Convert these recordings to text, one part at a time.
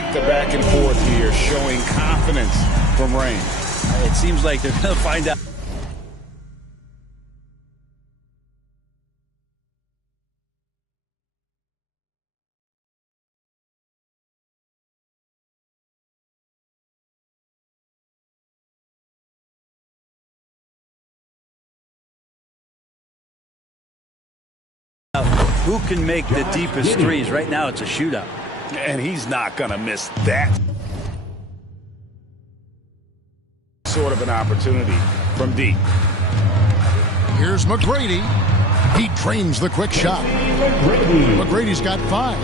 like the back and forth here, showing confidence from Rain. It seems like they're going to find out. Who can make the deepest threes? Right now it's a shootout. And he's not going to miss that sort of an opportunity from deep. Here's McGrady. He trains the quick shot. McGrady's got 5.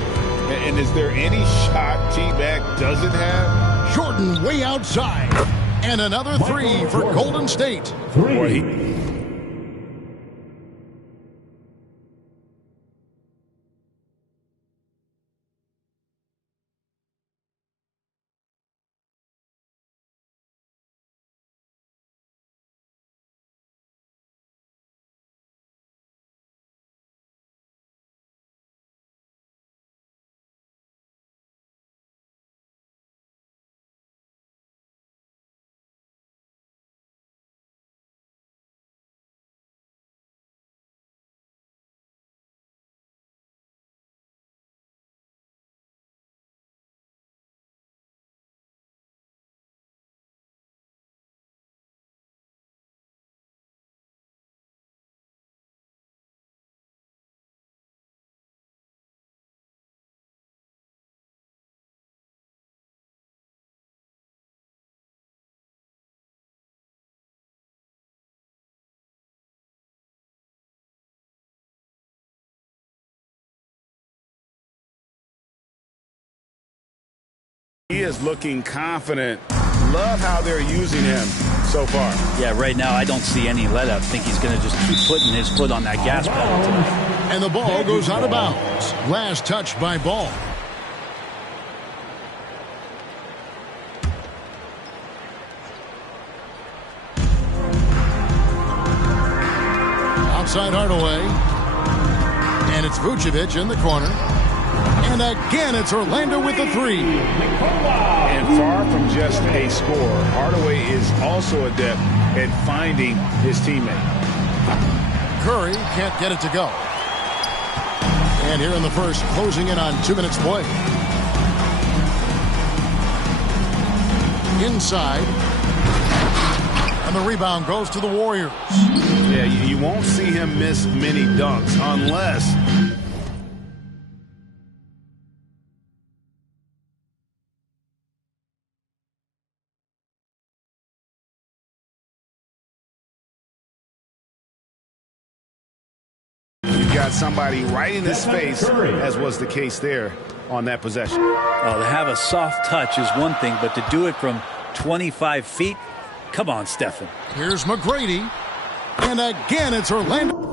And is there any shot T-Mac doesn't have? Jordan way outside. And another 3 for Golden State. Boy, he is looking confident. Love how they're using him so far. Yeah, right now I don't see any let up. I think he's going to just keep putting his foot on that gas pedal tonight. And the ball goes out of bounds. Last touch by Ball. Outside Hardaway. And it's Vucevic in the corner. And again, it's Orlando with the 3. And far from just a scorer, Hardaway is also adept at finding his teammate. Curry can't get it to go. And here in the first, closing in on 2 minutes play. Inside. And the rebound goes to the Warriors. Yeah, you won't see him miss many dunks unless got somebody right in his face, as was the case there on that possession. Well, to have a soft touch is one thing, but to do it from 25 feet, come on, Stephen. Here's McGrady. And again, it's Orlando.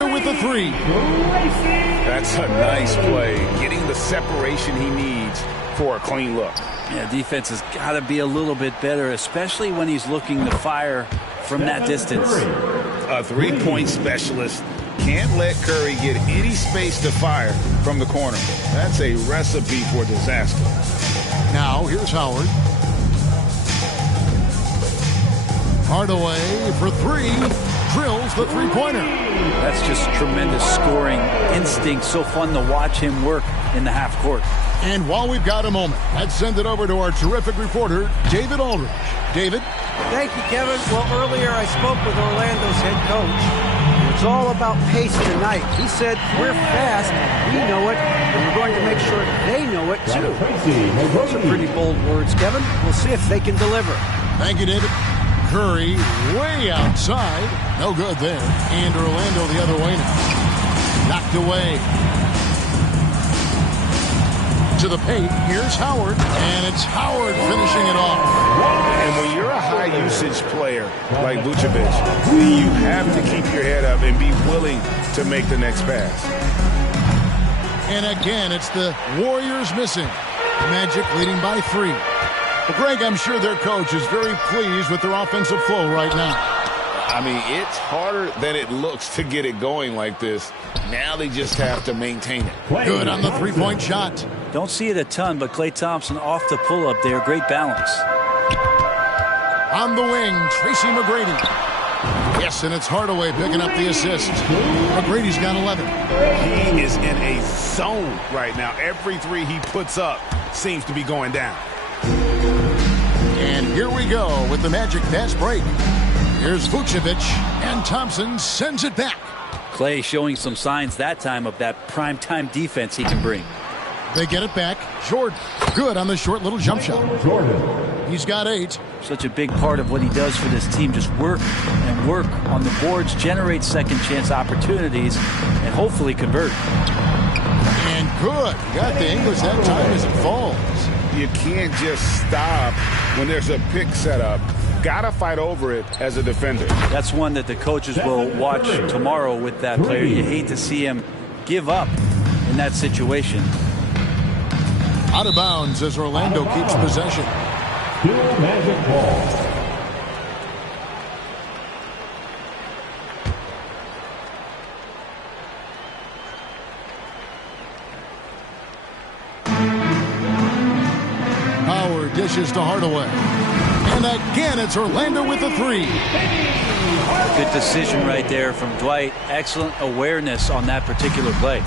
With the 3. That's a nice play. Getting the separation he needs for a clean look. Yeah, defense has got to be a little bit better, especially when he's looking to fire from that distance. A three-point specialist can't let Curry get any space to fire from the corner. That's a recipe for disaster. Now, here's Howard. Hardaway for 3. Drills the three-pointer. That's just tremendous scoring instinct. So fun to watch him work in the half court. And while we've got a moment, let's send it over to our terrific reporter, David Aldridge. David? Thank you, Kevin. Well, earlier I spoke with Orlando's head coach. It's all about pace tonight. He said, we're fast, we know it, and we're going to make sure they know it, too. Those are pretty bold words, Kevin. We'll see if they can deliver. Thank you, David. Curry way outside. No good there. And Orlando the other way now. Knocked away. To the paint. Here's Howard. And it's Howard finishing it off. And when you're a high-usage player like Vucevic, you have to keep your head up and be willing to make the next pass. And again, it's the Warriors missing. Magic leading by 3. Well, Greg, I'm sure their coach is very pleased with their offensive flow right now. I mean, it's harder than it looks to get it going like this. Now they just have to maintain it. Good on the three-point shot. Don't see it a ton, but Klay Thompson off the pull-up there. Great balance. On the wing, Tracy McGrady. Yes, and it's Hardaway picking up the assist. McGrady's got 11. He is in a zone right now. Every three he puts up seems to be going down. And here we go with the Magic fast break. Here's Vucevic, and Thompson sends it back. Klay showing some signs that time of that primetime defense he can bring. They get it back. Jordan, good on the short little jump shot. He's got 8. Such a big part of what he does for this team. Just work and work on the boards, generate second chance opportunities, and hopefully convert. And good. Got the English that time as it falls. You can't just stop when there's a pick set up. Gotta fight over it as a defender. That's one that the coaches will watch tomorrow with that player. You hate to see him give up in that situation. Out of bounds as Orlando keeps possession. Magic ball. Howard dishes to Hardaway. And again, it's Orlando with a 3. Good decision right there from Dwight. Excellent awareness on that particular play.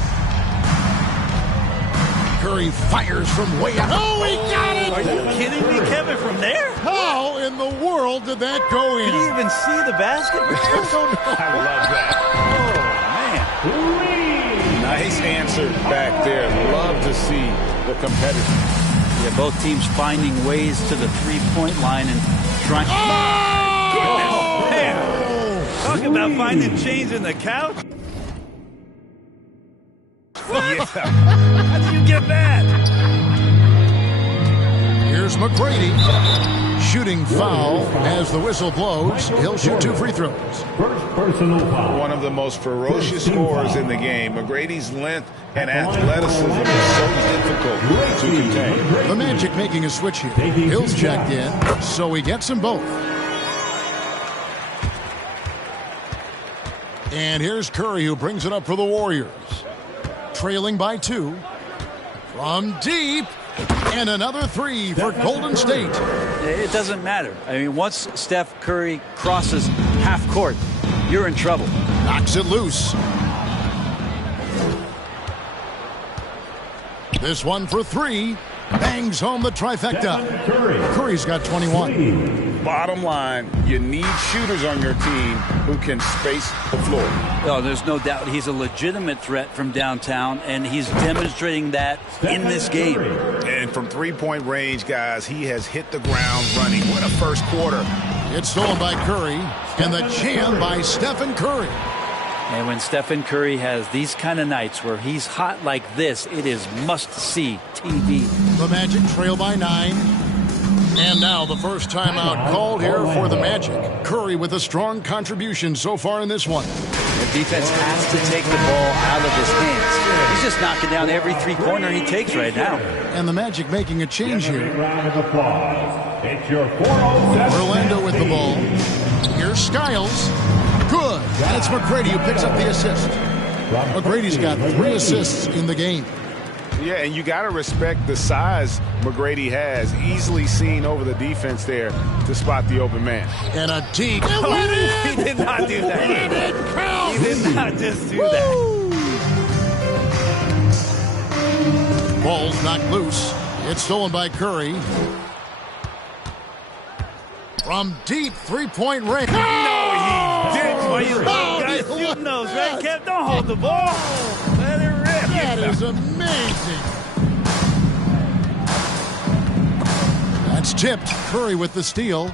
Curry fires from way out. Oh, he got it! Are you kidding me, Kevin, from there? How in the world did that go in? Did he even see the basket? I love that. Oh, man. Nice answer back there. Love to see the competitor. Yeah, both teams finding ways to the three-point line and trying. Oh! Man. Talk about finding change in the couch. Yeah. How do you get that? Here's McGrady. Shooting foul as the whistle blows. He'll shoot 2 free throws. First personal foul. One of the most ferocious scorers in the game. McGrady's length and athleticism is so difficult to contain. The Magic making a switch here. Hill's checked in, so he gets them both. And here's Curry, who brings it up for the Warriors. Trailing by 2. From deep. And another 3 for Golden State. It doesn't matter. I mean, once Steph Curry crosses half court, you're in trouble. Knocks it loose. This one for 3. Bangs home the trifecta. Curry's got 21. Bottom line, you need shooters on your team who can space the floor. Oh, there's no doubt he's a legitimate threat from downtown, and he's demonstrating that in this game. And from three-point range, guys, he has hit the ground running. What a first quarter. It's stolen by Curry, and the jam by Stephen Curry. And when Stephen Curry has these kind of nights where he's hot like this, it is must-see TV. The Magic trail by 9. And now the first timeout called here for the Magic. Curry with a strong contribution so far in this one. The defense has to take the ball out of his hands. He's just knocking down every three-pointer he takes right now. And the Magic making a change here. Round of applause. It's your 407. Orlando with the ball. Here's Skiles. Good. And it's McGrady who picks up the assist. McGrady's got 3 assists in the game. Yeah, and you got to respect the size McGrady has. Easily seen over the defense there to spot the open man. And a deep. He did not do that. He did not just do that. Ball's knocked loose. It's stolen by Curry. From deep 3-point range. No, he didn't. Well, you guys shooting those, right, Kev? Don't hold the ball. Let it rip. That is amazing. That's tipped. Curry with the steal.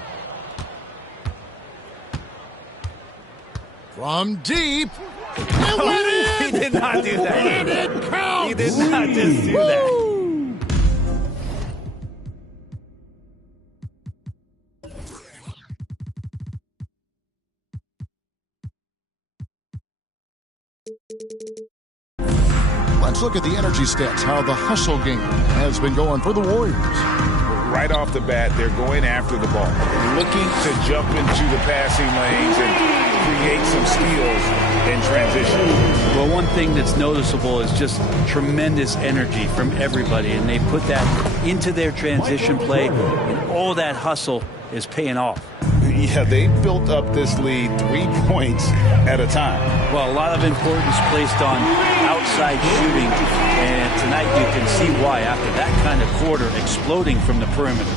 From deep. He did not do that. And it counts. He did not just do that. Let's look at the energy stats, how the hustle game has been going for the Warriors. Right off the bat, they're going after the ball, looking to jump into the passing lanes and create some steals in transition. Well, one thing that's noticeable is just tremendous energy from everybody, and they put that into their transition play, and all that hustle is paying off. Yeah, they built up this lead 3 points at a time. Well, a lot of importance placed on outside shooting, and tonight you can see why after that kind of quarter exploding from the perimeter.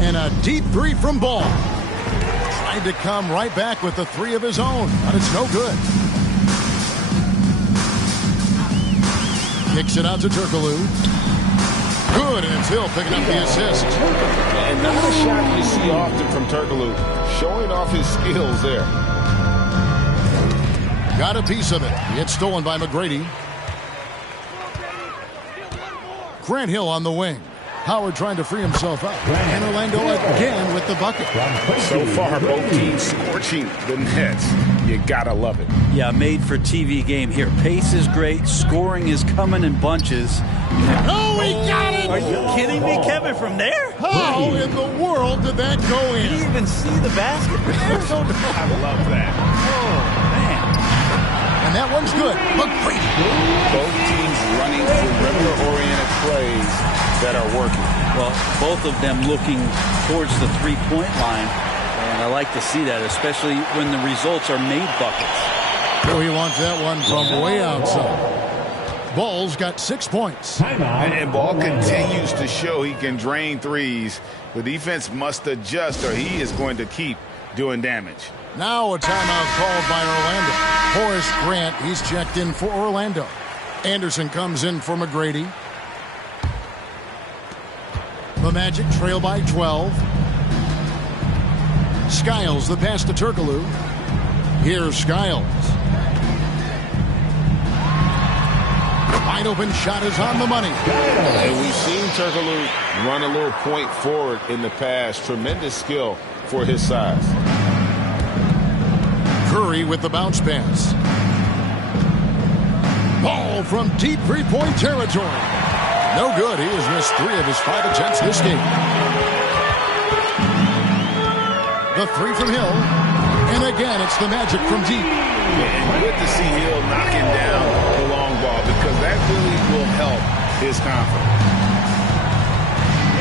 And a deep three from Ball. Tried to come right back with the three of his own, but it's no good. Kicks it out to Turkoglu. Good, and it's Hill picking up the assist. And not a shot you see often from Turkoglu, showing off his skills there. Got a piece of it. It's stolen by McGrady. Grant Hill on the wing. Howard trying to free himself up. And Orlando again with the bucket. So far, both teams scorching the nets. You gotta love it. Yeah, made for TV game here. Pace is great. Scoring is coming in bunches. Oh, he got it! Are you kidding me, Kevin, from there? How in the world did that go in? Did you even see the basket from there? I love that. Oh, man. And that one's good. McGrady. Both teams running perimeter-oriented plays that are working. Well, both of them looking towards the three-point line. And I like to see that, especially when the results are made buckets. Oh, he wants that one from way outside. Ball's got 6 points. And Ball continues to show he can drain threes. The defense must adjust or he is going to keep doing damage. Now a timeout called by Orlando. Horace Grant, he's checked in for Orlando. Anderson comes in for McGrady. The Magic trail by 12. Skiles the pass to Turkoglu. Here's Skiles. Wide open shot is on the money. And we've seen Turkoglu run a little point forward in the past. Tremendous skill for his size. Curry with the bounce pass. Ball from deep three-point territory. No good. He has missed 3 of his 5 attempts this game. The three from Hill. And again, it's the Magic from deep. And good to see Hill knocking down the long ball because that really will help his confidence.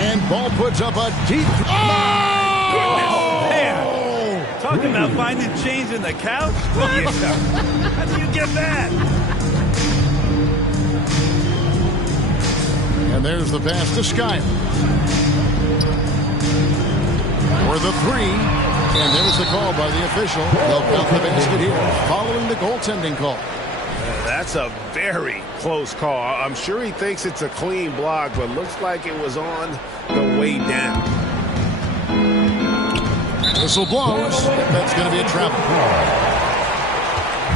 And Ball puts up a deep... Oh! Man, talking about finding change in the couch? Yeah. How do you get that? And there's the pass to Skiles. For the three. And there's the call by the official. They'll count the basket here following the goaltending call. That's a very close call. I'm sure he thinks it's a clean block, but looks like it was on the way down. Whistle blows. That's going to be a travel.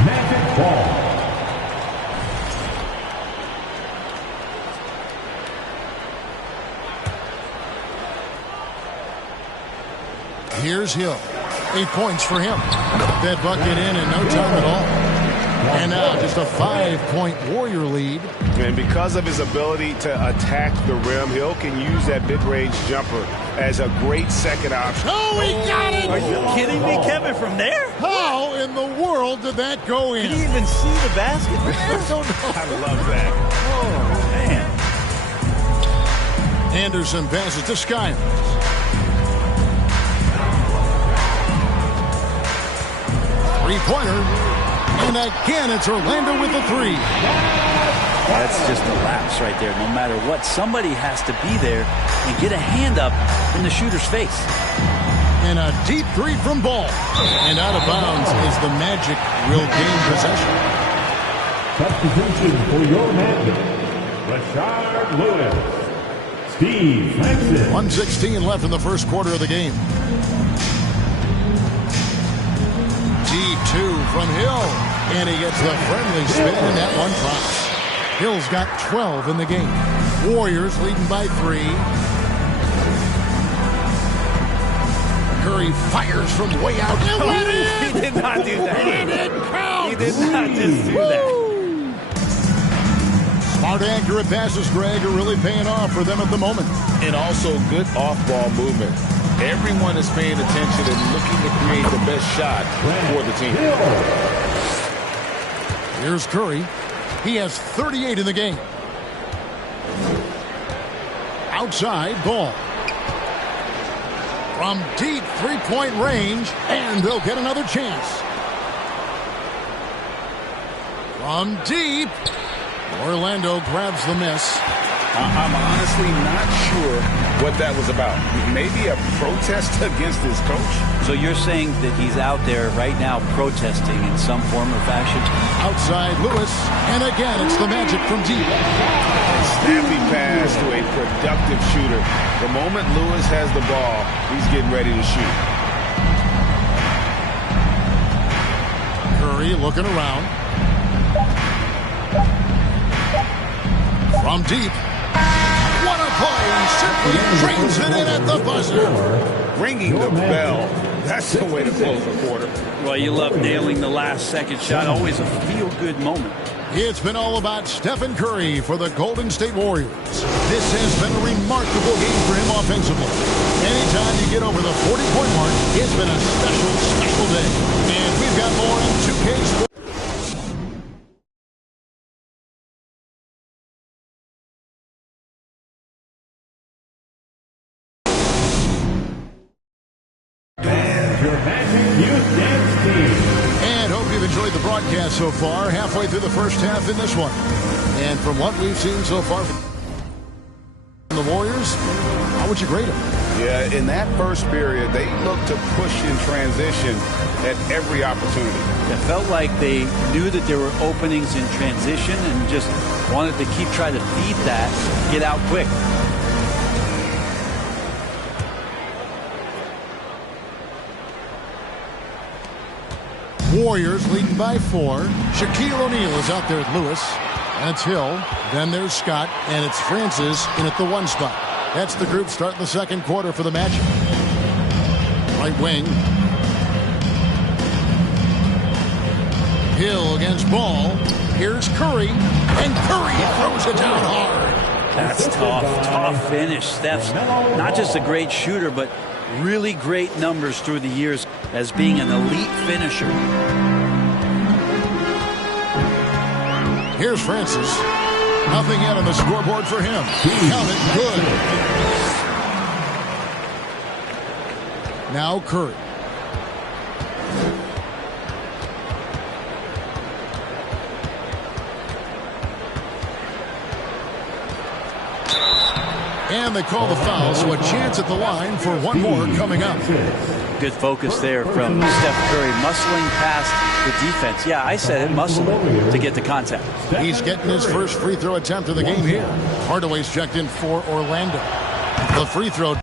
Magic ball. Here's Hill. 8 points for him. That bucket in no time at all. And now just a 5-point Warrior lead. And because of his ability to attack the rim, Hill can use that mid-range jumper as a great second option. Oh, he got it! Are you kidding me, Kevin, from there? How in the world did that go in? Did you even see the basket from there? I love that. Oh, man. Anderson passes to Skiles. Three-pointer. And again, it's Orlando with the three. That's just a lapse right there. No matter what, somebody has to be there and get a hand up in the shooter's face. And a deep three from Ball. And out of bounds is the Magic will gain possession. Substitution for your Magic. Rashard Lewis. Steve Francis. 1:16 left in the first quarter of the game. Deep two from Hill. And he gets the friendly spin, and that one drops. Hill's got 12 in the game. Warriors leading by 3. Curry fires from way out. He did not do that. He did not just do that. Smart, accurate passes, Greg, are really paying off for them at the moment. And also good off-ball movement. Everyone is paying attention and looking to create the best shot for the team. Here's Curry. He has 38 in the game. Outside, Ball. From deep three-point range, and they'll get another chance. From deep, Orlando grabs the miss. I'm honestly not sure what that was about. Maybe a protest against his coach? So you're saying that he's out there right now protesting in some form or fashion? Outside Lewis, and again it's the Magic from deep. Snappy pass to a productive shooter. The moment Lewis has the ball, he's getting ready to shoot. Curry looking around. From deep. What a play! Simply drains it in at the buzzer. Ringing the bell. That's the way to close the quarter. Well, you love nailing the last second shot. Always a feel-good moment. It's been all about Stephen Curry for the Golden State Warriors. This has been a remarkable game for him offensively. Anytime you get over the 40-point mark, it's been a special, special day. And we've got more in 2K Sports. And hope you've enjoyed the broadcast so far. Halfway through the first half in this one. And from what we've seen so far from the Warriors, how would you grade them? Yeah, in that first period, they looked to push in transition at every opportunity. It felt like they knew that there were openings in transition and just wanted to keep trying to feed that, get out quick. Warriors leading by 4. Shaquille O'Neal is out there at Lewis. That's Hill. Then there's Scott. And it's Francis in at the 1 spot. That's the group starting the second quarter for the Magic. Right wing. Hill against Ball. Here's Curry. And Curry throws it down hard. That's tough finish. Steph's not just a great shooter, but really great numbers through the years as being an elite finisher. Here's Francis. Nothing yet on the scoreboard for him. Count it good. Now Curry. And they call the foul, so a chance at the line for one more coming up. Good focus there from Steph Curry, muscling past the defense. Yeah, I said it, muscling to get the contact. He's getting his first free throw attempt of the game here. Hardaway's checked in for Orlando. The free throw.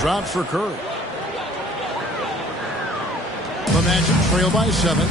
Drops for Curry. The Magic trail by 7.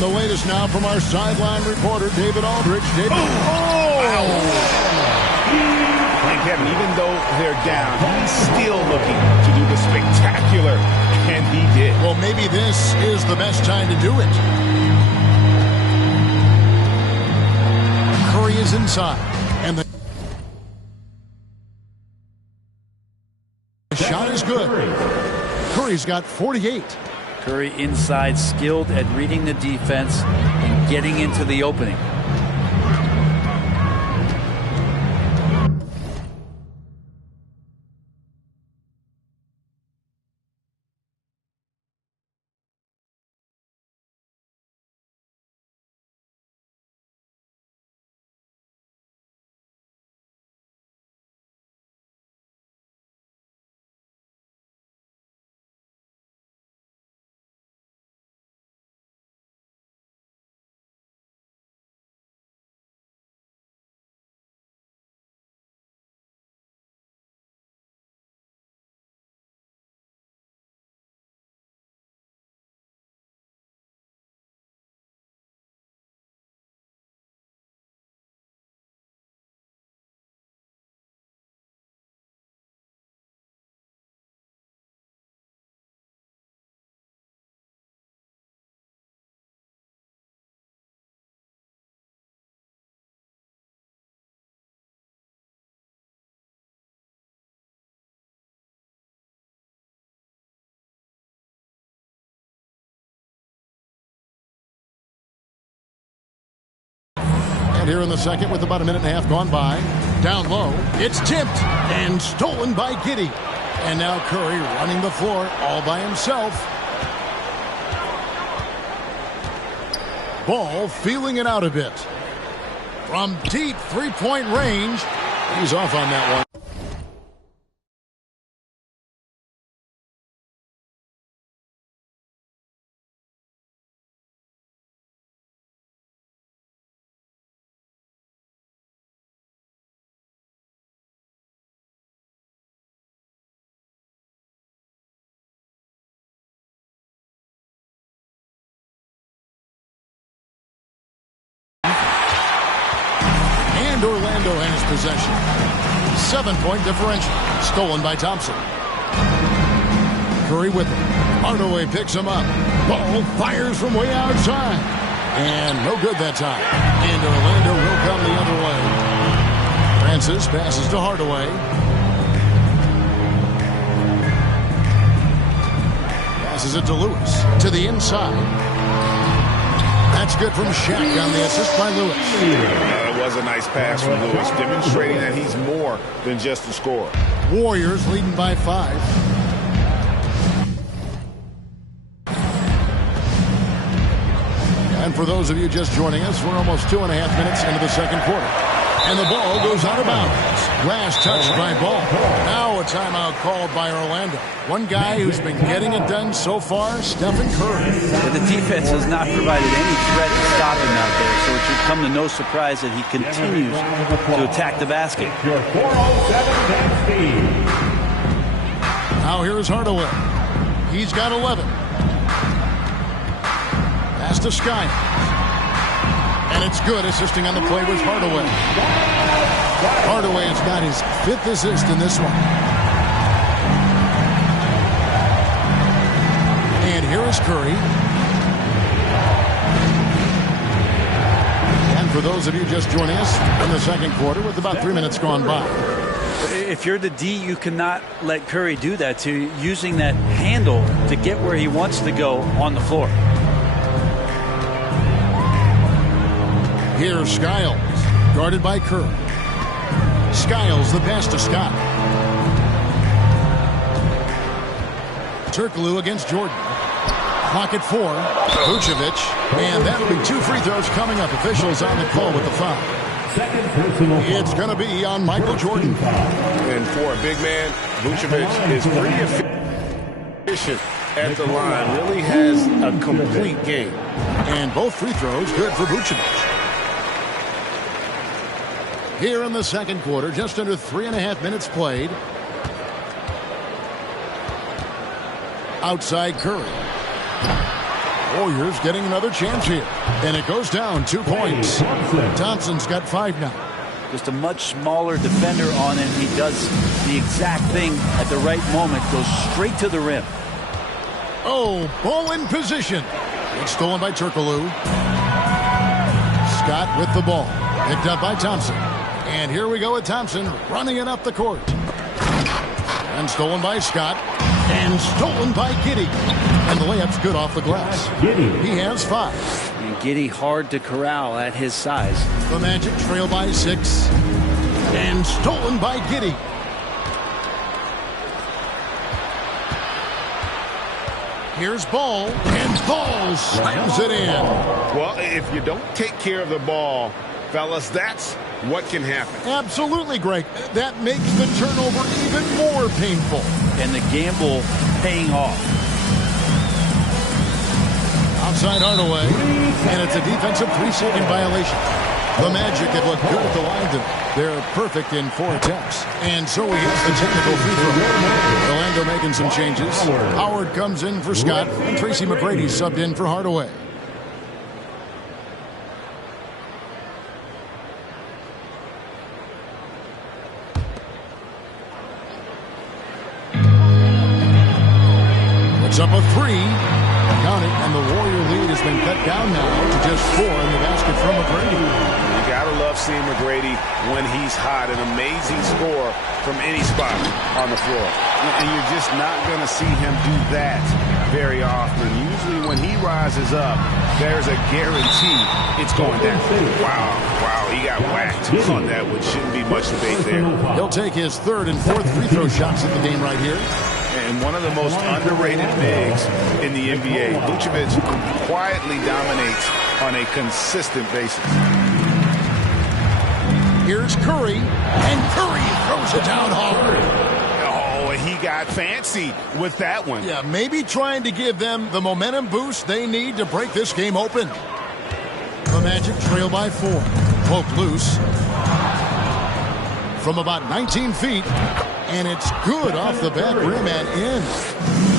The latest now from our sideline reporter, David Aldridge. David. And Kevin, even though they're down, he's still looking to do the spectacular, and he did. Well, maybe this is the best time to do it. Curry is inside. And the shot is good. Curry's got 48. Curry inside, skilled at reading the defense and getting into the opening. And here in the second with about a minute and a half gone by. Down low. It's tipped and stolen by Giddey. And now Curry running the floor all by himself. Ball feeling it out a bit. From deep three-point range. He's off on that one. Orlando has possession. 7-point differential. Stolen by Thompson. Curry with him. Hardaway picks him up. Ball fires from way outside. And no good that time. And Orlando will come the other way. Francis passes to Hardaway. Passes it to Lewis. To the inside. That's good from Shaq on the assist by Lewis. It was a nice pass from Lewis, demonstrating that he's more than just a scorer. Warriors leading by 5. And for those of you just joining us, we're almost 2.5 minutes into the second quarter. And the ball goes out of bounds. Last touch by Ball. Now a timeout called by Orlando. One guy who's been getting it done so far, Stephen Curry. Yeah, the defense has not provided any threat to stop him out there, so it should come to no surprise that he continues to attack the basket. Now here's Hardaway. He's got 11. Pass to Sky. And it's good. Assisting on the play was Hardaway. Hardaway has got his 5th assist in this one. And here is Curry. And for those of you just joining us in the second quarter with about 3 minutes gone by. If you're the D, you cannot let Curry do that to using that handle to get where he wants to go on the floor. Here's Skiles, guarded by Curry. Skiles, the pass to Scott. Turkoglu against Jordan. Clock at 4. Vucevic. And that'll be 2 free throws coming up. Officials on the call with the foul. It's going to be on Michael Jordan. And for a big man, Vucevic is pretty efficient at the line. Really has a complete game. And both free throws good for Vucevic. Here in the second quarter, just under 3.5 minutes played. Outside Curry. Warriors getting another chance here. And it goes down 2 points. Thompson's got 5 now. Just a much smaller defender on him. He does the exact thing at the right moment. Goes straight to the rim. Oh, ball in position. It's stolen by Turkoglu. Scott with the ball. Picked up by Thompson. And here we go with Thompson running it up the court. And stolen by Scott. And stolen by Giddey. And the layup's good off the glass. He has 5. And Giddey hard to corral at his size. The Magic trail by 6. And stolen by Giddey. Here's Ball. And Ball slams it in. Well, if you don't take care of the ball, fellas, that's what can happen. Absolutely, Greg. That makes the turnover even more painful. And the gamble paying off. Outside Hardaway. And it's a defensive 3-second violation. The Magic have looked good at the line tonight. They're perfect in 4 attempts. And so he hits the technical free throw. Orlando making some changes. Howard comes in for Scott. And Tracy McGrady subbed in for Hardaway. Puts up a 3. Count it, and the Warrior lead has been cut down now to just 4 in the basket from McGrady. You gotta love seeing McGrady when he's hot. An amazing score from any spot on the floor. And you're just not gonna see him do that very often. Usually when he rises up, there's a guarantee it's going down. Wow, he got whacked on that, which shouldn't be much debate there. He'll take his 3rd and 4th free throw shots at the game right here. And one of the most underrated bigs in the NBA. Vucevic quietly dominates on a consistent basis. Here's Curry, and Curry throws it down hard. Oh, he got fancy with that one. Yeah, maybe trying to give them the momentum boost they need to break this game open. The Magic trail by 4. Poked loose from about 19 feet. And it's good off the back rim and in.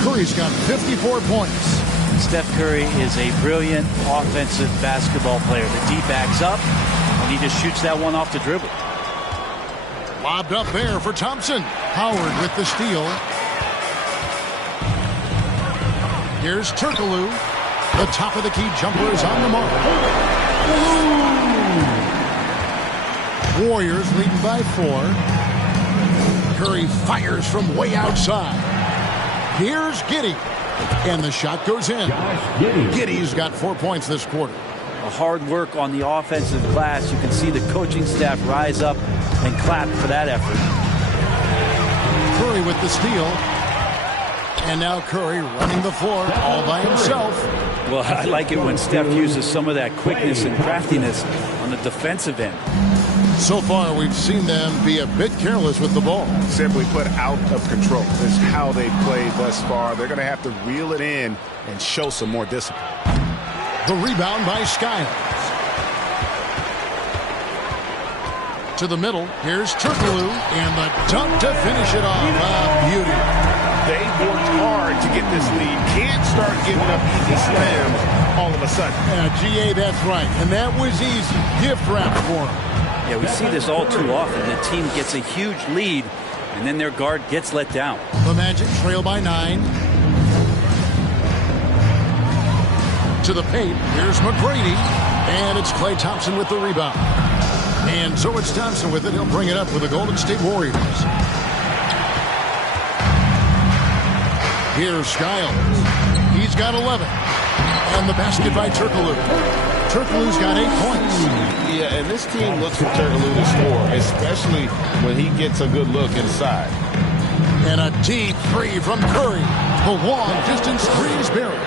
Curry's got 54 points. Steph Curry is a brilliant offensive basketball player. The D backs up, and he just shoots that one off the dribble. Lobbed up there for Thompson. Howard with the steal. Here's Turkoglu. The top of the key jumper is on the mark. Warriors leading by 4. Curry fires from way outside. Here's Giddey. And the shot goes in. Giddey's got 4 points this quarter. A hard work on the offensive glass. You can see the coaching staff rise up and clap for that effort. Curry with the steal. And now Curry running the floor all by himself. Well, I like it when Steph uses some of that quickness and craftiness on the defensive end. So far, we've seen them be a bit careless with the ball. Simply put, out of control is how they played thus far. They're going to have to reel it in and show some more discipline. The rebound by Skiles. To the middle, here's Turkoglu, and the dunk to finish it off. Beauty. They worked hard to get this lead. Can't start giving up easy slams all of a sudden. Yeah, GA, that's right. And that was easy. Gift wrap for him. Yeah, we see this all too often. The team gets a huge lead, and then their guard gets let down. The Magic trail by 9. To the paint, here's McGrady. And it's Klay Thompson with the rebound. And so it's Thompson with it. He'll bring it up with the Golden State Warriors. Here's Skiles. He's got 11. And the basket by Turkoglu. Turkoglu's got 8 points. Yeah, and this team looks for Turkoglu to score, especially when he gets a good look inside. And a deep 3 from Curry. The long distance 3 is buried.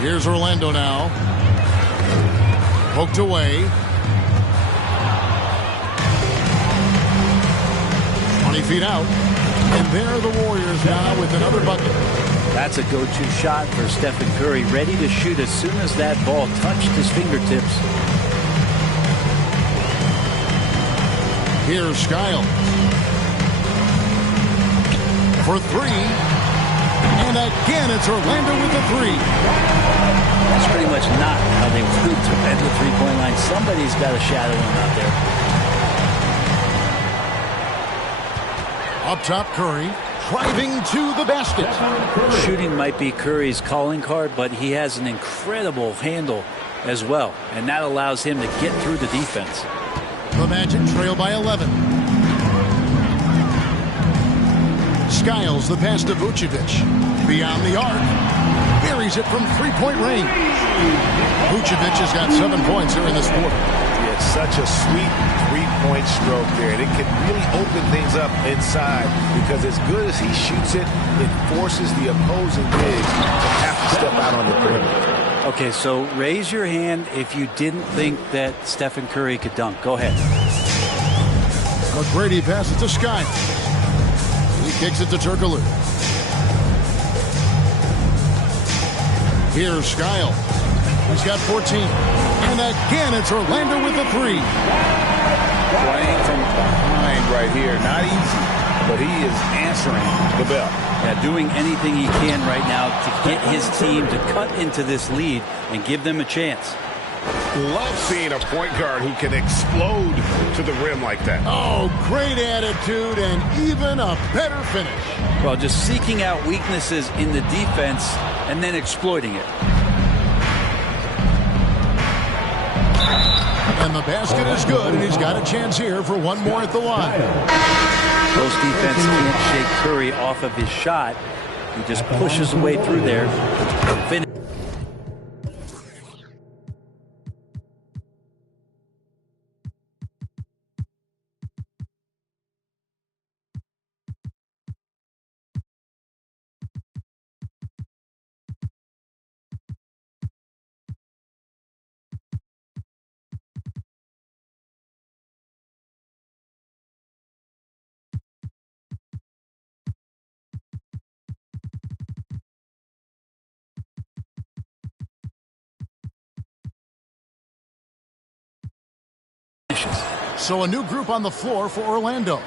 Here's Orlando now. Poked away. 20 feet out. And there are the Warriors now with another bucket. That's a go-to shot for Stephen Curry, ready to shoot as soon as that ball touched his fingertips. Here's Skiles. For 3. And again, it's Orlando with the 3. That's pretty much not how they would defend the three-point line. Somebody's got to shadow him out there. Up top, Curry. Driving to the basket. Shooting might be Curry's calling card, but he has an incredible handle as well, and that allows him to get through the defense. The Magic trail by 11. Skiles the pass to Vucevic. Beyond the arc. Buries it from three-point range. Vucevic has got 7 points here in this quarter. Yeah, such a sweet three-point stroke there. And it can really open things up inside because as good as he shoots it, it forces the opposing big to have to step out on the perimeter. Okay, so raise your hand if you didn't think that Stephen Curry could dunk. Go ahead. McGrady passes to Skiles. He kicks it to Turkoglu. Here's Skiles. He's got 14. And again, it's Orlando with the three. Playing from behind right here. Not easy, but he is answering the bell. Yeah, doing anything he can right now to get his team to cut into this lead and give them a chance. Love seeing a point guard who can explode to the rim like that. Oh, great attitude and even a better finish. Well, just seeking out weaknesses in the defense and then exploiting it. And the basket is good, and he's got a chance here for one more at the line. Close defense can't shake Curry off of his shot. He just pushes away through there and finish. So a new group on the floor for Orlando.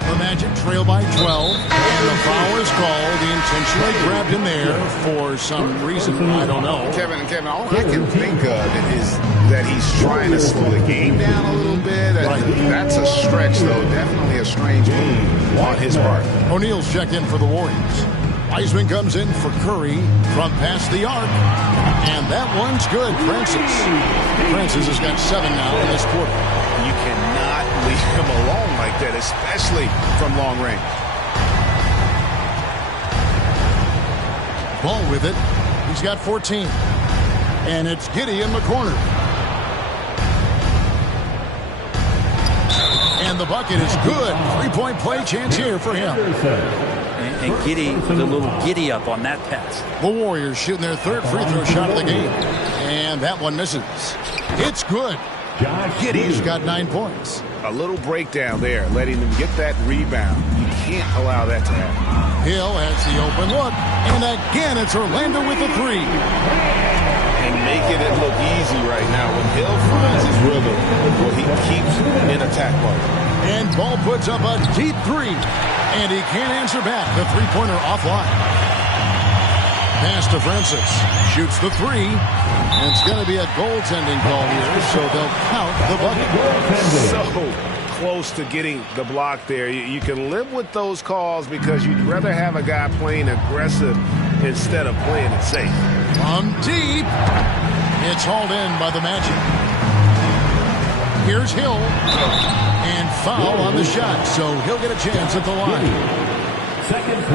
The Magic trail by 12, and the foul is called. He intentionally grabbed him there for some reason, I don't know. Kevin, all I can think of is that he's trying to slow the game down a little bit. That's a stretch, though. Definitely a strange move on his part. O'Neal's checked in for the Warriors. Wiseman comes in for Curry from past the arc. And that one's good, Francis. Francis has got 7 now in this quarter. You cannot leave him alone like that, especially from long range. Ball with it. He's got 14. And it's Giddey in the corner. And the bucket is good. 3-point play chance here for him. And Giddey, the little giddy up on that pass. The Warriors shooting their third free throw shot of the game. And that one misses. It's good. Giddey's got 9 points. A little breakdown there, letting them get that rebound. You can't allow that to happen. Hill has the open look. And again, it's Orlando with the three. And making it look easy right now. When Hill finds his rhythm, well, he keeps in attack mode. And Ball puts up a deep three. And he can't answer back. The three-pointer offline. Pass to Francis. Shoots the three. And it's going to be a goaltending call here, so they'll count the bucket. So close to getting the block there. You can live with those calls because you'd rather have a guy playing aggressive instead of playing it safe. From deep. It's hauled in by the Magic. Here's Hill. And foul on the shot, so he'll get a chance at the line.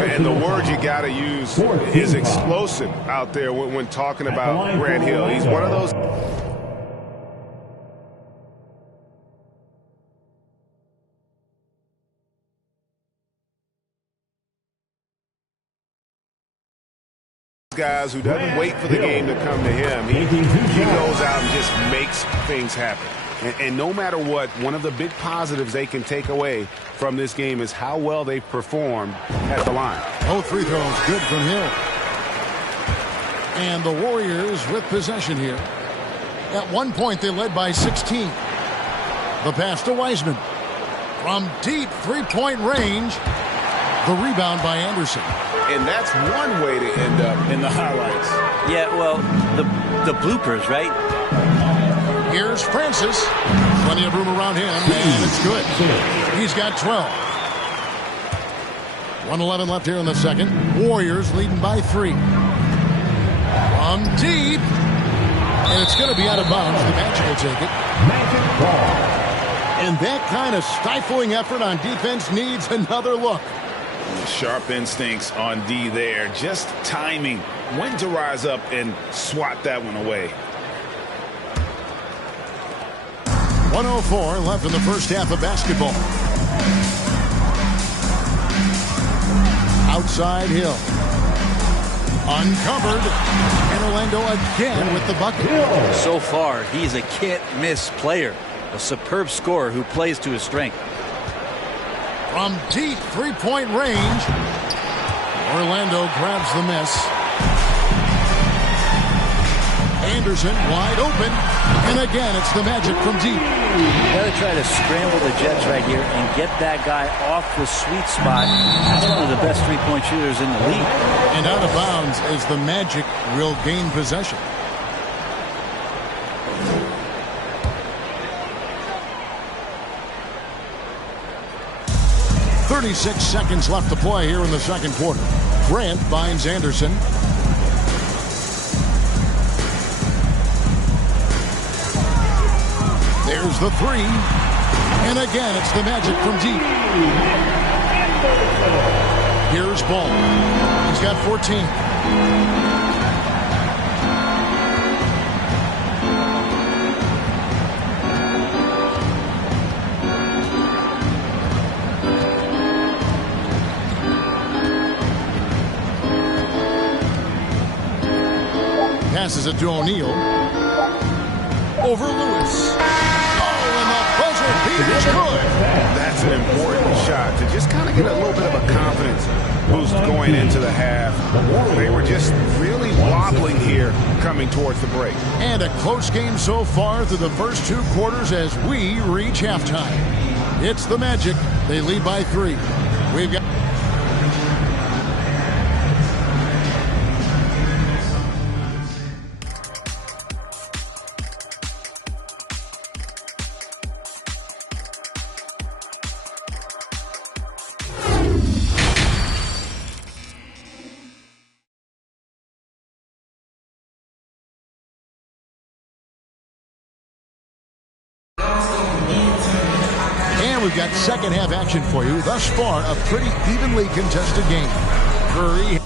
And the word you got to use is explosive out there when talking about Grant Hill. He's one of those guys who doesn't wait for the game to come to him. He goes out and just makes things happen. And no matter what, one of the big positives they can take away from this game is how well they performed at the line. Both free throws good from Hill. And the Warriors with possession here. At one point, they led by 16. The pass to Wiseman. From deep three-point range. The rebound by Anderson. And that's one way to end up in the highlights. Yeah, well, the bloopers, right? Here's Francis. Plenty of room around him, and it's good. He's got 12. 1:11 left here in the second. Warriors leading by 3. From deep. And it's going to be out of bounds. The Magic will take it. Magic ball. And that kind of stifling effort on defense needs another look. Sharp instincts on D there. Just timing when to rise up and swat that one away. 1:04 left in the first half of basketball. Outside Hill. Uncovered. And Orlando again with the bucket. So far, he's a can't-miss player. A superb scorer who plays to his strength. From deep three-point range, Orlando grabs the miss. Anderson wide open, and again it's the Magic from deep. Got to try to scramble the Jets right here and get that guy off the sweet spot. That's one of the best three-point shooters in the league. And out of bounds as the Magic will gain possession. .36 seconds left to play here in the second quarter. Grant finds Anderson. There's the three. And again, it's the Magic from deep. Here's Ball. He's got 14. Passes it to O'Neal. Over Lewis. Oh, and the buzzer beat is good. That's an important shot to just kind of get a little bit of a confidence boost going into the half. They were just really wobbling here coming towards the break. And a close game so far through the first two quarters as we reach halftime. It's the Magic. They lead by 3. We've got... We've got second half action for you. Thus far, a pretty evenly contested game. Curry.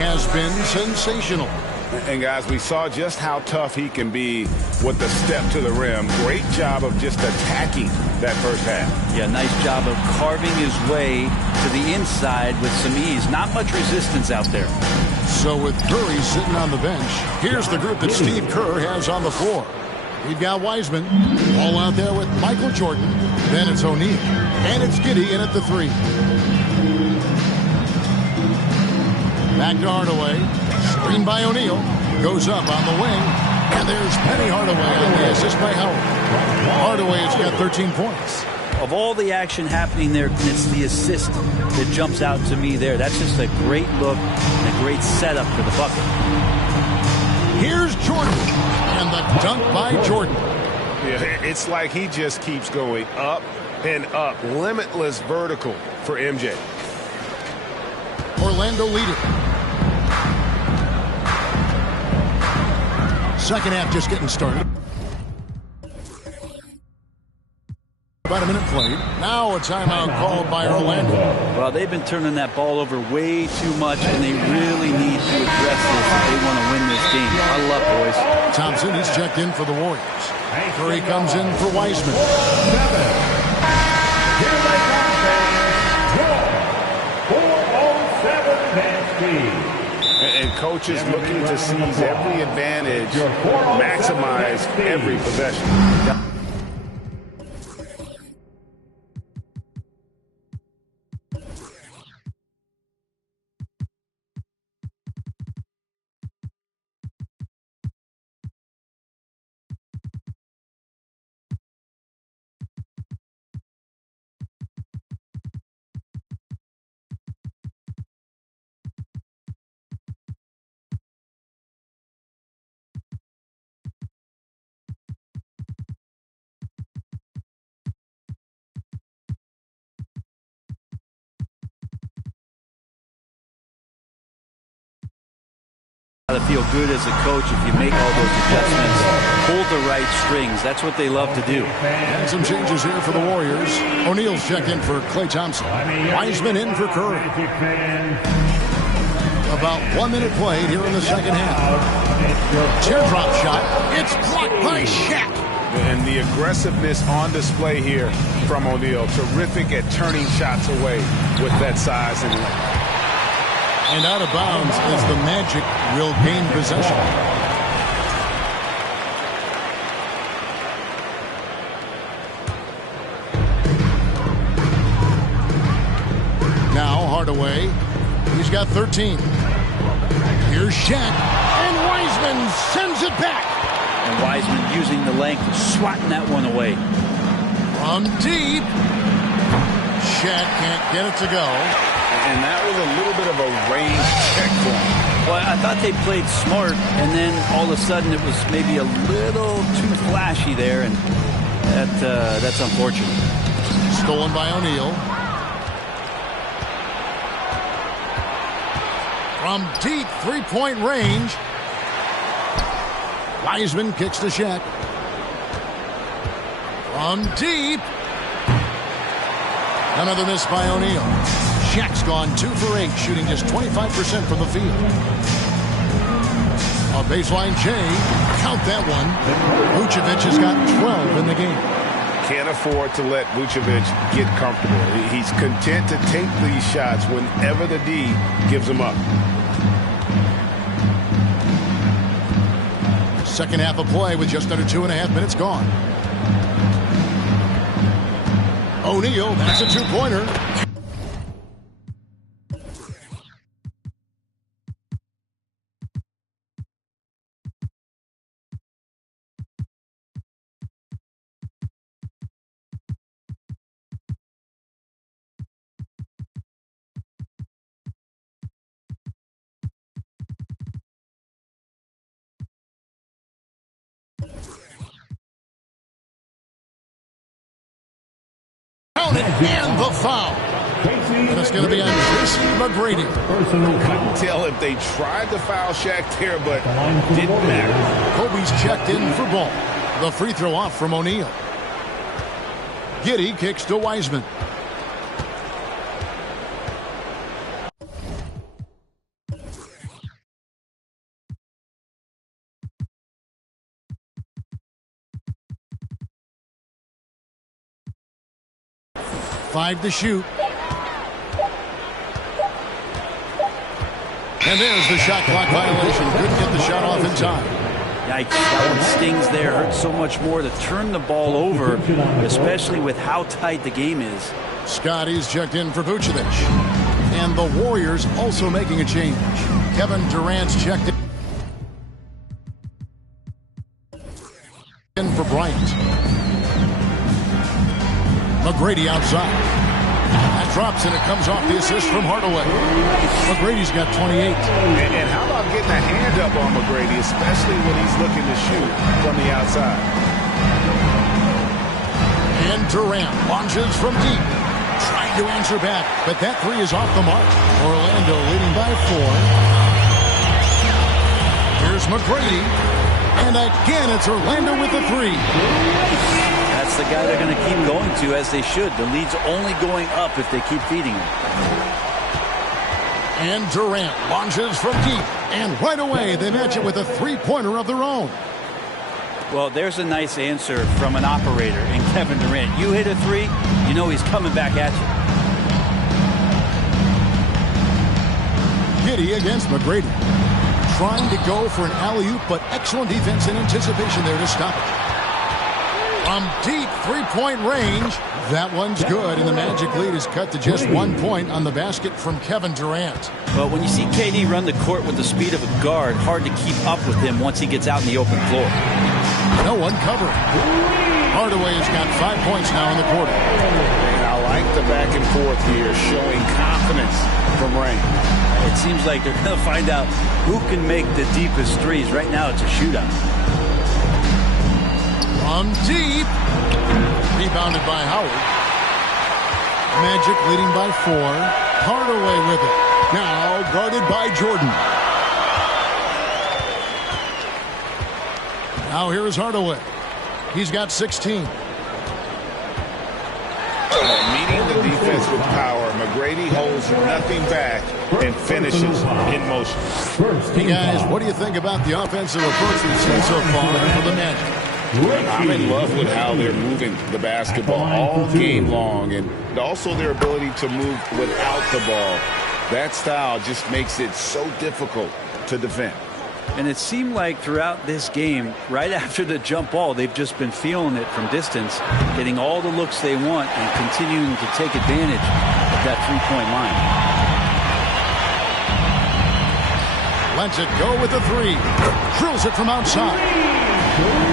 Has been sensational. And guys, we saw just how tough he can be with the step to the rim. Great job of just attacking that first half. Yeah, nice job of carving his way to the inside with some ease. Not much resistance out there. So with Curry sitting on the bench, here's the group that Steve Kerr has on the floor. We've got Wiseman all out there with Michael Jordan. Then it's O'Neal. And it's Giddey in at the 3. Back to Hardaway. Screen by O'Neal. Goes up on the wing. And there's Penny Hardaway on the assist by Howard. Hardaway has got 13 points. Of all the action happening there, it's the assist that jumps out to me there. That's just a great look and a great setup for the bucket. Here's Jordan. And the dunk by Jordan. Yeah, it's like he just keeps going up and up. Limitless vertical for MJ. Orlando leader. Second half just getting started. About a minute played. Now a timeout called by Orlando. Well, they've been turning that ball over way too much, and they really need to address this if they want to win this game. Huddle up, boys. Thompson is checked in for the Warriors. Curry comes in for Wiseman. 7. Here they come, fans. 4:07 man speed. And coach is looking to seize every advantage, maximize every possession. To feel good as a coach if you make all those adjustments, hold the right strings. That's what they love to do. And some changes here for the Warriors. O'Neal's checked in for Klay Thompson. Wiseman in for Curry. About 1 minute played here in the second half. Teardrop shot. It's blocked by Shaq. And the aggressiveness on display here from O'Neal. Terrific at turning shots away with that size and length. And out of bounds as the Magic will gain possession. Now Hardaway. He's got 13. Here's Shaq. And Wiseman sends it back. And Wiseman using the length, swatting that one away. From deep. Shaq can't get it to go. And that was a little bit of a range check for him. Well, I thought they played smart, and then all of a sudden it was maybe a little too flashy there, and that's unfortunate. Stolen by O'Neal. From deep three-point range. Wiseman kicks to Shaq. From deep. Another miss by O'Neal. Shaq's gone 2 for 8, shooting just 25% from the field. A baseline J. Count that one. Vucevic has got 12 in the game. Can't afford to let Vucevic get comfortable. He's content to take these shots whenever the D gives them up. Second half of play with just under 2.5 minutes gone. O'Neal, that's a two-pointer. And the foul. And it's going to be on Tracy McGrady. Couldn't tell if they tried to foul Shaq there, but didn't matter. Kobe's checked in for ball. The free throw off from O'Neal. Giddey kicks to Wiseman. Five to shoot. And there's the shot clock violation. Couldn't get the shot off in time. Yikes, that one stings there. Hurts so much more to turn the ball over, especially with how tight the game is. Scotty's checked in for Vucevic. And the Warriors also making a change. Kevin Durant's checked in for Bryant. McGrady outside. That drops and it comes off the assist from Hardaway. McGrady's got 28. And how about getting a hand up on McGrady, especially when he's looking to shoot from the outside. And Durant launches from deep. Trying to answer back, but that three is off the mark. Orlando leading by 4. Here's McGrady. And again, it's Orlando with the three. That's the guy they're going to keep going to, as they should. The lead's only going up if they keep feeding him. And Durant launches from deep. And right away, they match it with a three-pointer of their own. Well, there's a nice answer from an operator in Kevin Durant. You hit a three, you know he's coming back at you. Giddey against McGrady. trying to go for an alley-oop, but excellent defense and anticipation there to stop it. From deep three-point range, that one's good, and the Magic lead is cut to just 1 point on the basket from Kevin Durant. But when you see KD run the court with the speed of a guard, hard to keep up with him once he gets out in the open floor. No one covering. Hardaway has got 5 points now in the quarter. And I like the back and forth here, showing confidence from Rain. It seems like they're going to find out who can make the deepest threes. Right now, it's a shootout. From deep. Rebounded by Howard. Magic leading by 4. Hardaway with it. Now guarded by Jordan. Now here is Hardaway. He's got 16. Meeting the defense with power, McGrady holds nothing back and finishes in motion. Hey guys, what do you think about the offensive approach we've seen so far for the Magic? I'm in love with how they're moving the basketball all game long, and also their ability to move without the ball. That style just makes it so difficult to defend. And it seemed like throughout this game, right after the jump ball, they've just been feeling it from distance, getting all the looks they want and continuing to take advantage of that three-point line. Lets it go with the 3. Drills it from outside.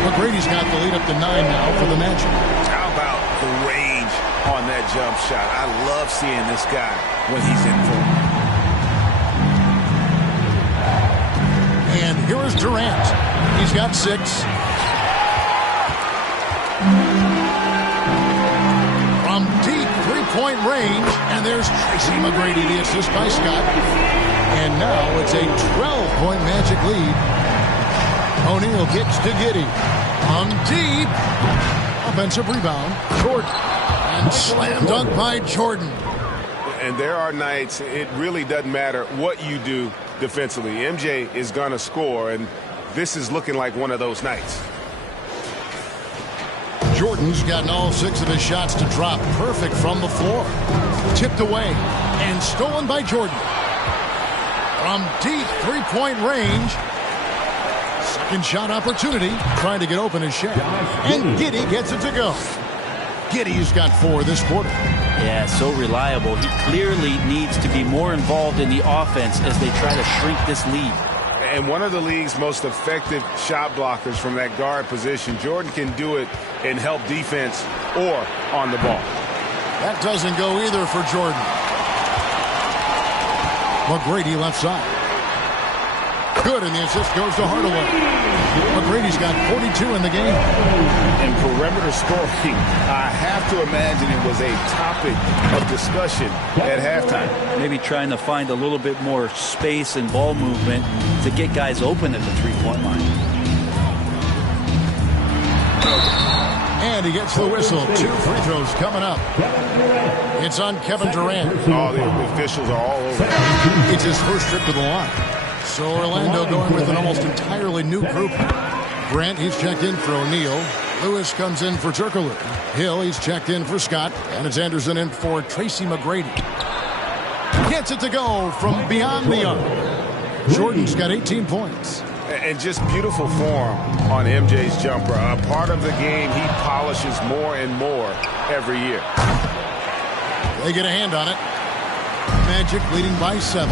McGrady's got the lead up to 9 now for the Magic. How about the range on that jump shot? I love seeing this guy when he's in form. And here is Durant. He's got 6. From deep three-point range, and there's Tracy McGrady, the assist by Scott. And now it's a 12-point Magic lead. O'Neal kicks to Giddey. On deep. Offensive rebound. Jordan. And slam dunk by Jordan. And there are nights it really doesn't matter what you do defensively. MJ is going to score, and this is looking like one of those nights. Jordan's gotten all 6 of his shots to drop. Perfect from the floor. Tipped away. And stolen by Jordan. From deep three-point range. Second shot opportunity. Trying to get open is Shaq. And Giddey gets it to go. Giddey's got 4 this quarter. Yeah, so reliable. He clearly needs to be more involved in the offense as they try to shrink this lead. And one of the league's most effective shot blockers from that guard position. Jordan can do it and help defense or on the ball. That doesn't go either for Jordan. McGrady left side. Good, and the assist goes to Hardaway. McGrady's got 42 in the game. And perimeter scoring, I have to imagine it was a topic of discussion at halftime. Maybe trying to find a little bit more space and ball movement to get guys open at the three-point line. And he gets the whistle. 2 free throws coming up. It's on Kevin Durant. All the officials are all over. It's his first trip to the line. So Orlando going with an almost entirely new group. Grant, he's checked in for O'Neal. Lewis comes in for Turkoglu. Hill, he's checked in for Scott. And it's Anderson in for Tracy McGrady. Gets it to go from beyond the arc. Jordan's got 18 points. And just beautiful form on MJ's jumper. A part of the game he polishes more and more every year. They get a hand on it. Magic leading by 7.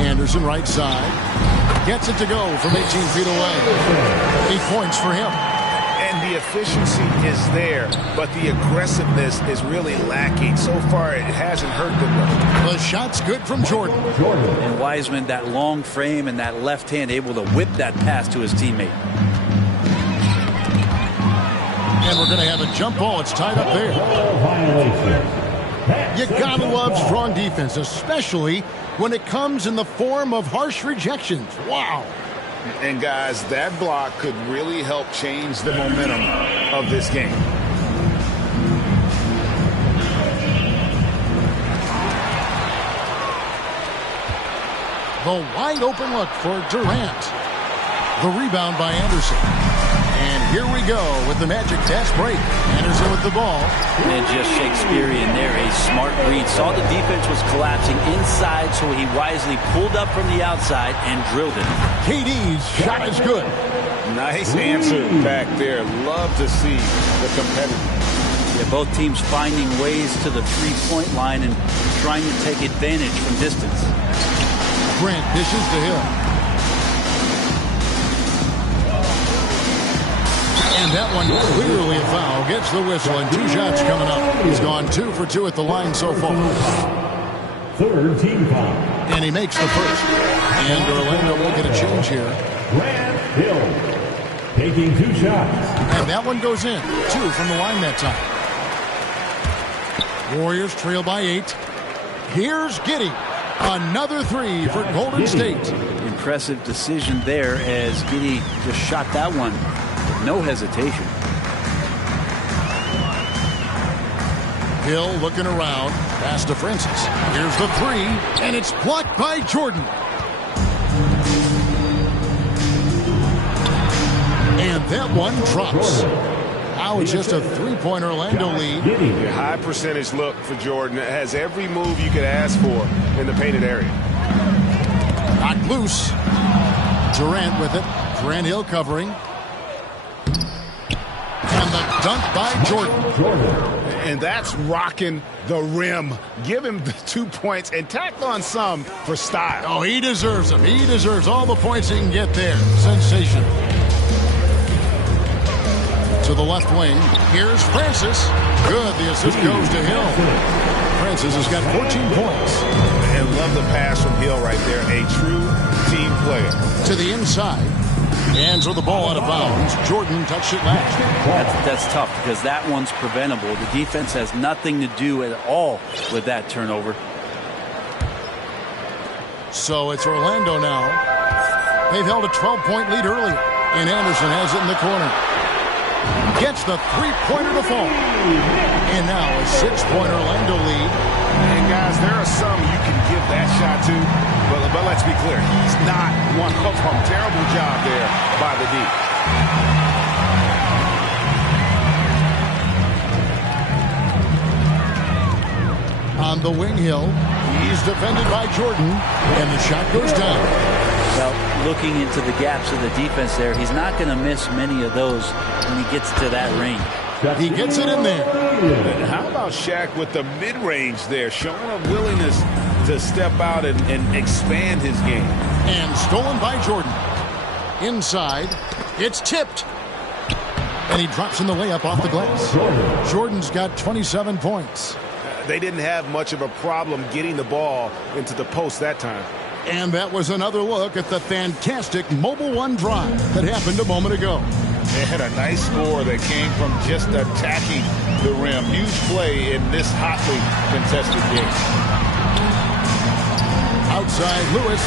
Anderson right side. Gets it to go from 18 feet away. 8 points for him. And the efficiency is there, but the aggressiveness is really lacking. So far, it hasn't hurt them. The shot's good from Jordan. And Wiseman, that long frame and that left hand, able to whip that pass to his teammate. And we're going to have a jump ball. It's tied up there. You gotta love strong defense, especially when it comes in the form of harsh rejections. Wow. And guys, that block could really help change the momentum of this game. The wide open look for Durant. The rebound by Anderson. And here we go with the Magic fast break. Anderson with the ball. And just Shakespearean there. A smart read. Saw the defense was collapsing inside, so he wisely pulled up from the outside and drilled it. KD's shot is good. Nice answer back there. Love to see the competitor. Yeah, both teams finding ways to the three-point line and trying to take advantage from distance. Grant dishes to Hill. And that one clearly a foul. Gets the whistle and 2 shots coming up. He's gone 2 for 2 at the line so far. Third team foul. And he makes the first. And Orlando will get a change here. Grant Hill taking 2 shots. And that one goes in. 2 from the line that time. Warriors trail by 8. Here's Giddey. Another 3 for Golden State. Impressive decision there as Giddey just shot that one with no hesitation. Hill looking around. Pass to Francis. Here's the 3. And it's blocked by Jordan. And that one drops. Now it's just a 3-point Orlando lead. A high percentage look for Jordan. It has every move you could ask for in the painted area. Knocked loose. Durant with it. Grant Hill covering. And the dunk by Jordan. And that's rocking the rim. Give him the 2 points and tack on some for style. Oh, he deserves them. He deserves all the points he can get there. Sensational. To the left wing. Here's Francis. Good. The assist goes to Hill. Francis has got 14 points. And love the pass from Hill right there. A true team player. To the inside. Hands with the ball out of bounds. Jordan touched it last. That's tough because that one's preventable. The defense has nothing to do at all with that turnover. So it's Orlando now. They've held a 12-point lead earlier. And Anderson has it in the corner. Gets the 3-pointer to fall. And now a 6-point Orlando lead. And guys, there are some you can give that shot to, but let's be clear, he's not one of them. Terrible job there by the D. On the wing, Hill. He's defended by Jordan. And the shot goes down. Well, looking into the gaps of the defense there, he's not going to miss many of those when he gets to that range. He gets it in there. And how about Shaq with the mid-range there, showing a willingness to step out and expand his game. And stolen by Jordan. Inside. It's tipped. And he drops in the layup off the glass. Jordan's got 27 points. They didn't have much of a problem getting the ball into the post that time. And that was another look at the fantastic Mobile One drive that happened a moment ago. They had a nice score that came from just attacking the rim. Huge play in this hotly contested game. Outside Lewis.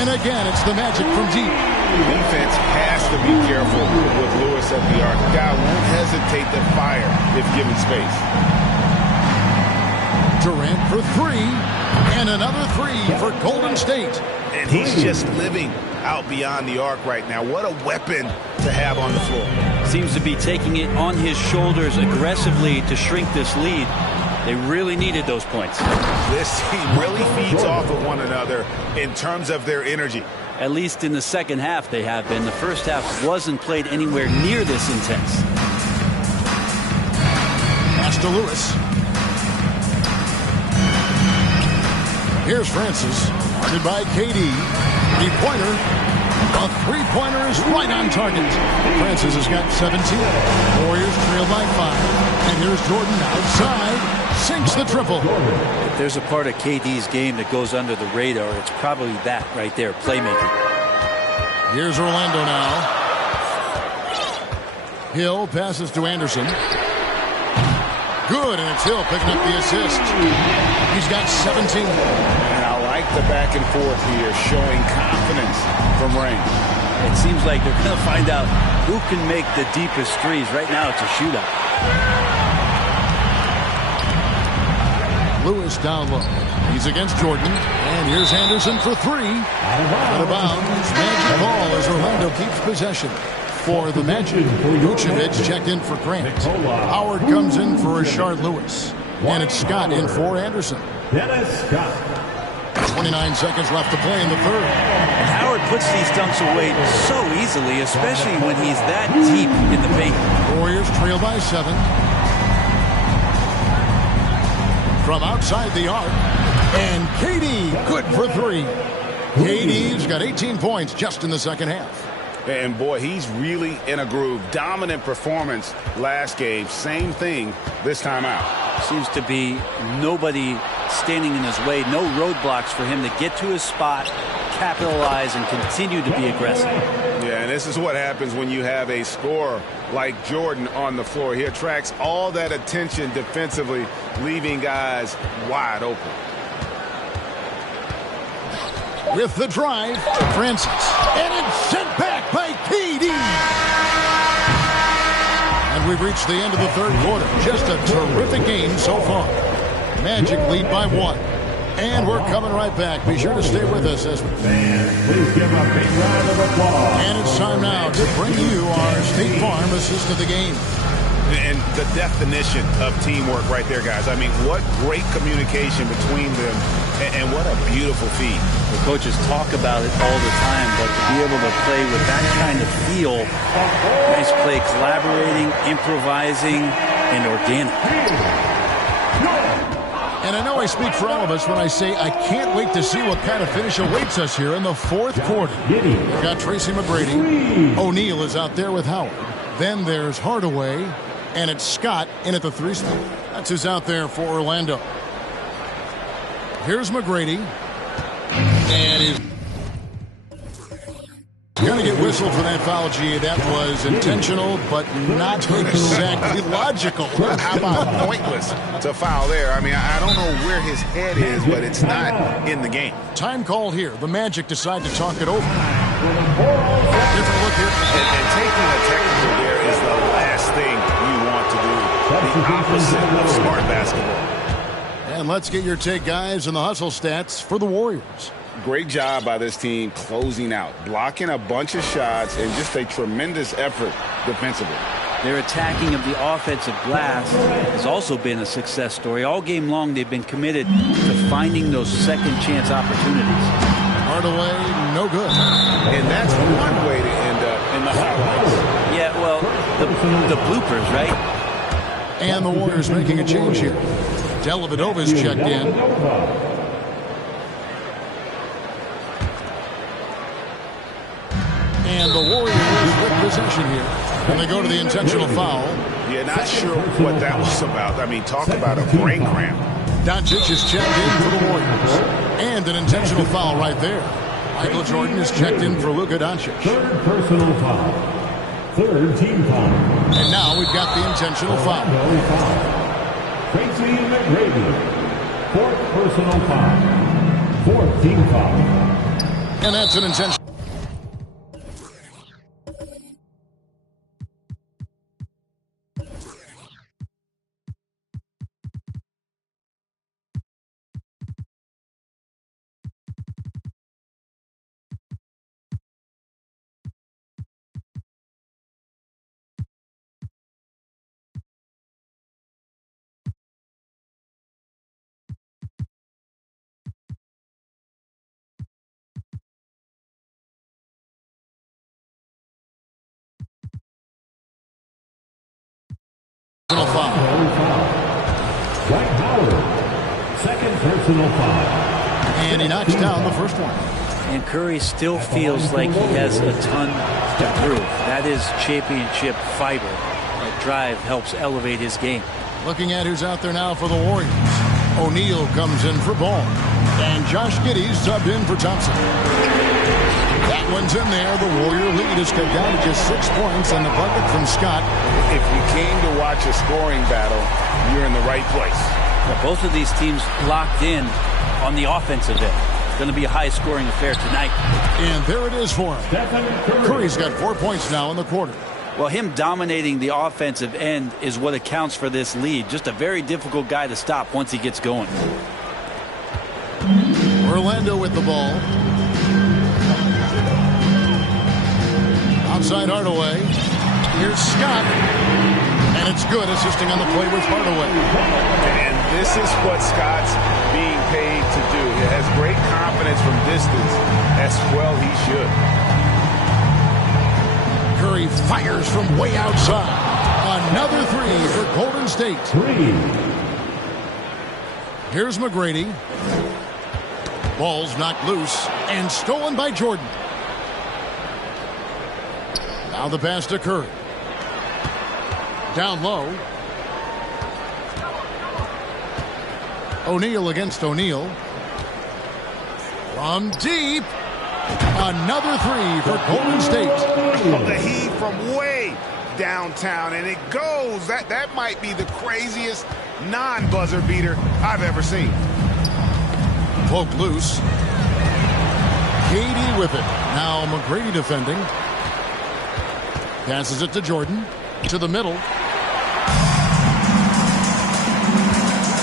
And again, it's the Magic from deep. Defense has to be careful with Lewis at the arc. The guy won't hesitate to fire if given space. Durant for 3. And another 3 for Golden State. And he's just living out beyond the arc right now. What a weapon to have on the floor. Seems to be taking it on his shoulders aggressively to shrink this lead. They really needed those points. This team really feeds off of one another in terms of their energy. At least in the second half they have been. The first half wasn't played anywhere near this intense. Pass to Lewis. Here's Francis. Guarded by KD. 3-pointer. A 3-pointer is right on target. Francis has got 17. Warriors trail by 5. And here's Jordan outside. Sinks the triple. If there's a part of KD's game that goes under the radar, it's probably that right there, playmaking. Here's Orlando now. Hill passes to Anderson. Good, and it's Hill picking up the assist. He's got 17. And I like the back and forth here, showing confidence from Rain. It seems like they're going to find out who can make the deepest threes. Right now, it's a shootout. Lewis down low. He's against Jordan. And here's Anderson for 3. Out of bounds. Magic ball as Orlando keeps possession. For the Magic, Vucevic checked in for Grant. Howard comes in for Rashard Lewis. And it's Scott in for Anderson. Dennis Scott. 29 seconds left to play in the third. And Howard puts these dunks away so easily, especially when he's that deep in the paint. Warriors trail by 7. From outside the arc. And KD, good for 3. KD's got 18 points just in the second half. And boy, he's really in a groove. Dominant performance last game. Same thing this time out. Seems to be nobody standing in his way. No roadblocks for him to get to his spot, capitalize, and continue to be aggressive. Yeah, and this is what happens when you have a scorer like Jordan on the floor. He attracts all that attention defensively, leaving guys wide open. With the drive, Francis. And it's sent back by KD. And we've reached the end of the third quarter. Just a terrific game so far. Magic lead by 1. And we're coming right back. Be sure to stay with us as Please give a big round of applause. And it's time now to bring you our State Farm assist of the game. And the definition of teamwork right there, guys. I mean, what great communication between them, and what a beautiful feed. The coaches talk about it all the time, but to be able to play with that kind of feel, nice play, collaborating, improvising, and organic. And I know I speak for all of us when I say I can't wait to see what kind of finish awaits us here in the fourth quarter. We've got Tracy McGrady. O'Neal is out there with Howard. Then there's Hardaway. And it's Scott in at the 3 spot. That's who's out there for Orlando. Here's McGrady. And he's going to get whistled for that foul, G. That was intentional, but not exactly logical. How about pointless to foul there? I mean, I don't know where his head is, but it's not in the game. Time called here. The Magic decide to talk it over. Different look here. And taking a technical there is the last thing you want to do. The opposite of smart basketball. And let's get your take, guys, on the hustle stats for the Warriors. Great job by this team closing out, blocking a bunch of shots, and just a tremendous effort defensively. Their attacking of the offensive glass has also been a success story. All game long, they've been committed to finding those second chance opportunities. Hardaway, no good. And that's one way to end up in the highlights. Yeah, well, the bloopers, right? And the Warriors making a change here. Dellavedova's checked in. And the Warriors with possession here. And they go to the intentional foul. Yeah, not sure what that was about. I mean, talk about a brain cramp. Doncic is checked in for the Warriors. And an intentional foul right there. Michael Jordan is checked in for Luka Doncic. Third personal foul. Third team foul. And now we've got the intentional foul. Tracy McGrady. Fourth personal foul. Fourth team foul. And that's an intentional. Foul. Dwight Howard. Second personal foul. And he knocks down the first one. And Curry still feels like he has a ton to prove. That is championship fiber. That drive helps elevate his game. Looking at who's out there now for the Warriors. O'Neal comes in for Ball. And Josh Giddey's subbed in for Thompson. That one's in there. The Warrior lead is cut down to just 6 points and the bucket from Scott. If you came to watch a scoring battle, you're in the right place. Well, both of these teams locked in on the offensive end. It's going to be a high-scoring affair tonight. And there it is for him. Curry's got 4 points now in the quarter. Well, him dominating the offensive end is what accounts for this lead. Just a very difficult guy to stop once he gets going. Orlando with the ball. Outside Hardaway. Here's Scott. And it's good, assisting on the play with Hardaway. And this is what Scott's being paid to do. He has great confidence from distance, as well he should. Curry fires from way outside. Another three for Golden State. Here's McGrady. Ball's knocked loose and stolen by Jordan. Now the pass to Curry. Down low. O'Neal against O'Neal. From deep. Another three for Golden State. Oh, the heat from way downtown, and it goes. That might be the craziest non-buzzer beater I've ever seen. Poke loose. KD with it. Now McGrady defending. Passes it to Jordan. To the middle.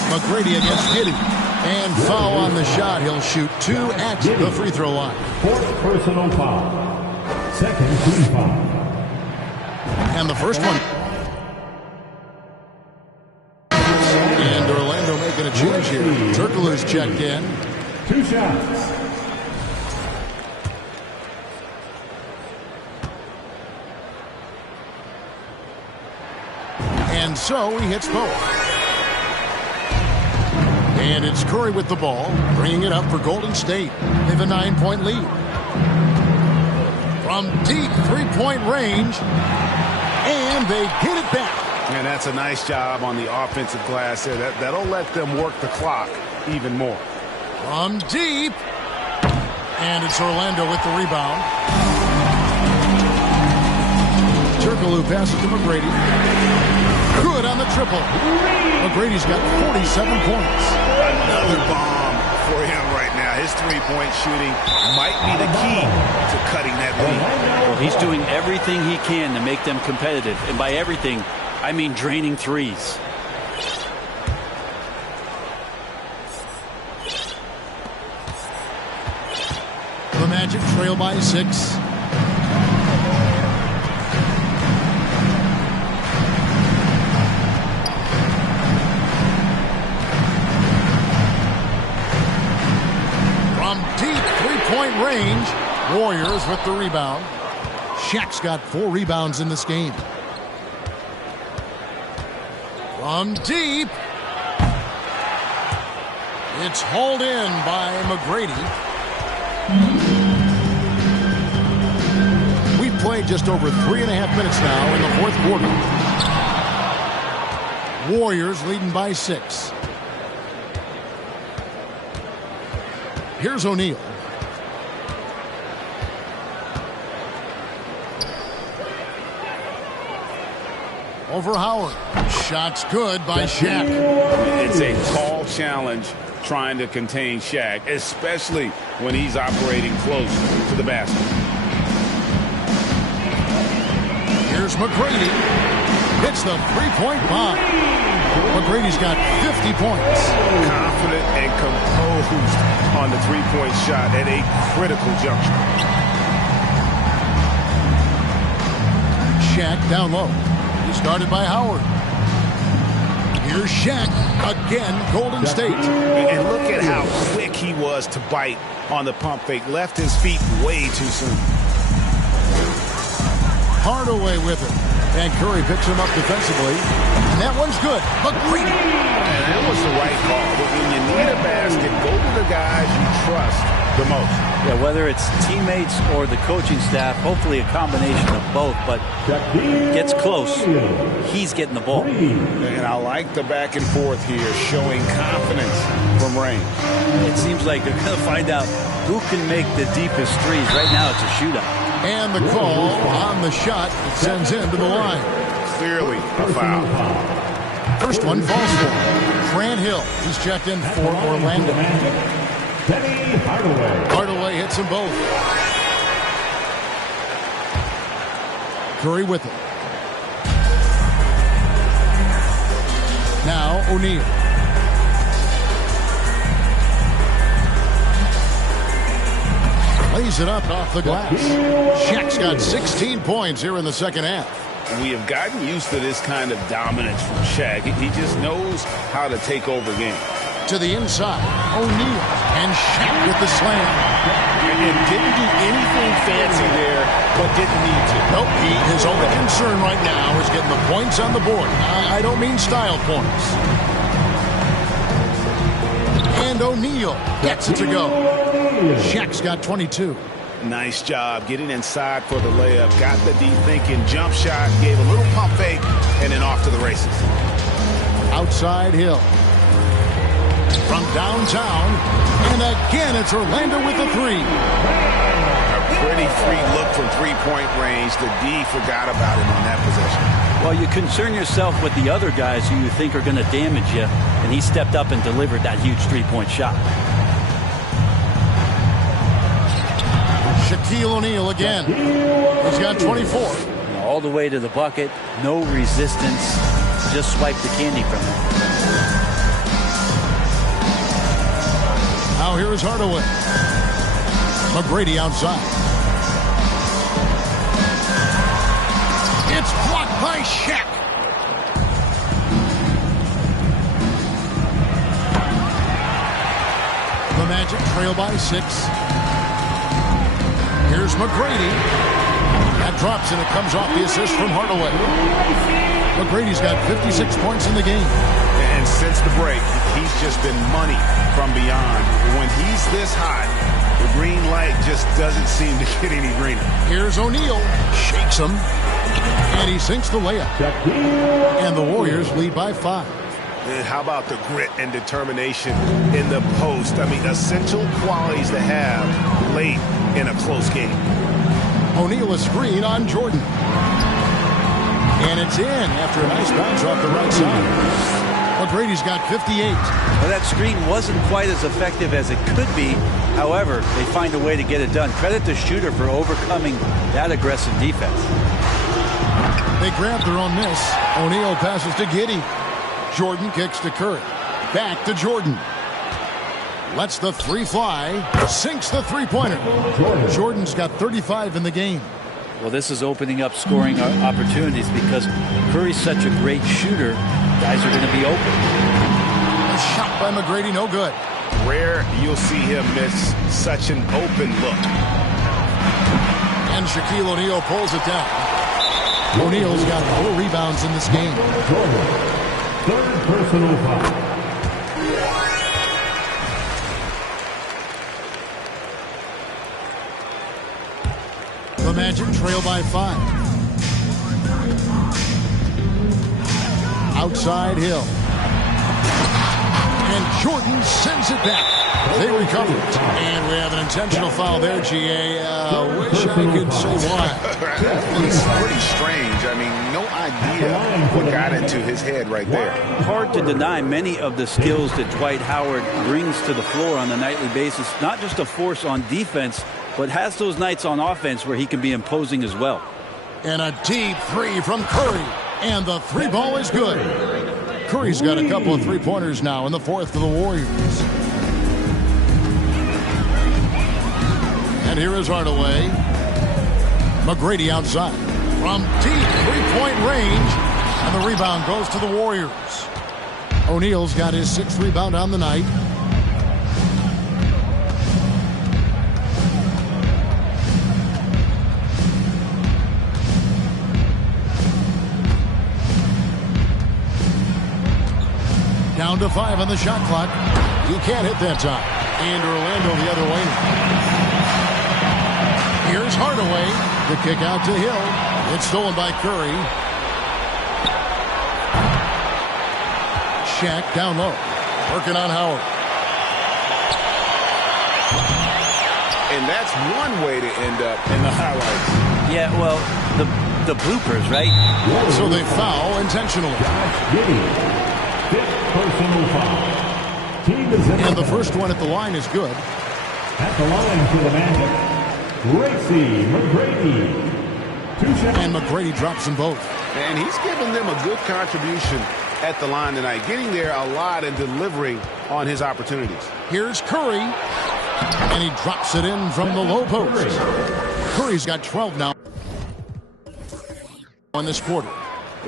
McGrady against Giddey. And foul on the shot. He'll shoot two at the free throw line. Fourth personal foul. Second team foul. And the first one. And Orlando making a change here. Turkoglu's checked in. 2 shots. And so he hits both. And it's Curry with the ball, bringing it up for Golden State. They have a 9-point lead. From deep three-point range, and they get it back. And that's a nice job on the offensive glass there. That'll let them work the clock even more. From deep, and it's Orlando with the rebound. Turkoglu passes to McGrady. Good on the triple. McGrady's got 47 points. Another bomb for him right now. His three-point shooting might be the key to cutting that lead. Well, he's doing everything he can to make them competitive. And by everything, I mean draining threes. The Magic trail by 6. From deep three-point range, Warriors with the rebound. Shaq's got 4 rebounds in this game. From deep. It's hauled in by McGrady. We've played just over 3.5 minutes now in the fourth quarter. Warriors leading by 6. Here's O'Neal. Over Howard. Shot's good by Shaq. It's a tall challenge trying to contain Shaq, especially when he's operating close to the basket. Here's McGrady. Hits the three-point bomb. McGrady's got 50 points. Confident and composed on the three-point shot at a critical juncture. Shaq down low. He started by Howard. Here's Shaq again, Golden State. And look at how quick he was to bite on the pump fake. Left his feet way too soon. Hardaway with it. And Curry picks him up defensively. And that one's good. McGrady. And that was the right call. But when you need a basket, go to the guys you trust the most. Yeah, whether it's teammates or the coaching staff, hopefully a combination of both, but gets close, he's getting the ball. And I like the back and forth here, showing confidence from range. It seems like they're going to find out who can make the deepest threes. Right now it's a shootout. And the call on the shot sends him to the line. Clearly a foul. First one falls for Grant Hill. He's checked in for Orlando. Hardaway hits them both. Curry with it. Now O'Neal. lays it up off the glass. Shaq's got 16 points here in the second half. We have gotten used to this kind of dominance from Shaq. He just knows how to take over games. To the inside, O'Neal, and Shaq with the slam. And didn't do anything fancy there, but didn't need to. Nope, his only concern right now is getting the points on the board. I don't mean style points. And O'Neal gets it to go. Shaq's got 22. Nice job getting inside for the layup. Got the D thinking, jump shot, gave a little pump fake, and then off to the races. Outside Hill. From downtown, and again it's Orlando with the three. A pretty free look from three-point range. The D forgot about him on that possession. Well, you concern yourself with the other guys who you think are going to damage you, and he stepped up and delivered that huge three-point shot. Shaquille O'Neal again. He's got 24. All the way to the bucket, no resistance, just swipe the candy from him. Now here is Hardaway. McGrady outside. It's blocked by Shaq. The Magic trail by 6. Here's McGrady. That drops and it comes off the assist from Hardaway. McGrady's got 56 points in the game. And since the break, he's just been money from beyond. When he's this hot, the green light just doesn't seem to get any greener. Here's O'Neal. Shakes him. And he sinks the layup. And the Warriors lead by 5. And how about the grit and determination in the post? I mean, essential qualities to have late in a close game. O'Neal a screen on Jordan. And it's in after a nice bounce off the right side. McGrady's got 58. Well, that screen wasn't quite as effective as it could be. However, they find a way to get it done. Credit the shooter for overcoming that aggressive defense. They grab their own miss. O'Neal passes to Giddey. Jordan kicks to Curry. Back to Jordan. Lets the three fly. Sinks the three-pointer. Jordan's got 35 in the game. Well, this is opening up scoring opportunities because Curry's such a great shooter. Guys are going to be open. A shot by McGrady, no good. Rare you'll see him miss such an open look. And Shaquille O'Neal pulls it down. O'Neal's got 4 rebounds in this game. Third personal foul. The Magic trail by 5. Outside Hill. And Jordan sends it back. They recover it. And we have an intentional foul there, GA. Wish I could say why. It's pretty strange. I mean, no idea what got into his head right there. Hard to deny many of the skills that Dwight Howard brings to the floor on a nightly basis. Not just a force on defense, but has those nights on offense where he can be imposing as well. And a deep three from Curry. And the three ball is good. Curry's got a couple of three-pointers now in the fourth for the Warriors. And here is Hardaway. McGrady outside. From deep three-point range. And the rebound goes to the Warriors. O'Neal's got his 6th rebound on the night. Down to 5 on the shot clock. He can't hit that time. And Orlando the other way. Here's Hardaway. The kick out to Hill. It's stolen by Curry. Shaq down low. Working on Howard. And that's one way to end up in the highlights. Yeah, well, the bloopers, right? So they foul intentionally. Fifth personal foul. Team is in. And the first one at the line is good. At the line for the Magic, Tracy McGrady. And McGrady drops them both. And he's given them a good contribution at the line tonight. Getting there a lot and delivering on his opportunities. Here's Curry. And he drops it in from the low post. Curry's got 12 now in this quarter.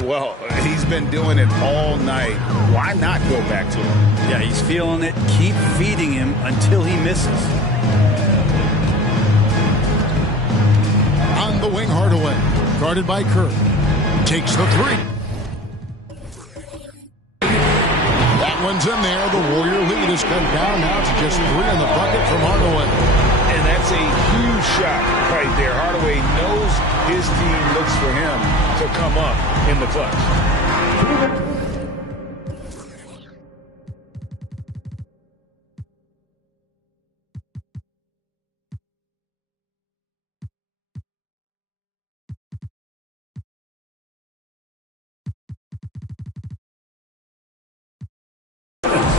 Well, he's been doing it all night. Why not go back to him? Yeah, he's feeling it. Keep feeding him until he misses. On the wing, Hardaway. Guarded by Curry. Takes the three. That one's in there. The Warrior lead has come down now to just 3 in the bucket from Hardaway. And that's a huge shot right there. Hardaway knows his team looks for him to come up in the clutch.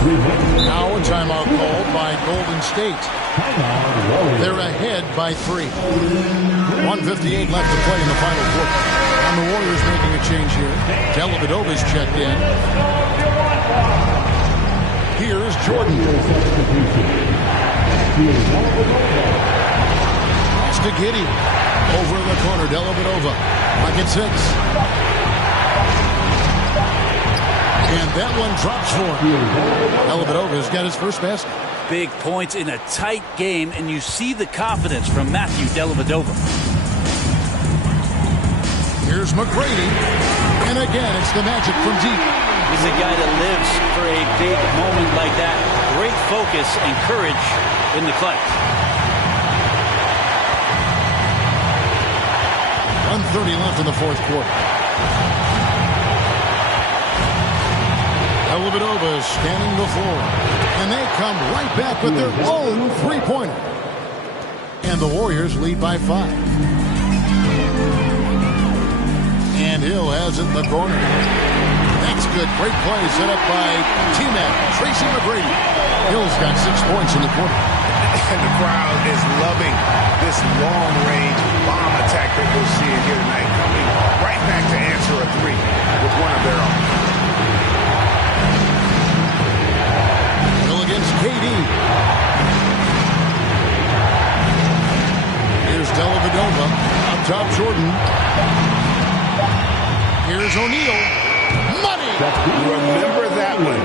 Now a timeout called by Golden State. They're ahead by 3. 1:58 left to play in the final quarter. And the Warriors making a change here. Dellavedova's checked in. Here's Jordan. Pass to Giddey. Over in the corner, Dellavedova. Pocket 6. And that one drops for him. Dellavedova's got his first basket. Big points in a tight game, and you see the confidence from Matthew Dellavedova. Here's McGrady. And again, it's the magic from deep. He's a guy that lives for a big moment like that. Great focus and courage in the clutch. 1:30 left in the fourth quarter. Dellavedova is scanning the floor. And they come right back with their own three-pointer. And the Warriors lead by 5. And Hill has it in the corner. That's good. Great play set up by T-Mac, Tracy McGrady. Hill's got 6 points in the quarter. And the crowd is loving this long-range bomb attack that we're seeing here tonight. Coming right back to answer a 3 with one of their own. Against KD. Here's Dellavedova. Up top, Jordan. Here's O'Neal. Money! Remember that one.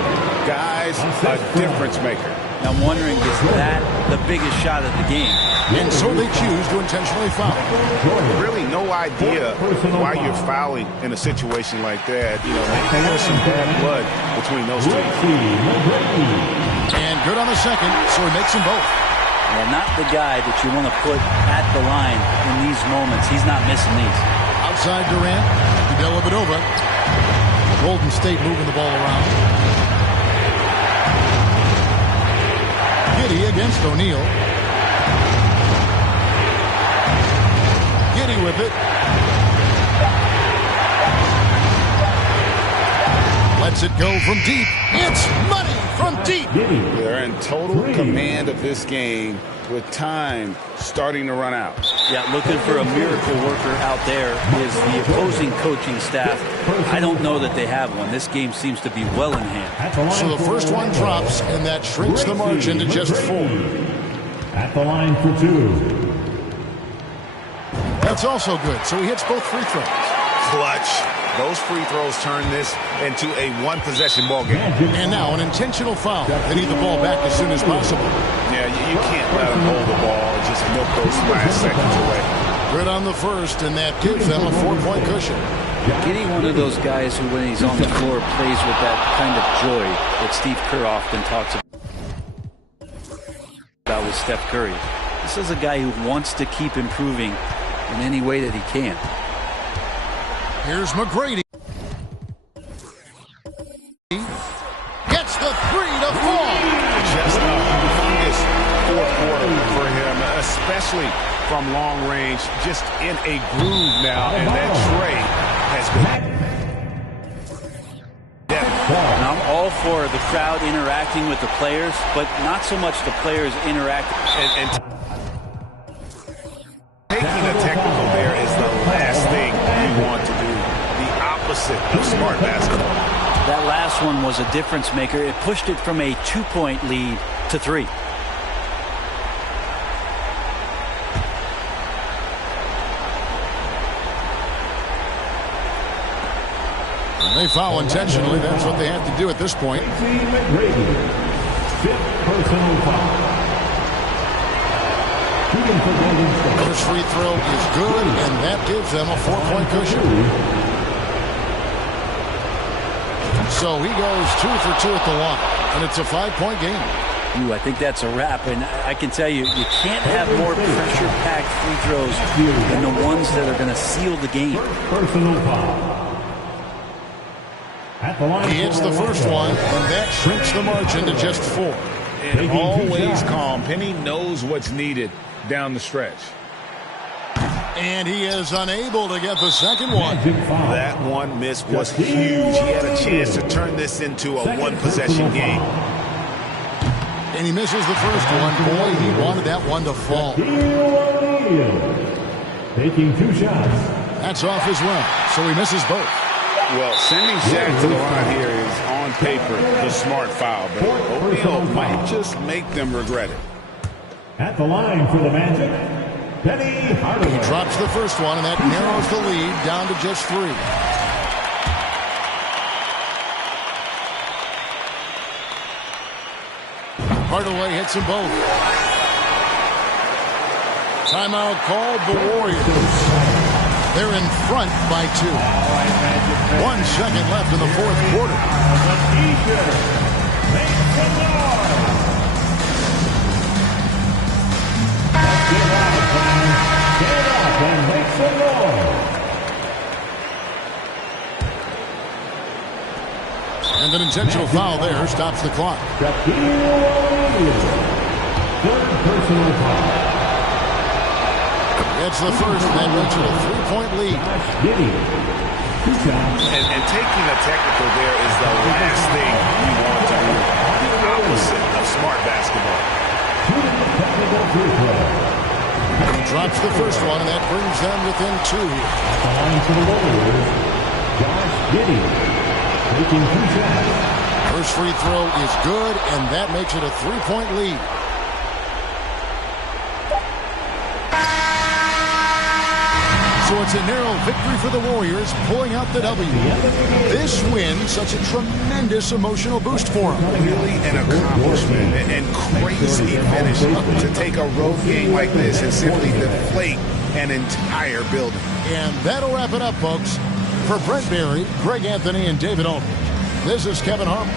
Guys, a difference maker. I'm wondering, is that the biggest shot of the game? And so they choose to intentionally foul. Really no idea why you're fouling in a situation like that. You know, maybe there's some bad blood between those two. And good on the second, so he makes them both. Yeah, not the guy that you want to put at the line in these moments. He's not missing these. Outside Durant to Dellavedova. Golden State moving the ball around. Giddey against O'Neal. Giddey with it. Lets it go from deep. It's money from deep. They're in total command of this game with time starting to run out. Yeah, looking for a miracle worker out there is the opposing coaching staff. I don't know that they have one. This game seems to be well in hand. So the first one drops, and that shrinks the margin to just 4. At the line for 2. That's also good. So he hits both free throws. Clutch. Those free throws turn this into a one-possession ball game. And now an intentional foul. They need the ball back as soon as possible. Yeah, you can't let them hold the ball and just milk those last seconds away. Good on the first, and that gives them a 4-point cushion. Getting one of those guys who, when he's on the floor, plays with that kind of joy that Steve Kerr often talks about with Steph Curry. This is a guy who wants to keep improving in any way that he can. Here's McGrady. Gets the 3 to fall. Just a humongous fourth quarter for him, especially from long range. Just in a groove now, and that trade has been. And I'm all for the crowd interacting with the players, but not so much the players interact. And taking a technical there is the last thing you want to do. The opposite of smart basketball. That last one was a difference maker. It pushed it from a 2-point lead to 3. They foul intentionally. That's what they have to do at this point. Fifth personal foul. Shooting for Golden State. First free throw is good, and that gives them a 4-point cushion. So he goes 2 for 2 at the line, and it's a 5-point game. Ooh, I think that's a wrap, and I can tell you, you can't have more pressure-packed free throws than the ones that are going to seal the game. Personal foul. At the line, he hits the first one, and that shrinks the margin to just 4. And always calm. Penny knows what's needed down the stretch. And he is unable to get the second one. That one miss was huge. He had a chance to turn this into a one-possession game. And he misses the first one. Boy, he wanted that one to fall. Taking 2 shots. That's off as well, so he misses both. Well, sending Shaq to the line here is, on paper, the smart foul. But O'Neal might just make them regret it. At the line for the Magic, Penny Hardaway. He drops the first one, and that narrows the lead down to just 3. Hardaway hits them both. Timeout called the Warriors. They're in front by 2. 1 second left in the fourth quarter. And an intentional foul there stops the clock. Third personal foul. That's the first, and that makes it a 3-point lead. And taking a technical there is the last thing you want to do. The opposite of smart basketball. He drops the first one, and that brings them within 2 here. At the line for the Warriors, Josh Giddey, taking 2 shots. First free throw is good, and that makes it a 3-point lead. So it's a narrow victory for the Warriors, pulling out the W. This win, such a tremendous emotional boost for them. Really an accomplishment and crazy finish to take a road game like this and simply deflate an entire building. And that'll wrap it up, folks. For Brent Barry, Greg Anthony, and David Aldridge, this is Kevin Harmon.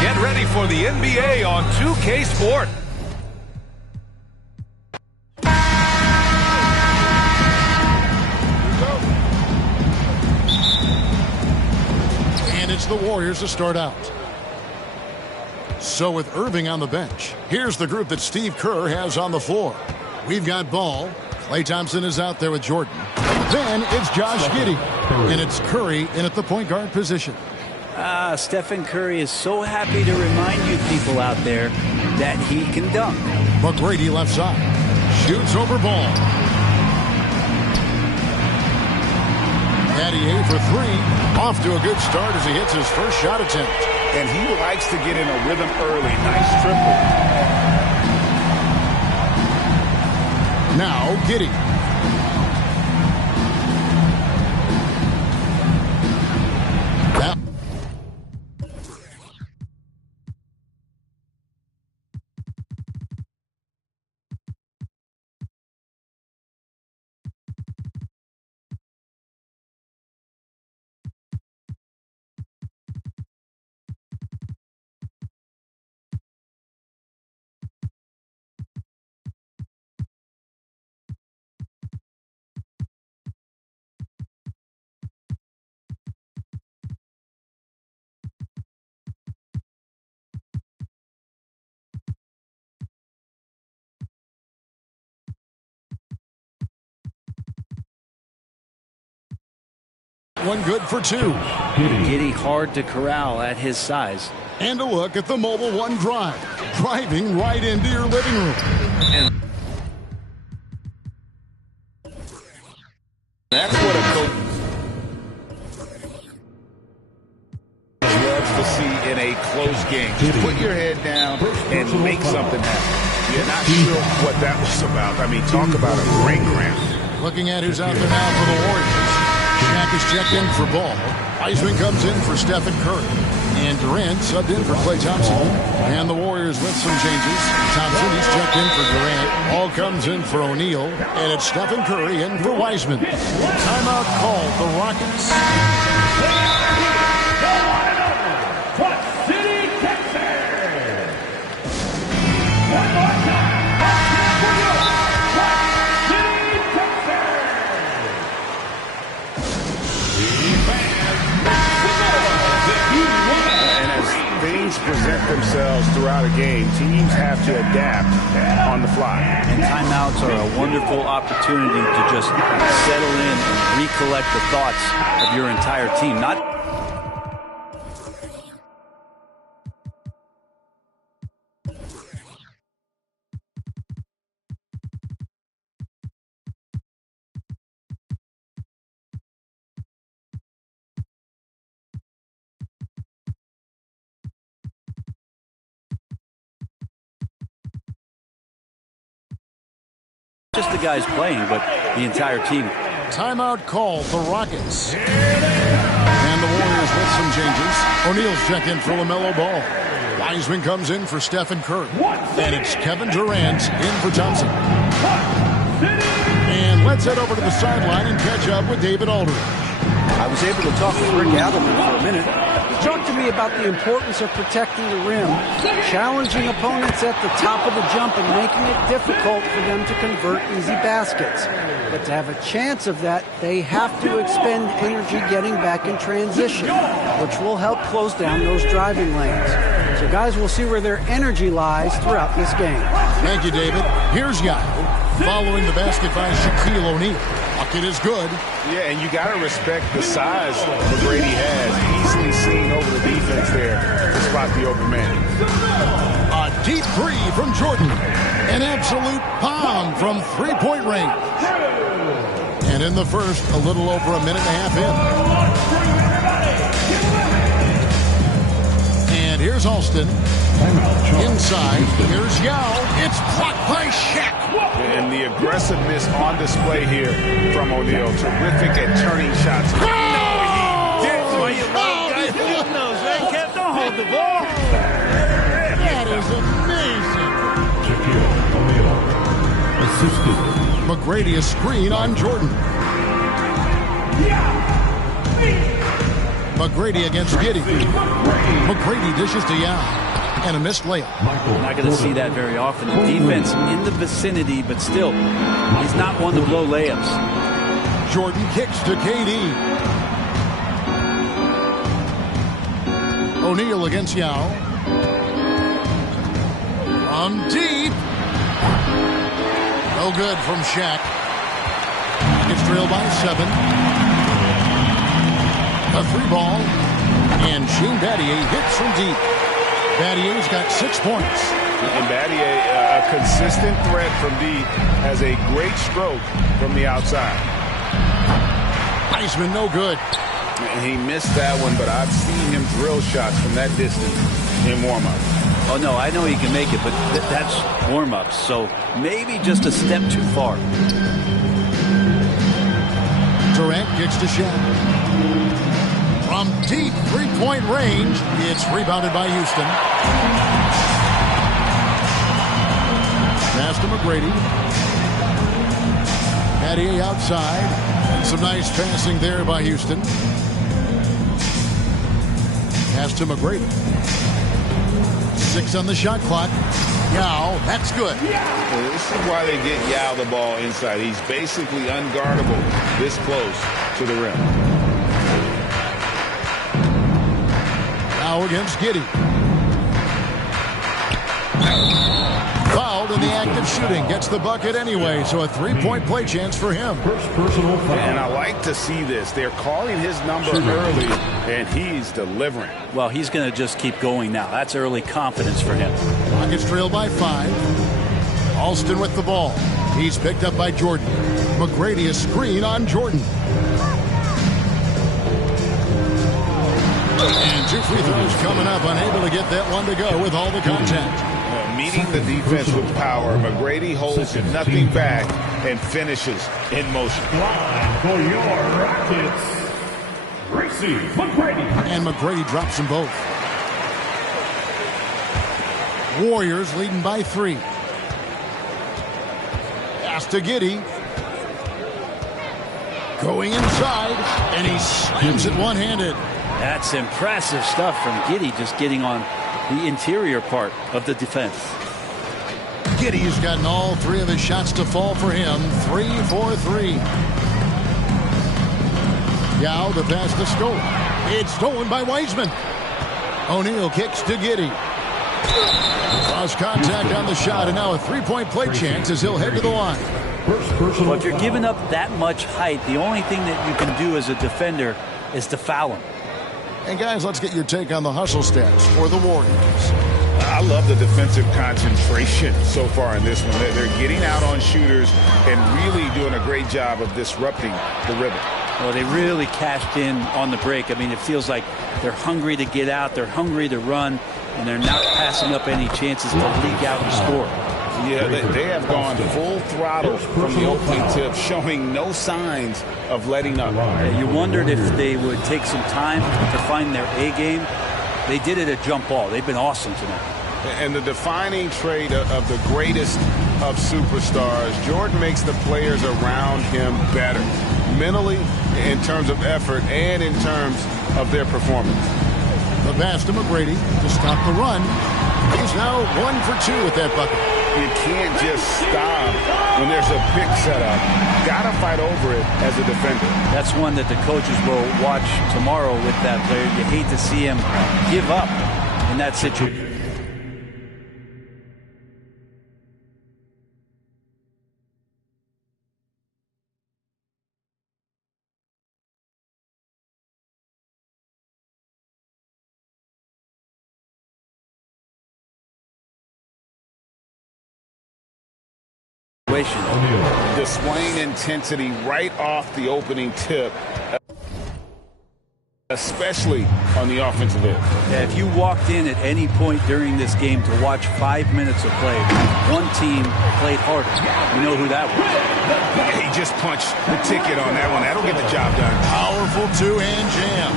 Get ready for the NBA on 2K Sport. And it's the Warriors to start out. So with Irving on the bench, here's the group that Steve Kerr has on the floor. We've got Ball. Klay Thompson is out there with Jordan. Then it's Josh Giddey. And it's Curry in at the point guard position. Stephen Curry is so happy to remind you people out there that he can dunk. McGrady left side. Shoots over Ball. Patty A for three. Off to a good start as he hits his first shot attempt. And he likes to get in a rhythm early. Nice triple. Now Giddey. One good for two. Giddey hard to corral at his size. And a look at the Mobile One drive. Driving right into your living room. And that's what a coach loves to see in a close game. Just put your head down and make something happen. You're not sure what that was about. I mean, talk about a brain cramp. Looking at who's out there now for the Warriors. Shaq is checked in for Ball. Wiseman comes in for Stephen Curry. And Durant subbed in for Klay Thompson. And the Warriors with some changes. Thompson, he's checked in for Durant. Ball comes in for O'Neal. And it's Stephen Curry in for Wiseman. Timeout called the Rockets. Present themselves throughout a game. Teams have to adapt on the fly. And timeouts are a wonderful opportunity to just settle in and recollect the thoughts of your entire team. Not just the guys playing, but the entire team. Timeout called the Rockets. And the Warriors with some changes. O'Neal's checked in for LaMelo Ball. Wiseman comes in for Stephen Curry. And it's Kevin Durant in for Thompson. And let's head over to the sideline and catch up with David Aldridge. I was able to talk with Rick Adelman for a minute. He talked to me about the importance of protecting the rim, challenging opponents at the top of the jump and making it difficult for them to convert easy baskets. But to have a chance of that, they have to expend energy getting back in transition, which will help close down those driving lanes. So guys, we'll see where their energy lies throughout this game. Thank you, David. Here's Yao. Following the basket by Shaquille O'Neal. Bucket is good. Yeah, and you got to respect the size McGrady has. Easily seen over the defense there to spot the open man. A deep three from Jordan. An absolute bomb from three-point range. And in the first, a little over a minute and a half in. And here's Alston. Inside, here's Yao. It's blocked by Shaq. And the aggressiveness on display here from O'Neal. Terrific at turning shots. Oh! No, he didn't. Why you little guys shooting those, man? Kev, don't hold the ball. That is amazing. Shaquille O'Neal assisted McGrady a screen on Jordan. McGrady against Giddey. McGrady dishes to Yao. And a missed layup. Not going to see that very often. The defense in the vicinity, but still, he's not one to blow layups. Jordan kicks to KD. O'Neal against Yao. From deep. No good from Shaq. Gets trailed by 7. A 3-ball. And Shane Battier hits from deep. Battier's got 6 points. And Battier, a consistent threat from deep, has a great stroke from the outside. Wiseman no good. He missed that one, but I've seen him drill shots from that distance in warm-up. Oh, no, I know he can make it, but that's warm-ups, so maybe just a step too far. Durant kicks to Shaq. From deep 3-point range, it's rebounded by Houston. Pass to McGrady. Battier outside. And some nice passing there by Houston. Pass to McGrady. 6 on the shot clock. Yao, that's good. Well, this is why they get Yao the ball inside. He's basically unguardable this close to the rim. Now against Giddey. Fouled in the act of shooting. Gets the bucket anyway, so a 3-point play chance for him. First personal foul. And I like to see this. They're calling his number early, and he's delivering. Well, he's going to just keep going now. That's early confidence for him. Rockets trail by 5. Alston with the ball. He's picked up by Jordan. McGrady a screen on Jordan. And 2 free throws coming up. Unable to get that one to go with all the contact. Meeting the defense with power, McGrady holds nothing back and finishes in motion. For your Rockets, Tracy McGrady. And McGrady drops them both. Warriors leading by 3. Pass to Giddey. Going inside, and he slams it one-handed. That's impressive stuff from Giddey, just getting on the interior part of the defense. Giddey's gotten all 3 of his shots to fall for him. 3 for 3. Yao the pass to Stoll. It's stolen by Wiseman. O'Neal kicks to Giddey. Cross contact on the shot, and now a 3-point play chance as he'll head to the line. Well, if you're giving up that much height, the only thing that you can do as a defender is to foul him. And guys, let's get your take on the hustle stats for the Warriors. I love the defensive concentration so far in this one. They're getting out on shooters and really doing a great job of disrupting the rhythm. Well, they really cashed in on the break. I mean, it feels like they're hungry to get out, they're hungry to run, and they're not passing up any chances to leak out and score. Yeah, they have gone full throttle from the opening tip, showing no signs of letting up. You wondered if they would take some time to find their A game. They did it at jump ball. They've been awesome tonight. And the defining trait of the greatest of superstars, Jordan makes the players around him better, mentally, in terms of effort, and in terms of their performance. The pass to McGrady to stop the run. He's now 1 for 2 with that bucket. You can't just stop when there's a pick set up. Got to fight over it as a defender. That's one that the coaches will watch tomorrow with that player. You hate to see him give up in that situation. Displaying intensity right off the opening tip, especially on the offensive end. Yeah, if you walked in at any point during this game to watch 5 minutes of play, one team played harder. You know who that was. Yeah, he just punched the ticket on that one. That'll get the job done. Powerful 2-hand jam.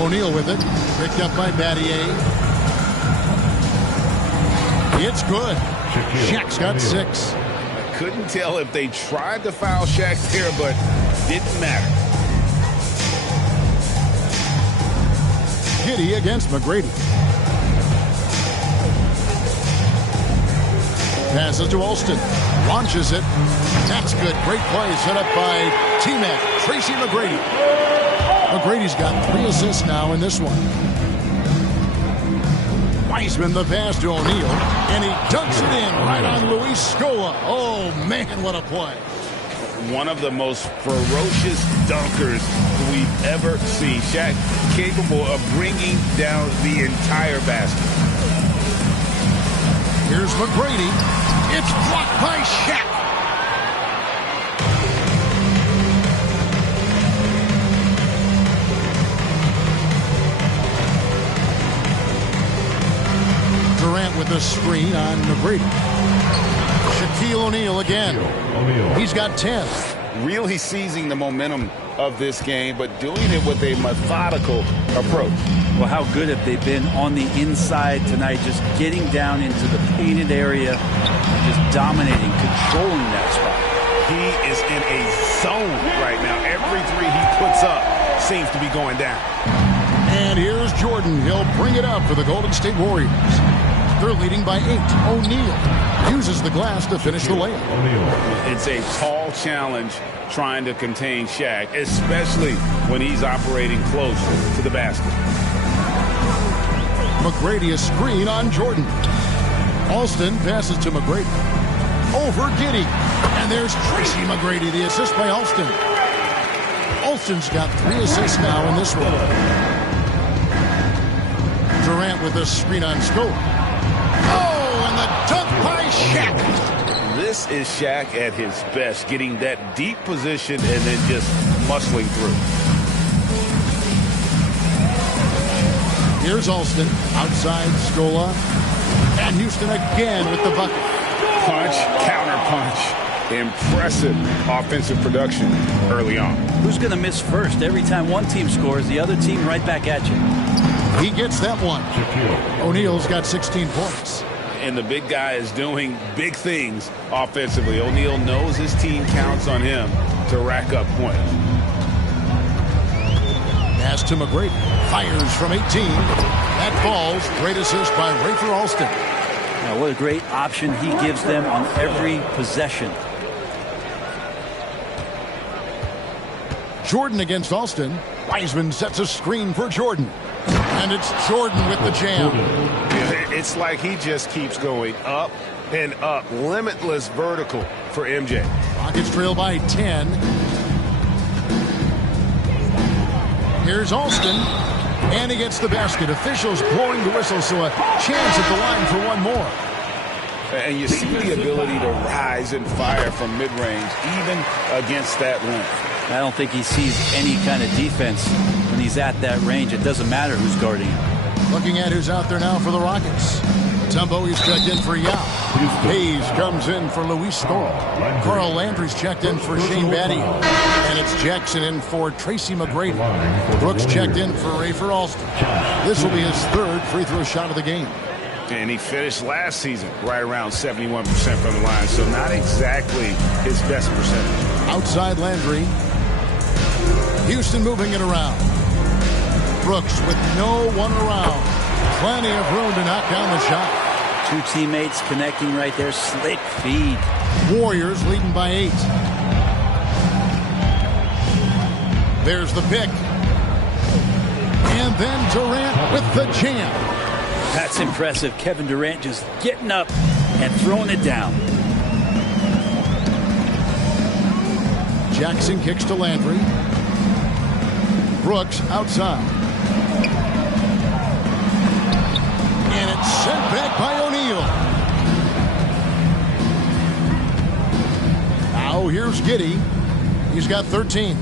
O'Neal with it. Picked up by Battier. It's good. Shaq's got 6. I couldn't tell if they tried to foul Shaq there, but didn't matter. Giddey against McGrady. Passes to Alston. Launches it. That's good. Great play set up by T-Mac, Tracy McGrady. McGrady's got 3 assists now in this one. Wiseman the pass to O'Neal, and he dunks it in right on Luis Scola. Oh, man, what a play. One of the most ferocious dunkers we've ever seen. Shaq capable of bringing down the entire basket. Here's McGrady. It's blocked by Shaq. Durant with the screen on McGrady. Shaquille O'Neal again. He's got 10. Really seizing the momentum of this game, but doing it with a methodical approach. Well, how good have they been on the inside tonight, just getting down into the painted area, just dominating, controlling that spot. He is in a zone right now. Every three he puts up seems to be going down. And here's Jordan. He'll bring it up for the Golden State Warriors. They're leading by 8. O'Neal uses the glass to finish the layup. It's a tall challenge trying to contain Shaq, especially when he's operating close to the basket. McGrady a screen on Jordan. Alston passes to McGrady. Over Giddey. And there's Tracy McGrady, the assist by Alston. Alston's got 3 assists now in this one. Durant with a screen on Scola. Oh, and the dunk by Shaq. This is Shaq at his best, getting that deep position and then just muscling through. Here's Alston, outside Scola, and Houston again with the bucket. Punch, counter punch. Impressive offensive production early on. Who's going to miss first? Every time one team scores, the other team right back at you. He gets that one. O'Neal's got 16 points. And the big guy is doing big things offensively. O'Neal knows his team counts on him to rack up points. Pass to McGrady. Fires from 18. That falls. Great assist by Rafer Alston. Now, what a great option he gives them on every possession. Jordan against Alston. Wiseman sets a screen for Jordan. And it's Jordan with the jam. It's like he just keeps going up and up. Limitless vertical for MJ. Rockets trail by 10. Here's Alston. And he gets the basket. Officials blowing the whistle, so a chance at the line for one more. And you see the ability to rise and fire from mid-range, even against that length. I don't think he sees any kind of defense when he's at that range. It doesn't matter who's guarding him. Looking at who's out there now for the Rockets. Tumbo is checked in for Yao. Hayes comes in for Luis Scola. Carl Landry's checked in for Shane Battier. And it's Jackson in for Tracy McGrady. Brooks checked in for Rafer Alston. This will be his 3rd free throw shot of the game. And he finished last season right around 71% from the line, so not exactly his best percentage. Outside Landry. Houston moving it around. Brooks with no one around. Plenty of room to knock down the shot. 2 teammates connecting right there. Slick feed. Warriors leading by 8. There's the pick. And then Durant with the jam. That's impressive. Kevin Durant just getting up and throwing it down. Jackson kicks to Landry. Brooks outside. And it's sent back by O'Neal. Now here's Giddey. He's got 13.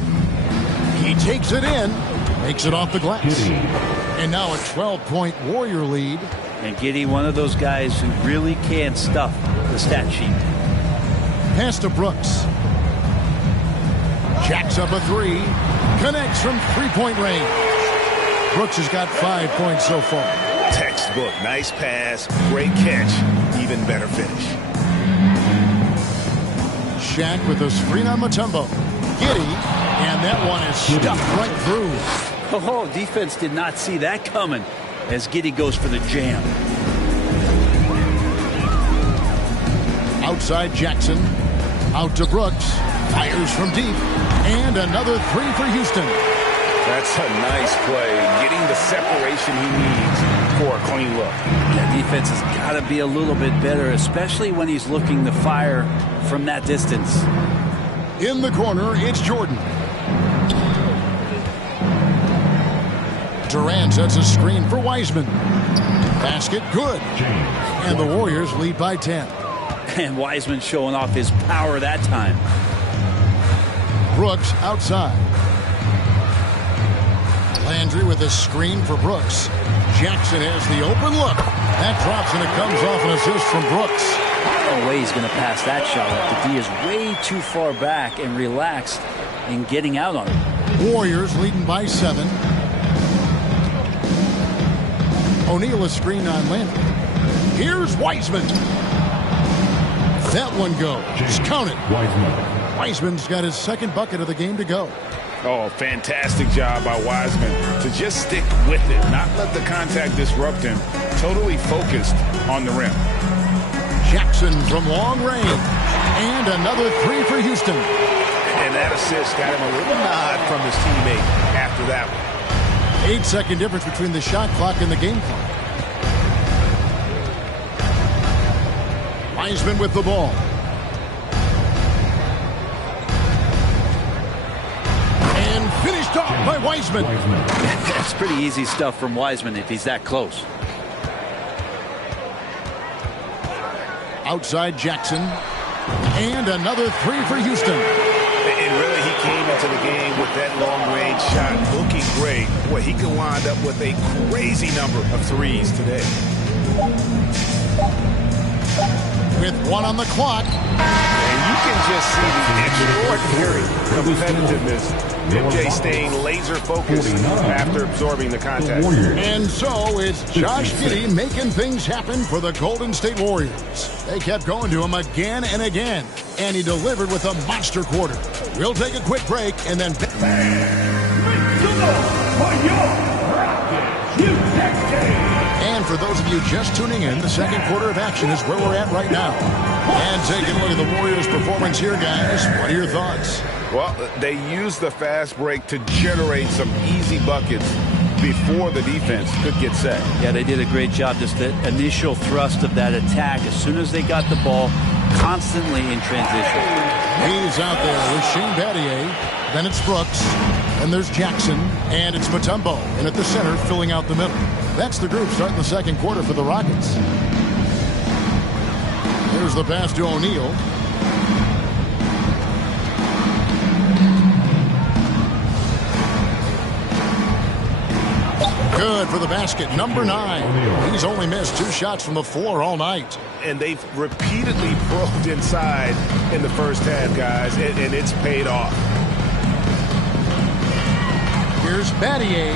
He takes it in. Makes it off the glass. And now a 12-point Warrior lead. And Giddey, one of those guys who really can stuff the stat sheet. Pass to Brooks. Jacks up a 3. Connects from 3-point range. Brooks has got 5 points so far. Textbook. Nice pass. Great catch. Even better finish. Shaq with a screen on Mutombo. Giddey, and that one is stuffed right through. Oh, defense did not see that coming as Giddey goes for the jam. Outside Jackson. Out to Brooks. Fires from deep. And another three for Houston. That's a nice play. Getting the separation he needs for a clean look. That defense has got to be a little bit better, especially when he's looking to fire from that distance. In the corner, it's Jordan. Durant sets a screen for Wiseman. Basket good. And the Warriors lead by 10. And Wiseman showing off his power that time. Brooks outside. Landry with a screen for Brooks. Jackson has the open look. That drops and it comes off an assist from Brooks. No way he's going to pass that shot. The D is way too far back and relaxed in getting out on it. Warriors leading by 7. O'Neal is screened on Landry. Here's Wiseman. That one goes. Count it. Wiseman's got his second bucket of the game to go. Oh, fantastic job by Wiseman to just stick with it, not let the contact disrupt him. Totally focused on the rim. Jackson from long range. And another three for Houston. And that assist got him a little nod from his teammate after that one. 8-second difference between the shot clock and the game clock. Wiseman with the ball. And finished off by Wiseman. That's pretty easy stuff from Wiseman if he's that close. Outside Jackson. And another three for Houston. And really, he came into the game with that long-range shot looking great. Boy, he could wind up with a crazy number of threes today. With one on the clock. And you can just see the extraordinary competitiveness. MJ staying laser-focused after absorbing the contact. And so it's Josh Giddey making things happen for the Golden State Warriors. They kept going to him again and again, and he delivered with a monster quarter. We'll take a quick break and then... And for those of you just tuning in, the second quarter of action is where we're at right now. And taking a look at the Warriors' performance here, guys. What are your thoughts? Well, they used the fast break to generate some easy buckets before the defense could get set. Yeah, they did a great job. Just the initial thrust of that attack, as soon as they got the ball, constantly in transition. He's out there with Shane Battier. Then it's Brooks. And there's Jackson. And it's Mutombo. And at the center, filling out the middle. That's the group starting the second quarter for the Rockets. Here's the pass to O'Neal. Good for the basket, number 9. He's only missed 2 shots from the floor all night. And they've repeatedly probed inside in the first half, guys, and it's paid off. Here's Battier.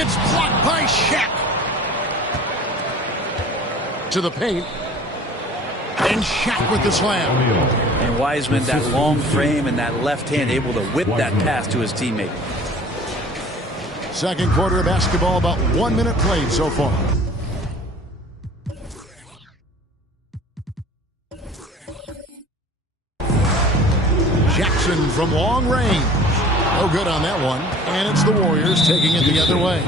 It's blocked by Shaq. To the paint. And Shaq with the slam. And Wiseman, that long frame and that left hand, able to whip that pass to his teammate. Second quarter of basketball, about 1 minute played so far. Jackson from long range. No good on that one. And it's the Warriors taking it the other way.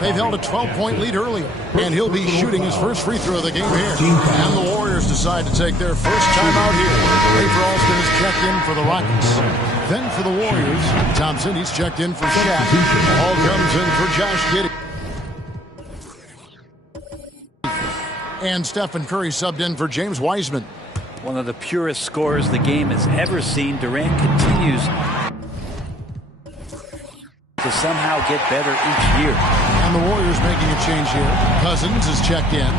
They've held a 12-point lead earlier. And he'll be shooting his first free throw of the game here. And the Warriors decide to take their first time out here. Rafer Alston is checked in for the Rockets. Then for the Warriors, Thompson, he's checked in for Shaq. All comes in for Josh Giddey. And Stephen Curry subbed in for James Wiseman. One of the purest scorers the game has ever seen. Durant continues to somehow get better each year. And the Warriors making a change here. Cousins is checked in.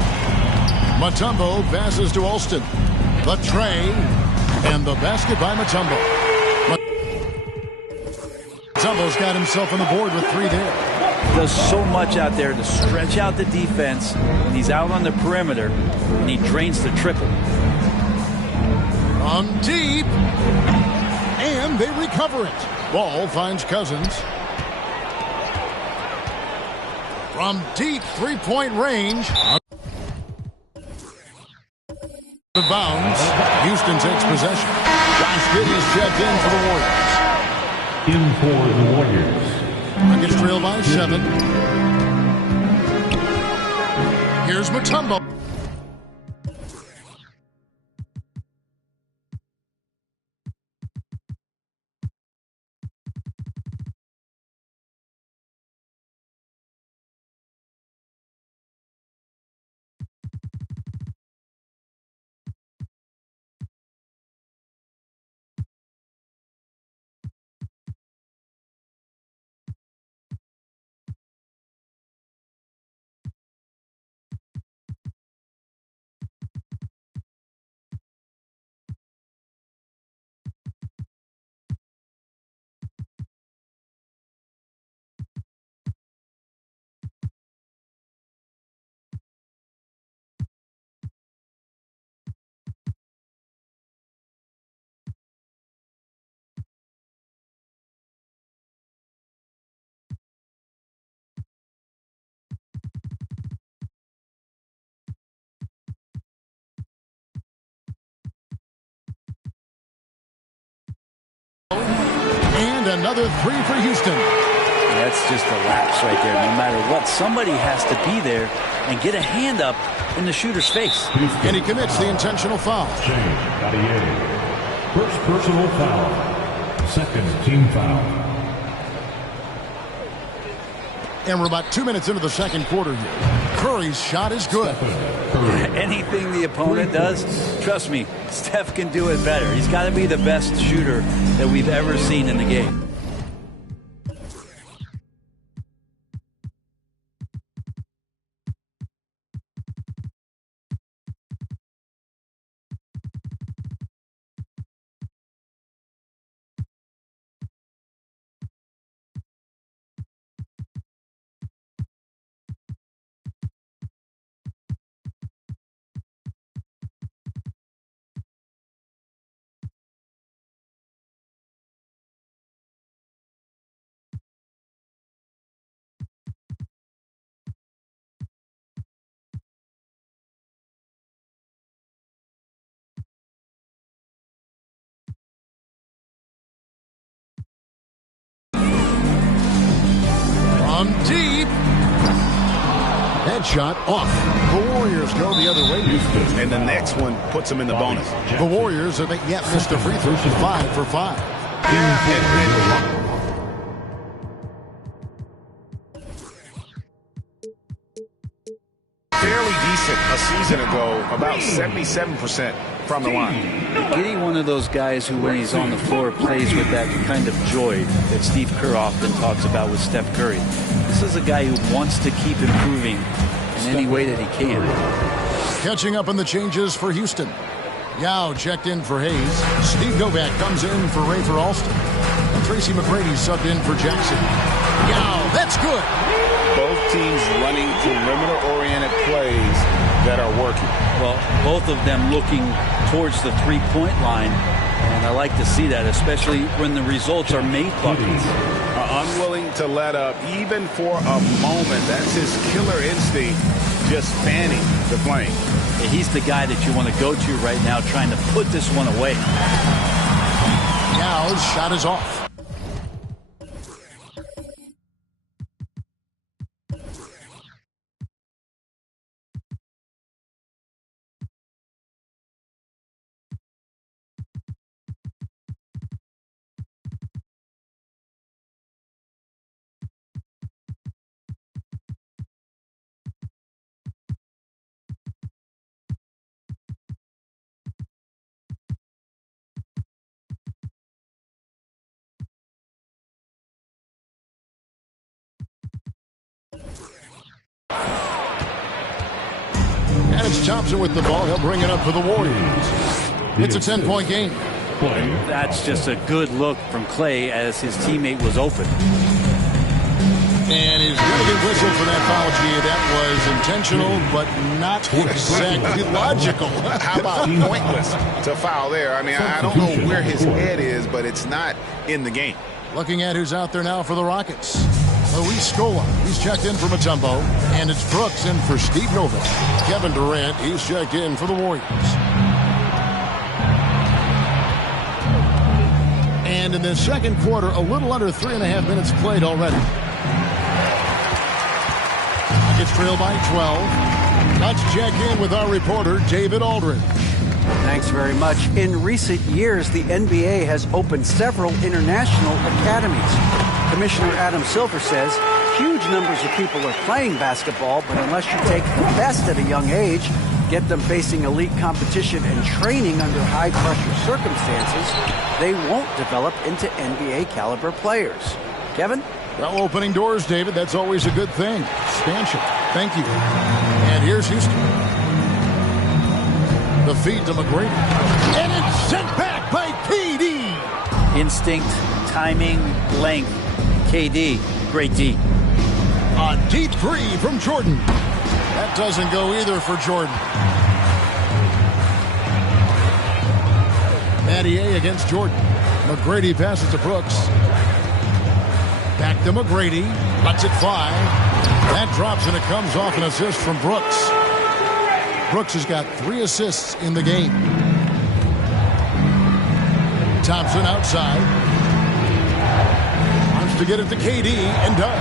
Mutombo passes to Alston. The tray. And the basket by Mutombo. Mutombo's got himself on the board with 3 there. Does so much out there to stretch out the defense when he's out on the perimeter, and he drains the triple. From deep. And they recover it. Ball finds Cousins. From deep three-point range. The bounds. Houston takes possession. Josh Giddey is checked in for the Warriors. In for the Warriors. Rockets trail by 7. Here's Mutombo. And another three for Houston. That's just a lapse right there. No matter what, somebody has to be there and get a hand up in the shooter's face. And he commits the intentional foul. First personal foul. Second team foul. And we're about 2 minutes into the second quarter here. Curry's shot is good. Anything the opponent does, trust me, Steph can do it better. He's got to be the best shooter that we've ever seen in the game. From deep. That shot off. The Warriors go the other way. And the next one puts them in the bonus. The Warriors have yet missed a free throw. 5 for 5. Fairly decent a season ago, about 77% from the line. Giddey, one of those guys who, when he's on the floor, plays with that kind of joy that Steve Kerr often talks about with Steph Curry. This is a guy who wants to keep improving in any way that he can. Catching up on the changes for Houston. Yao checked in for Hayes. Steve Novak comes in for Ray for Alston. And Tracy McGrady subbed in for Jackson. Yao, that's good. Both teams running perimeter-oriented plays that are working. Well, both of them looking towards the three-point line, and I like to see that, especially when the results are made buckets. Unwilling to let up, even for a moment. That's his killer instinct, just fanning the flame. Yeah, he's the guy that you want to go to right now, trying to put this one away. Yao's shot is off. And it's Thompson with the ball. He'll bring it up for the Warriors. It's a 10-point game. That's just a good look from Clay as his teammate was open. And he's going to get whistled for that foul, G. That was intentional, but not exactly logical. How about pointless to foul there? I mean, I don't know where his head is, but it's not in the game. Looking at who's out there now for the Rockets. Luis Scola, he's checked in for Mutombo. And it's Brooks in for Steve Novak. Kevin Durant, he's checked in for the Warriors. And in the second quarter, a little under 3.5 minutes played already. Rockets trail by 12. Let's check in with our reporter, David Aldridge. Thanks very much. In recent years, the NBA has opened several international academies. Commissioner Adam Silver says huge numbers of people are playing basketball, but unless you take the best at a young age, get them facing elite competition and training under high-pressure circumstances, they won't develop into NBA-caliber players. Kevin? Well, opening doors, David, that's always a good thing. Expansion. Thank you. And here's Houston. The feed to McGrady. And it's sent back by KD. Instinct, timing, length. KD, great D. A deep three from Jordan. That doesn't go either for Jordan. Mathieu against Jordan. McGrady passes to Brooks. Back to McGrady. Lets it fly. That drops and it comes off an assist from Brooks. Brooks has got 3 assists in the game. Thompson outside. Wants to get it to KD and does.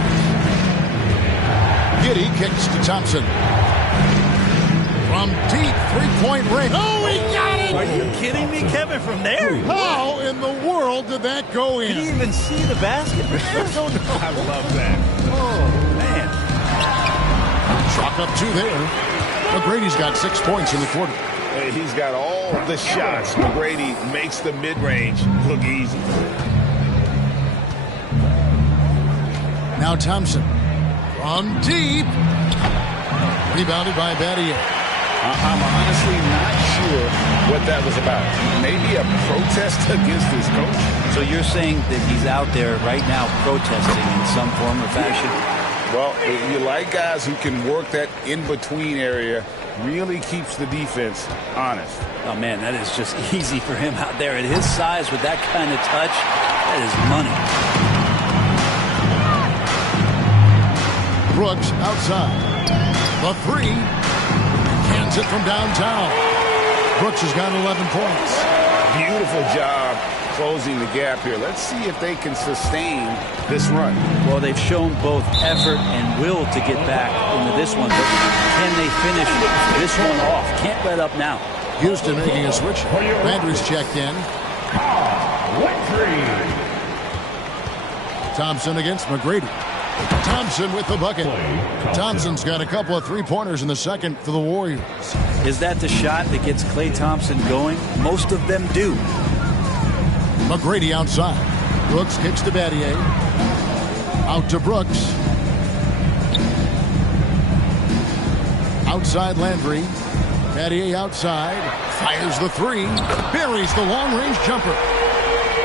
Giddey kicks to Thompson. From deep three-point range. Oh, he got it! Are you kidding me, Kevin, from there? How in the world did that go in? Did he even see the basket? I don't know. I love that. Oh, man. Chalk up 2 there. McGrady's got 6 points in the quarter. Hey, he's got all the shots. McGrady makes the mid-range look easy. Now Thompson. From deep. Rebounded by Mathieu. I'm honestly not sure what that was about. Maybe a protest against his coach. So you're saying that he's out there right now protesting in some form or fashion? Well, you like guys who can work that in-between area, really keeps the defense honest. Oh, man, that is just easy for him out there. At his size, with that kind of touch, that is money. Brooks outside. The 3. Cans it from downtown. Brooks has got 11 points. Beautiful job closing the gap here. Let's see if they can sustain this run. Well, they've shown both effort and will to get back into this one, but can they finish this one off? Can't let up now. Houston making a switch. Landry's checked in. Thompson against McGrady. Thompson with the bucket. Thompson's got a couple of 3-pointers in the second for the Warriors. Is that the shot that gets Klay Thompson going? Most of them do. McGrady outside. Brooks kicks to Mathieu. Out to Brooks. Outside Landry. Mathieu outside. Fires the 3. Buries the long-range jumper.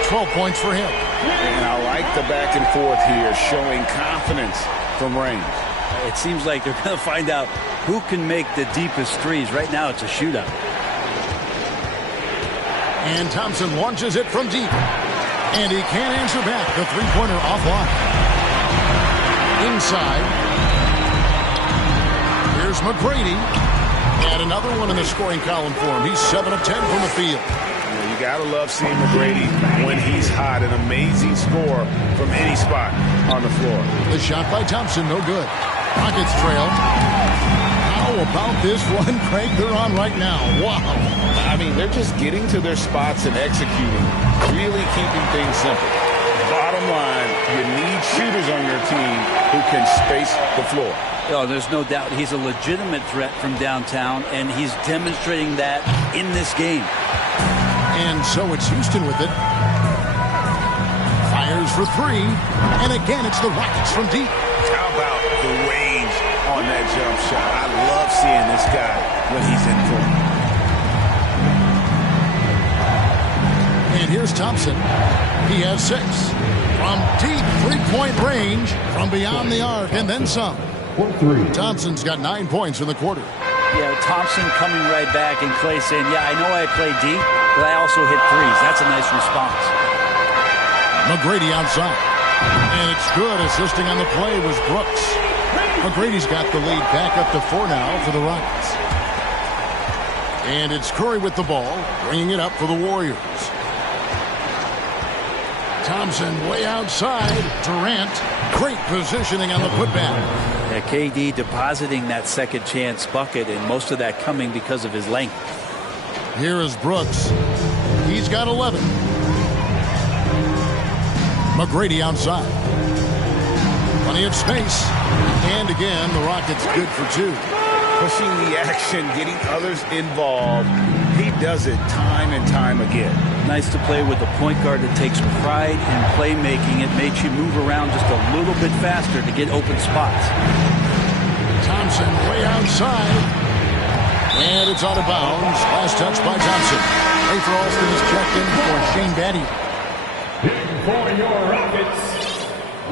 12 points for him. And I like the back and forth here, showing confidence from range. It seems like they're going to find out who can make the deepest threes. Right now, it's a shootout. And Thompson launches it from deep. And he can't answer back. The 3-pointer offline. Inside. Here's McGrady. And another one in the scoring column for him. He's 7 of 10 from the field. You gotta love seeing McGrady when he's hot. An amazing score from any spot on the floor. The shot by Thompson, no good. Rockets trail. How about this run, Craig, they're on right now? Wow. I mean, they're just getting to their spots and executing, really keeping things simple. Bottom line, you need shooters on your team who can space the floor. Oh, there's no doubt he's a legitimate threat from downtown, and he's demonstrating that in this game. And so it's Houston with it. Fires for 3. And again, it's the Rockets from deep. How about the range on that jump shot? I love seeing this guy when he's in form. And here's Thompson. He has 6. From deep three-point range, from beyond the arc, and then some. Thompson's got 9 points in the quarter. Yeah, Thompson coming right back, and Clay saying, yeah, I know I play deep, but I also hit threes. That's a nice response. McGrady outside. And it's good. Assisting on the play was Brooks. McGrady's got the lead back up to 4 now for the Rockets. And it's Curry with the ball, bringing it up for the Warriors. Thompson way outside. Durant, great positioning on the putback. Yeah, KD depositing that second chance bucket, and most of that coming because of his length. Here is Brooks. He's got 11. McGrady outside. Plenty of space. And again, the Rockets good for 2. Pushing the action, getting others involved. He does it time and time again. Nice to play with a point guard that takes pride in playmaking. It makes you move around just a little bit faster to get open spots. Thompson way outside. And it's out of bounds. Last touch by Thompson. Rafer Alston is checked in for Shane Battier. For your Rockets,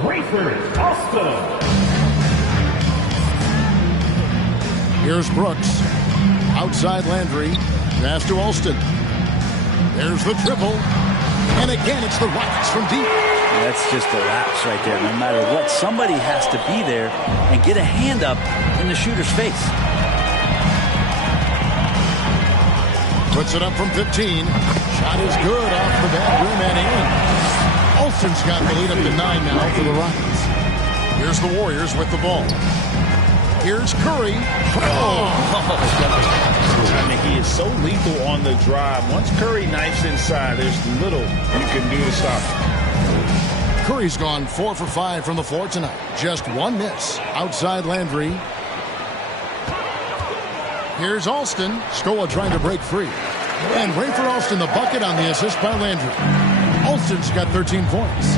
Rafer Alston. Here's Brooks. Outside Landry. Pass to Alston. There's the triple. And again, it's the Rockets from deep. That's just a lapse right there. No matter what, somebody has to be there and get a hand up in the shooter's face. Puts it up from 15. Shot is good off the back rim and in. Alston's got the lead up to 9 now for the Rockets. Here's the Warriors with the ball. Here's Curry. I mean, he is so lethal on the drive. Once Curry knifes inside, there's little you can do to stop him. Curry's gone 4 for 5 from the floor tonight. Just 1 miss. Outside Landry. Here's Alston. Scola trying to break free. And Rafer Alston the bucket on the assist by Landry. Alston's got 13 points.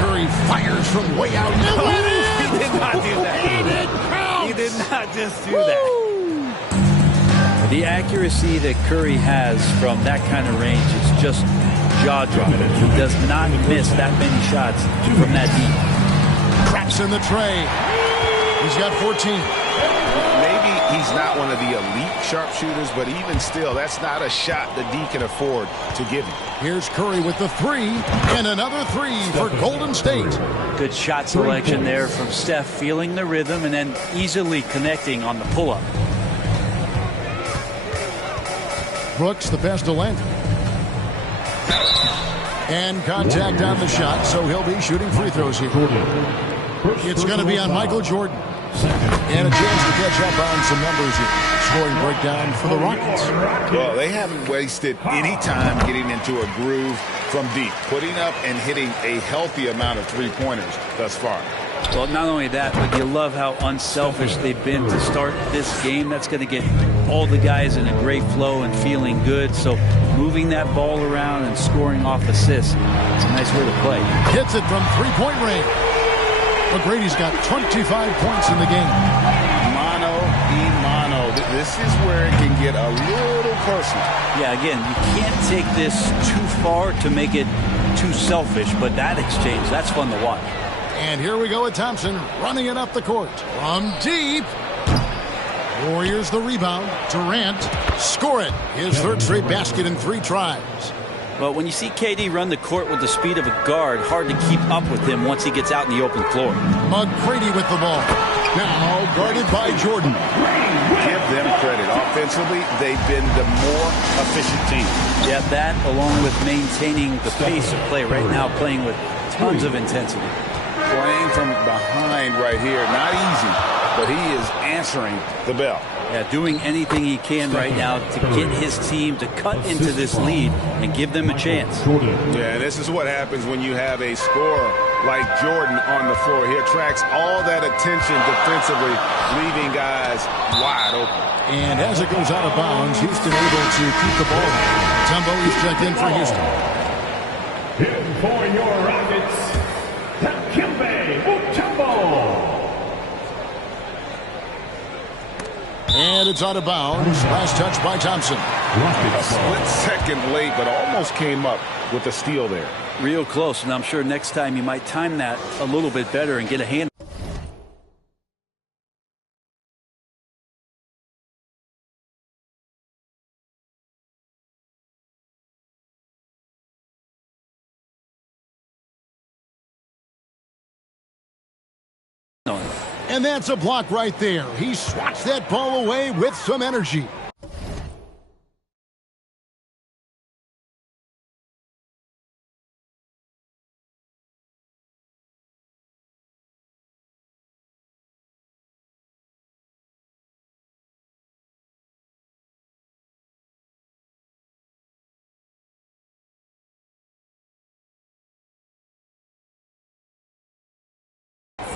Curry fires from way out. He did not do that. He did not just do that. The accuracy that Curry has from that kind of range is just jaw-dropping. He does not miss that many shots from that deep. Traps in the tray. He's got 14. Maybe he's not one of the elite sharpshooters, but even still, that's not a shot that D can afford to give him. Here's Curry with the 3, and another 3 for Golden State. Good shot selection there from Steph, feeling the rhythm and then easily connecting on the pull-up. Brooks, the pass to Landry. And contact on the shot, so he'll be shooting free throws here. It's going to be on Michael Jordan. And a chance to catch up on some numbers here. Scoring breakdown for the Rockets. Well, they haven't wasted any time getting into a groove from deep, putting up and hitting a healthy amount of three-pointers thus far. Well, not only that, but you love how unselfish they've been to start this game. That's going to get all the guys in a great flow and feeling good. So moving that ball around and scoring off assists, it's a nice way to play. Hits it from three-point range. McGrady's got 25 points in the game. Mano y mano. This is where it can get a little personal. Yeah, again, you can't take this too far to make it too selfish, but that exchange, that's fun to watch. And here we go with Thompson running it up the court. From deep. Warriors the rebound. Durant score it. His third straight basket in 3 tries. But when you see KD run the court with the speed of a guard, hard to keep up with him once he gets out in the open floor. McGrady with the ball. Now guarded by Jordan. Give them credit. Offensively, they've been the more efficient team. Yeah, that along with maintaining the pace of play right now, playing with tons of intensity. Playing from behind right here. Not easy, but he is answering the bell. Yeah, doing anything he can right now to get his team to cut into this lead and give them a chance. Yeah, this is what happens when you have a scorer like Jordan on the floor. He attracts all that attention defensively, leaving guys wide open. And as it goes out of bounds, Houston able to keep the ball. Tumbo is checked in for Houston. In for your Rockets, Dikembe Mutombo. And it's out of bounds. Last touch by Thompson. A split second late, but almost came up with a steal there. Real close, and I'm sure next time you might time that a little bit better and get a hand. And that's a block right there. He swats that ball away with some energy.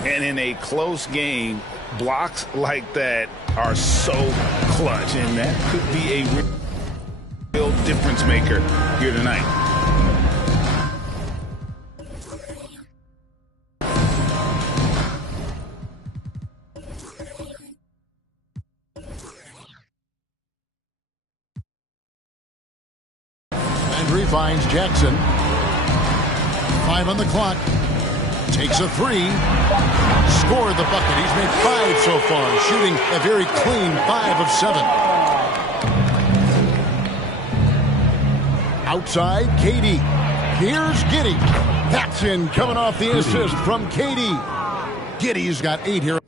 And in a close game, blocks like that are so clutch, and that could be a real difference maker here tonight. And finds Jackson. 5 on the clock. Takes a 3. Scored the bucket. He's made 5 so far, shooting a very clean 5 of 7. Outside, KD. Here's Giddey. That's in, coming off the assist from KD. Giddey's got 8 here.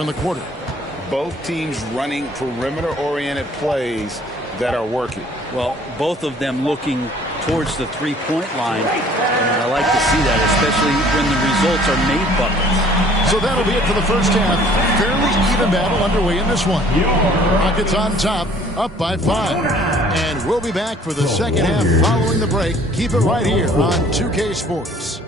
In the quarter. Both teams running perimeter-oriented plays that are working. Well, both of them looking towards the three-point line, and I like to see that, especially when the results are made buckets. So that'll be it for the first half. Fairly even battle underway in this one. Rockets on top, up by 5. And we'll be back for the second half following the break. Keep it right here on 2K Sports.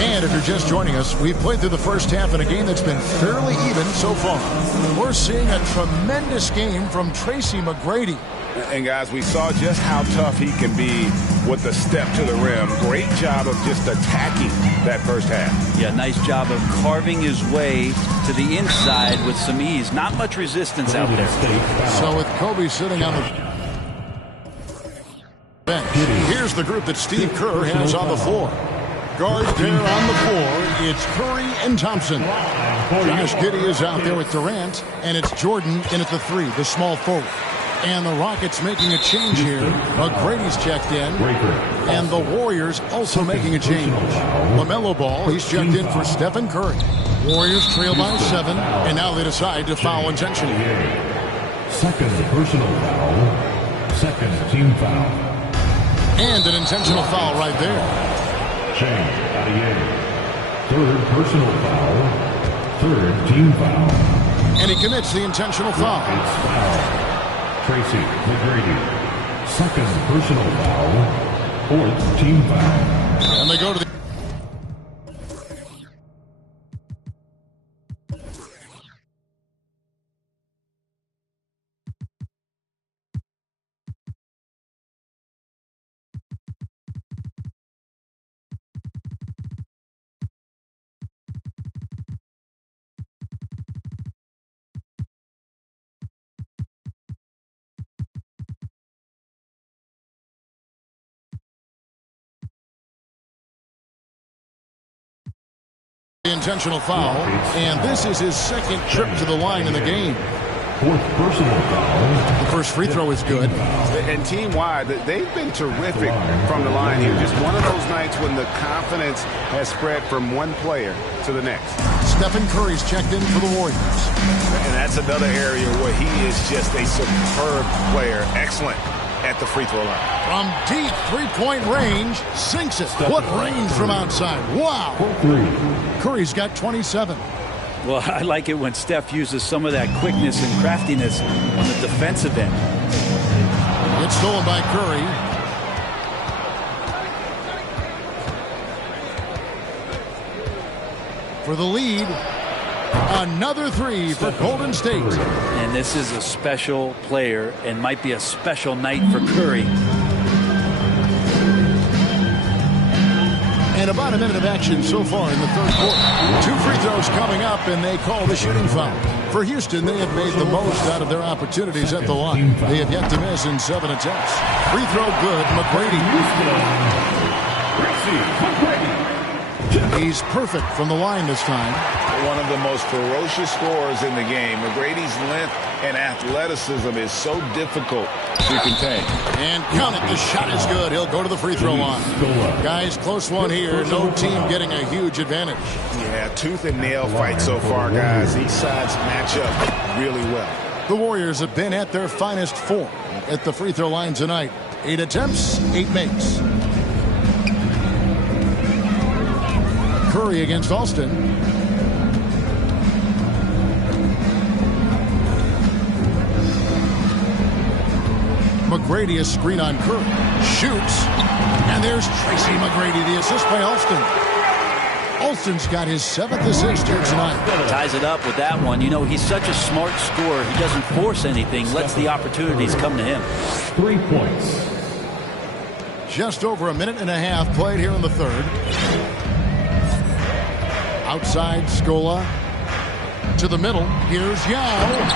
And if you're just joining us, we've played through the first half in a game that's been fairly even so far. We're seeing a tremendous game from Tracy McGrady. And guys, we saw just how tough he can be with the step to the rim. Great job of just attacking that first half. Yeah, nice job of carving his way to the inside with some ease. Not much resistance out there. So with Kobe sitting on the bench, here's the group that Steve Kerr has on the floor. Guards there on the floor, it's Curry and Thompson. Josh Giddey is out there with Durant, and it's Jordan in at the 3, the small forward. And the Rockets making a change here. McGrady's checked in, and the Warriors also making a change. LaMelo Ball, he's checked in for Stephen Curry. Warriors trail by 7, and now they decide to foul intentionally. Second personal foul. Second team foul. And an intentional foul right there. Shane Battier. Third personal foul. Third team foul. And he commits the intentional foul. Foul. Tracy McGrady. Second personal foul. Fourth team foul. And they go to the intentional foul, and this is his second trip to the line in the game. Fourth personal foul. The first free throw is good. And team-wide, they've been terrific from the line here. Just one of those nights when the confidence has spread from one player to the next. Stephen Curry's checked in for the Warriors. And that's another area where he is just a superb player. Excellent at the free throw line. From deep three-point range, sinks it. What range from outside. Wow. Curry's got 27. Well, I like it when Steph uses some of that quickness and craftiness on the defensive end. It's stolen by Curry. For the lead, another three for Golden State. And this is a special player and might be a special night for Curry. And about a minute of action so far in the third quarter. 2 free throws coming up, and they call the shooting foul. For Houston, they have made the most out of their opportunities at the line. They have yet to miss in 7 attempts. Free throw good, McGrady. He's perfect from the line this time. One of the most ferocious scorers in the game. McGrady's length and athleticism is so difficult to contain. And count it, the shot is good. He'll go to the free throw line. Guys, close one here. No team getting a huge advantage. Yeah, tooth and nail fight so far, guys. These sides match up really well. The Warriors have been at their finest form at the free throw line tonight. 8 attempts, 8 makes. Curry against Alston. McGrady, a screen on Curry. Shoots. And there's Tracy McGrady, the assist by Alston. Alston's got his 7th assist here tonight. Ties it up with that one. You know, he's such a smart scorer. He doesn't force anything, lets the opportunities come to him. 3 points. Just over a minute and a half played here in the third. Outside Scola to the middle. Here's Yao,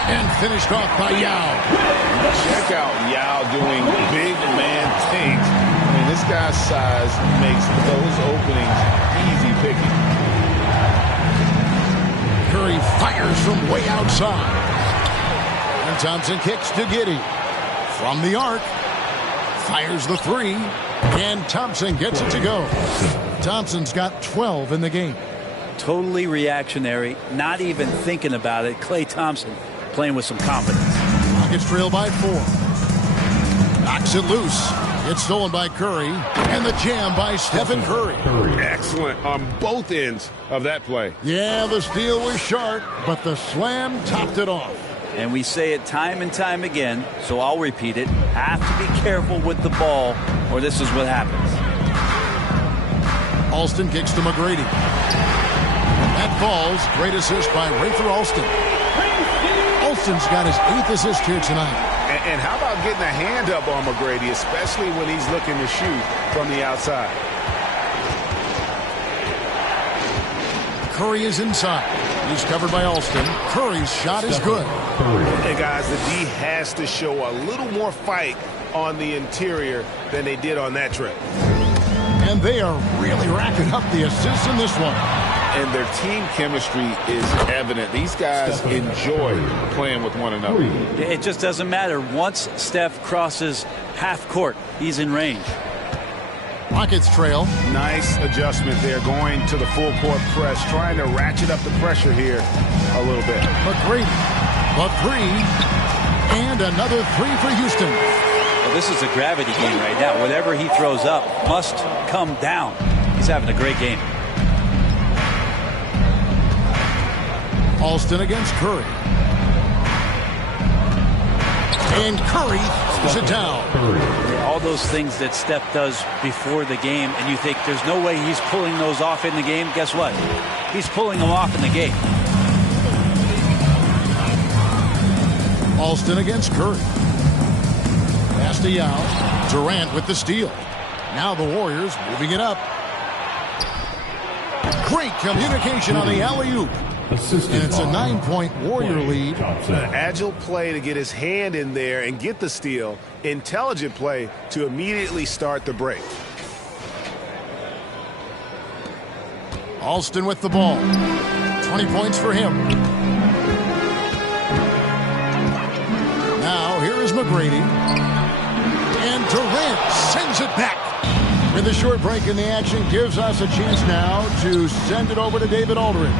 and finished off by Yao. Check out Yao doing big man things. I mean, this guy's size makes those openings easy picking. Curry fires from way outside. And Thompson kicks to Giddey. From the arc. Fires the three. And Thompson gets it to go. Thompson's got 12 in the game. Totally reactionary, not even thinking about it. Klay Thompson playing with some confidence. Rockets trail by 4. Knocks it loose. It's stolen by Curry. And the jam by Stephen Curry. Excellent on both ends of that play. Yeah, the steal was sharp, but the slam topped it off. And we say it time and time again, so I'll repeat it. Have to be careful with the ball, or this is what happens. Alston kicks to McGrady. That falls. Great assist by Rayford Alston. Alston's got his 8th assist here tonight. And how about getting a hand up on McGrady, especially when he's looking to shoot from the outside? Curry is inside. He's covered by Alston. Curry's shot is good. And guys, the D has to show a little more fight on the interior than they did on that trip. And they are really racking up the assists in this one. And their team chemistry is evident. These guys enjoy playing with one another. It just doesn't matter. Once Steph crosses half court, he's in range. Rockets trail. Nice adjustment there, going to the full court press, trying to ratchet up the pressure here a little bit. McGrady, the three, and another three for Houston. Well, this is a gravity game right now. Whatever he throws up must come down. He's having a great game. Alston against Curry. And Curry throws it down. All those things that Steph does before the game, and you think there's no way he's pulling those off in the game. Guess what? He's pulling them off in the game. Alston against Curry. Pass to Yao. Durant with the steal. Now the Warriors moving it up. Great communication on the alley-oop. And it's a 9-point Warrior lead. An agile play to get his hand in there and get the steal. Intelligent play to immediately start the break. Alston with the ball. 20 points for him. Now here is McGrady. And Durant sends it back. With a short break in the action, gives us a chance now to send it over to David Aldridge.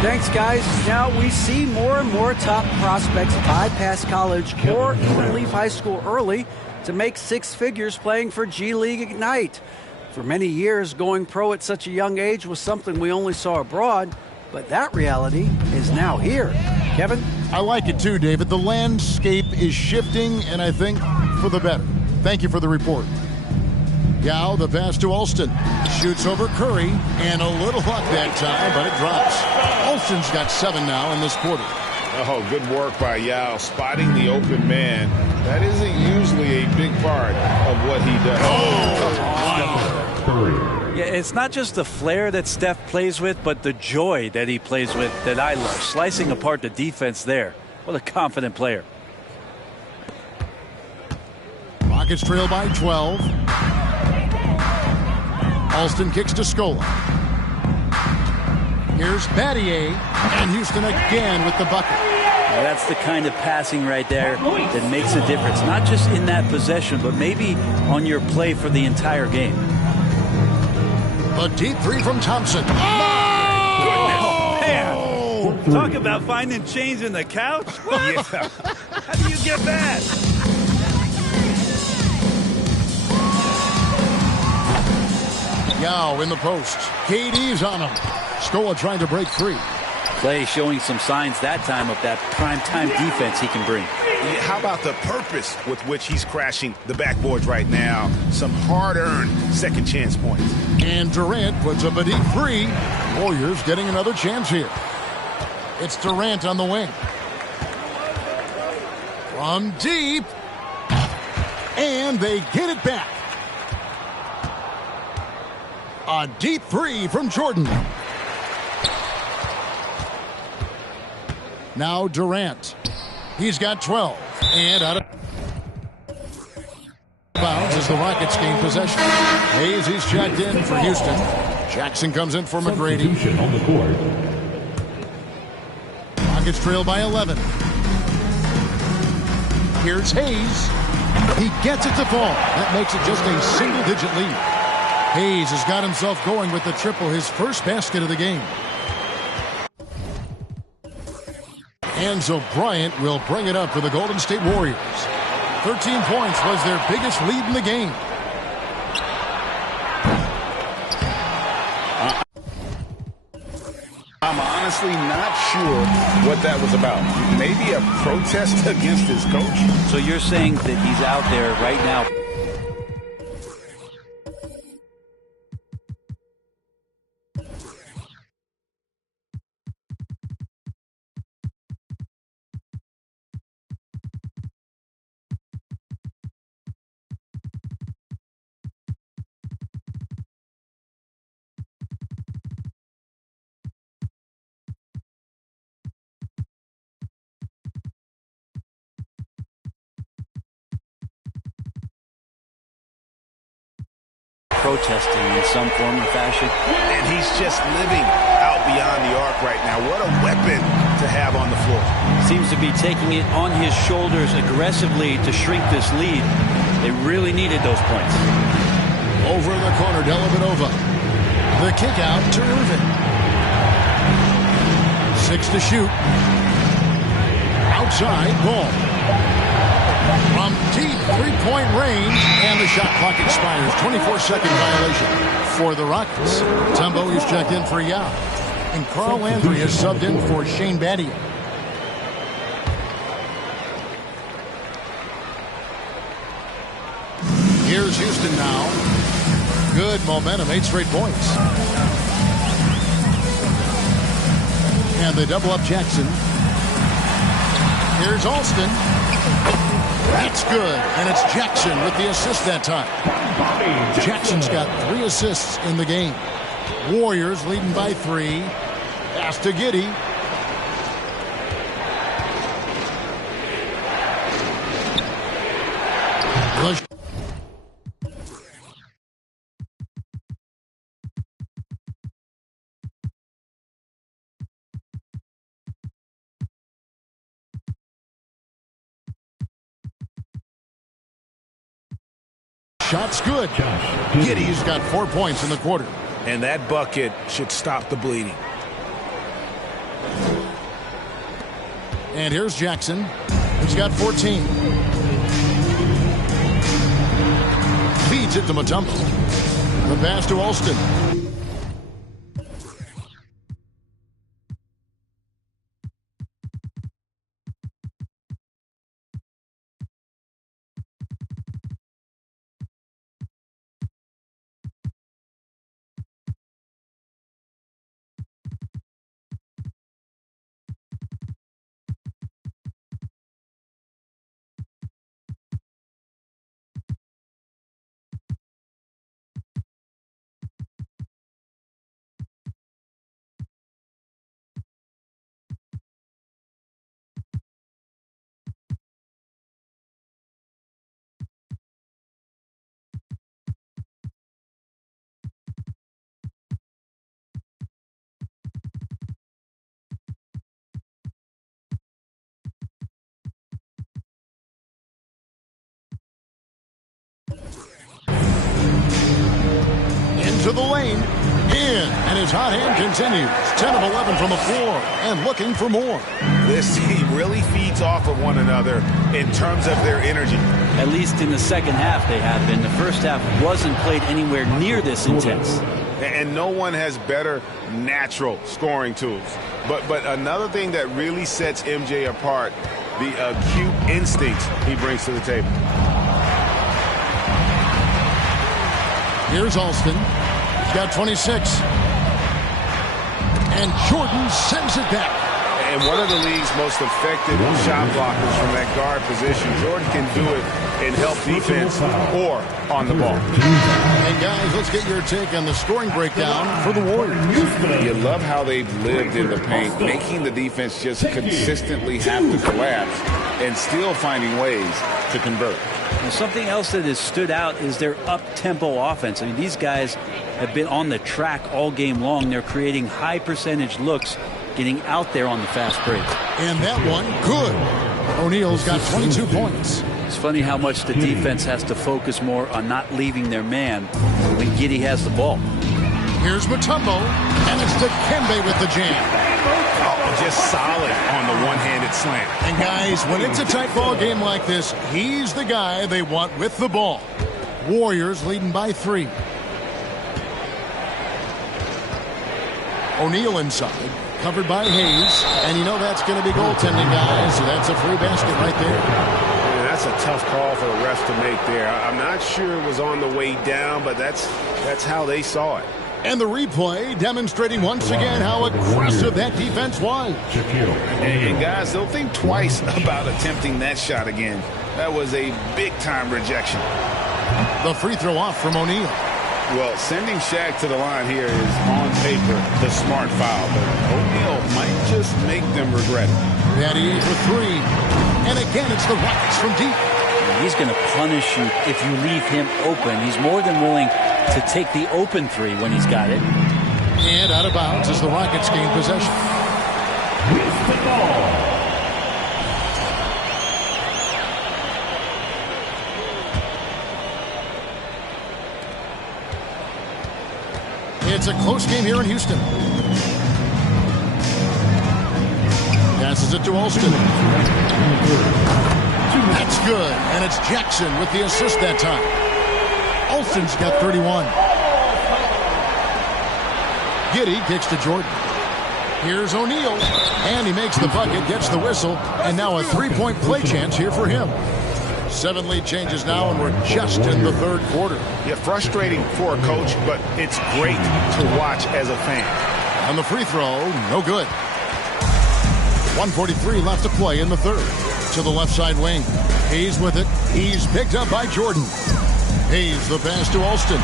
Thanks, guys. Now we see more and more top prospects bypass college or even leave high school early to make six figures playing for G League Ignite. For many years, going pro at such a young age was something we only saw abroad, but that reality is now here. Kevin? I like it too, David. The landscape is shifting, and I think for the better. Thank you for the report. Yao, the pass to Alston. Shoots over Curry, and a little luck that time, but it drops. Alston's got 7 now in this quarter. Oh, good work by Yao, spotting the open man. That isn't usually a big part of what he does. Yeah, it's not just the flair that Steph plays with, but the joy that he plays with that I love. Slicing apart the defense there. What a confident player. Rockets trail by 12. Alston kicks to Scola. Here's Battier, and Houston again with the bucket. Now that's the kind of passing right there that makes a difference. Not just in that possession, but maybe on your play for the entire game. A deep 3 from Thompson. Oh, man. Talk about finding change in the couch. What? Yeah. How do you get that? Yao in the post. KD's on him. Scola trying to break free. Clay showing some signs that time of that prime-time defense he can bring. How about the purpose with which he's crashing the backboards right now? Some hard-earned second chance points. And Durant puts up a deep 3. Warriors getting another chance here. It's Durant on the wing. From deep. And they get it back. A deep 3 from Jordan. Now Durant. He's got 12. And out of bounds as the Rockets gain possession. Hayes, he's checked in for Houston. Jackson comes in for McGrady. On the court. Rockets trail by 11. Here's Hayes. He gets it to fall. That makes it just a single-digit lead. Hayes has got himself going with the triple, his first basket of the game. Enzo Bryant will bring it up for the Golden State Warriors. 13 points was their biggest lead in the game. I'm honestly not sure what that was about. Maybe a protest against his coach? So you're saying that he's out there right now. Protesting in some form or fashion. And he's just living out beyond the arc right now. What a weapon to have on the floor. Seems to be taking it on his shoulders aggressively to shrink this lead. They really needed those points. Over in the corner, Dellavedova. The kick out to Irvin. 6 to shoot. Outside, ball. From deep three-point range, and the shot clock expires. 24-second violation for the Rockets. Tumbo is checked in for Yao. And Carl Landry is subbed in for Shane Battier. Here's Houston now. Good momentum, 8 straight points. And they double up Jackson. Here's Alston. That's good, and it's Jackson with the assist that time. Jackson's got 3 assists in the game. Warriors leading by 3. Pass to Giddey. Shot's good. Giddey's got 4 points in the quarter. And that bucket should stop the bleeding. And here's Jackson. He's got 14. Feeds it to Mutombo. The pass to Alston. to the lane. In, and his hot hand continues. 10 of 11 from the floor and looking for more. This team really feeds off of one another in terms of their energy. At least in the second half they have been. The first half wasn't played anywhere near this intense. And no one has better natural scoring tools. But another thing that really sets MJ apart, the acute instincts he brings to the table. Here's Alston. He's got 26. And Jordan sends it back. And one of the league's most effective shot blockers from that guard position. Jordan can do it in help defense or on the ball. And guys, let's get your take on the scoring breakdown for the Warriors. You love how they've lived in the paint, making the defense just consistently have to collapse and still finding ways to convert. And something else that has stood out is their up-tempo offense. I mean, these guys have been on the track all game long. They're creating high percentage looks, getting out there on the fast break. And that one, good. O'Neal's got 22 points. It's funny how much the defense has to focus more on not leaving their man when Giddey has the ball. Here's Mutombo, and it's Dikembe with the jam. Just solid on the one-handed slam. And guys, when it's a tight ball game like this, he's the guy they want with the ball. Warriors leading by 3. O'Neal inside, covered by Hayes, and you know that's going to be goaltending, guys, so that's a free basket right there. Yeah, that's a tough call for the refs to make there. I'm not sure it was on the way down, but that's how they saw it. And the replay demonstrating once again how aggressive that defense was. And guys, they'll think twice about attempting that shot again. That was a big-time rejection. The free throw off from O'Neal. Well, sending Shaq to the line here is on paper the smart foul, but O'Neal might just make them regret it. Patty for 3. And again, it's the Rockets from deep. He's going to punish you if you leave him open. He's more than willing to take the open 3 when he's got it. And out of bounds as the Rockets gain possession. With the ball. It's a close game here in Houston. Passes it to Alston. That's good. And it's Jackson with the assist that time. Alston's got 31. Giddey kicks to Jordan. Here's O'Neal. And he makes the bucket, gets the whistle, and now a three-point play chance here for him. 7 lead changes now, and we're just in the third quarter. Yeah, frustrating for a coach, but it's great to watch as a fan. On the free throw, no good. 1:43 left to play in the third. To the left side wing. Hayes with it. He's picked up by Jordan. Hayes the pass to Alston.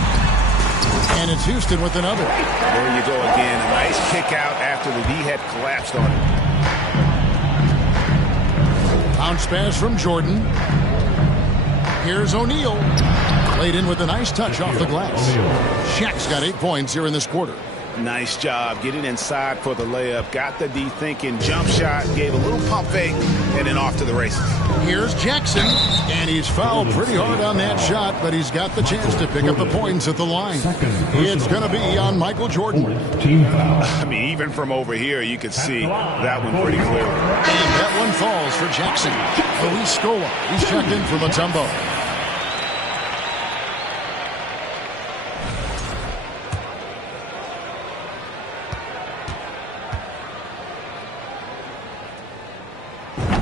And it's Houston with another. There you go again. A nice kick out after the D had collapsed on him. Bounce pass from Jordan. Here's O'Neal. Played in with a nice touch off the glass. Shaq's got 8 points here in this quarter. Nice job getting inside for the layup. Got the D thinking. Jump shot. Gave a little pump fake. And then off to the races. Here's Jackson. And he's fouled pretty hard on that shot, but he's got the chance to pick up the points at the line. It's going to be on Michael Jordan. I mean, even from over here, you could see that one pretty clearly. And that one falls for Jackson. Luis Scola. He's checked in for Mutombo.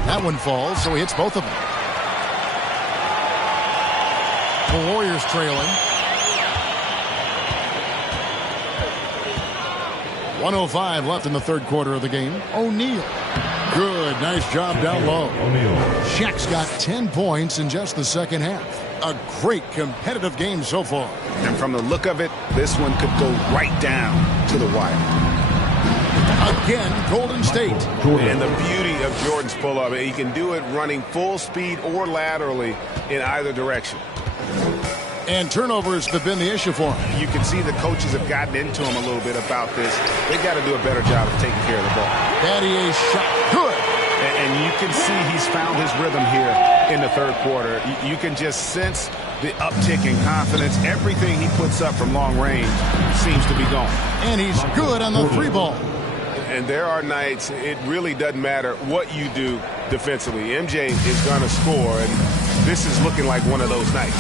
That one falls, so he hits both of them. The Warriors trailing. 1:05 left in the third quarter of the game. O'Neal. Good. Nice job down low. Shaq's got 10 points in just the second half. A great competitive game so far. And from the look of it, this one could go right down to the wire. Again, Golden State. And the beauty of Jordan's pull-up, he can do it running full speed or laterally in either direction. And turnovers have been the issue for him. You can see the coaches have gotten into him a little bit about this. They've got to do a better job of taking care of the ball. Battier shot. Good. And you can see he's found his rhythm here in the third quarter. You can just sense the uptick in confidence. Everything he puts up from long range seems to be gone. And he's good on the 3-ball. And there are nights it really doesn't matter what you do defensively. MJ is going to score, and this is looking like one of those nights.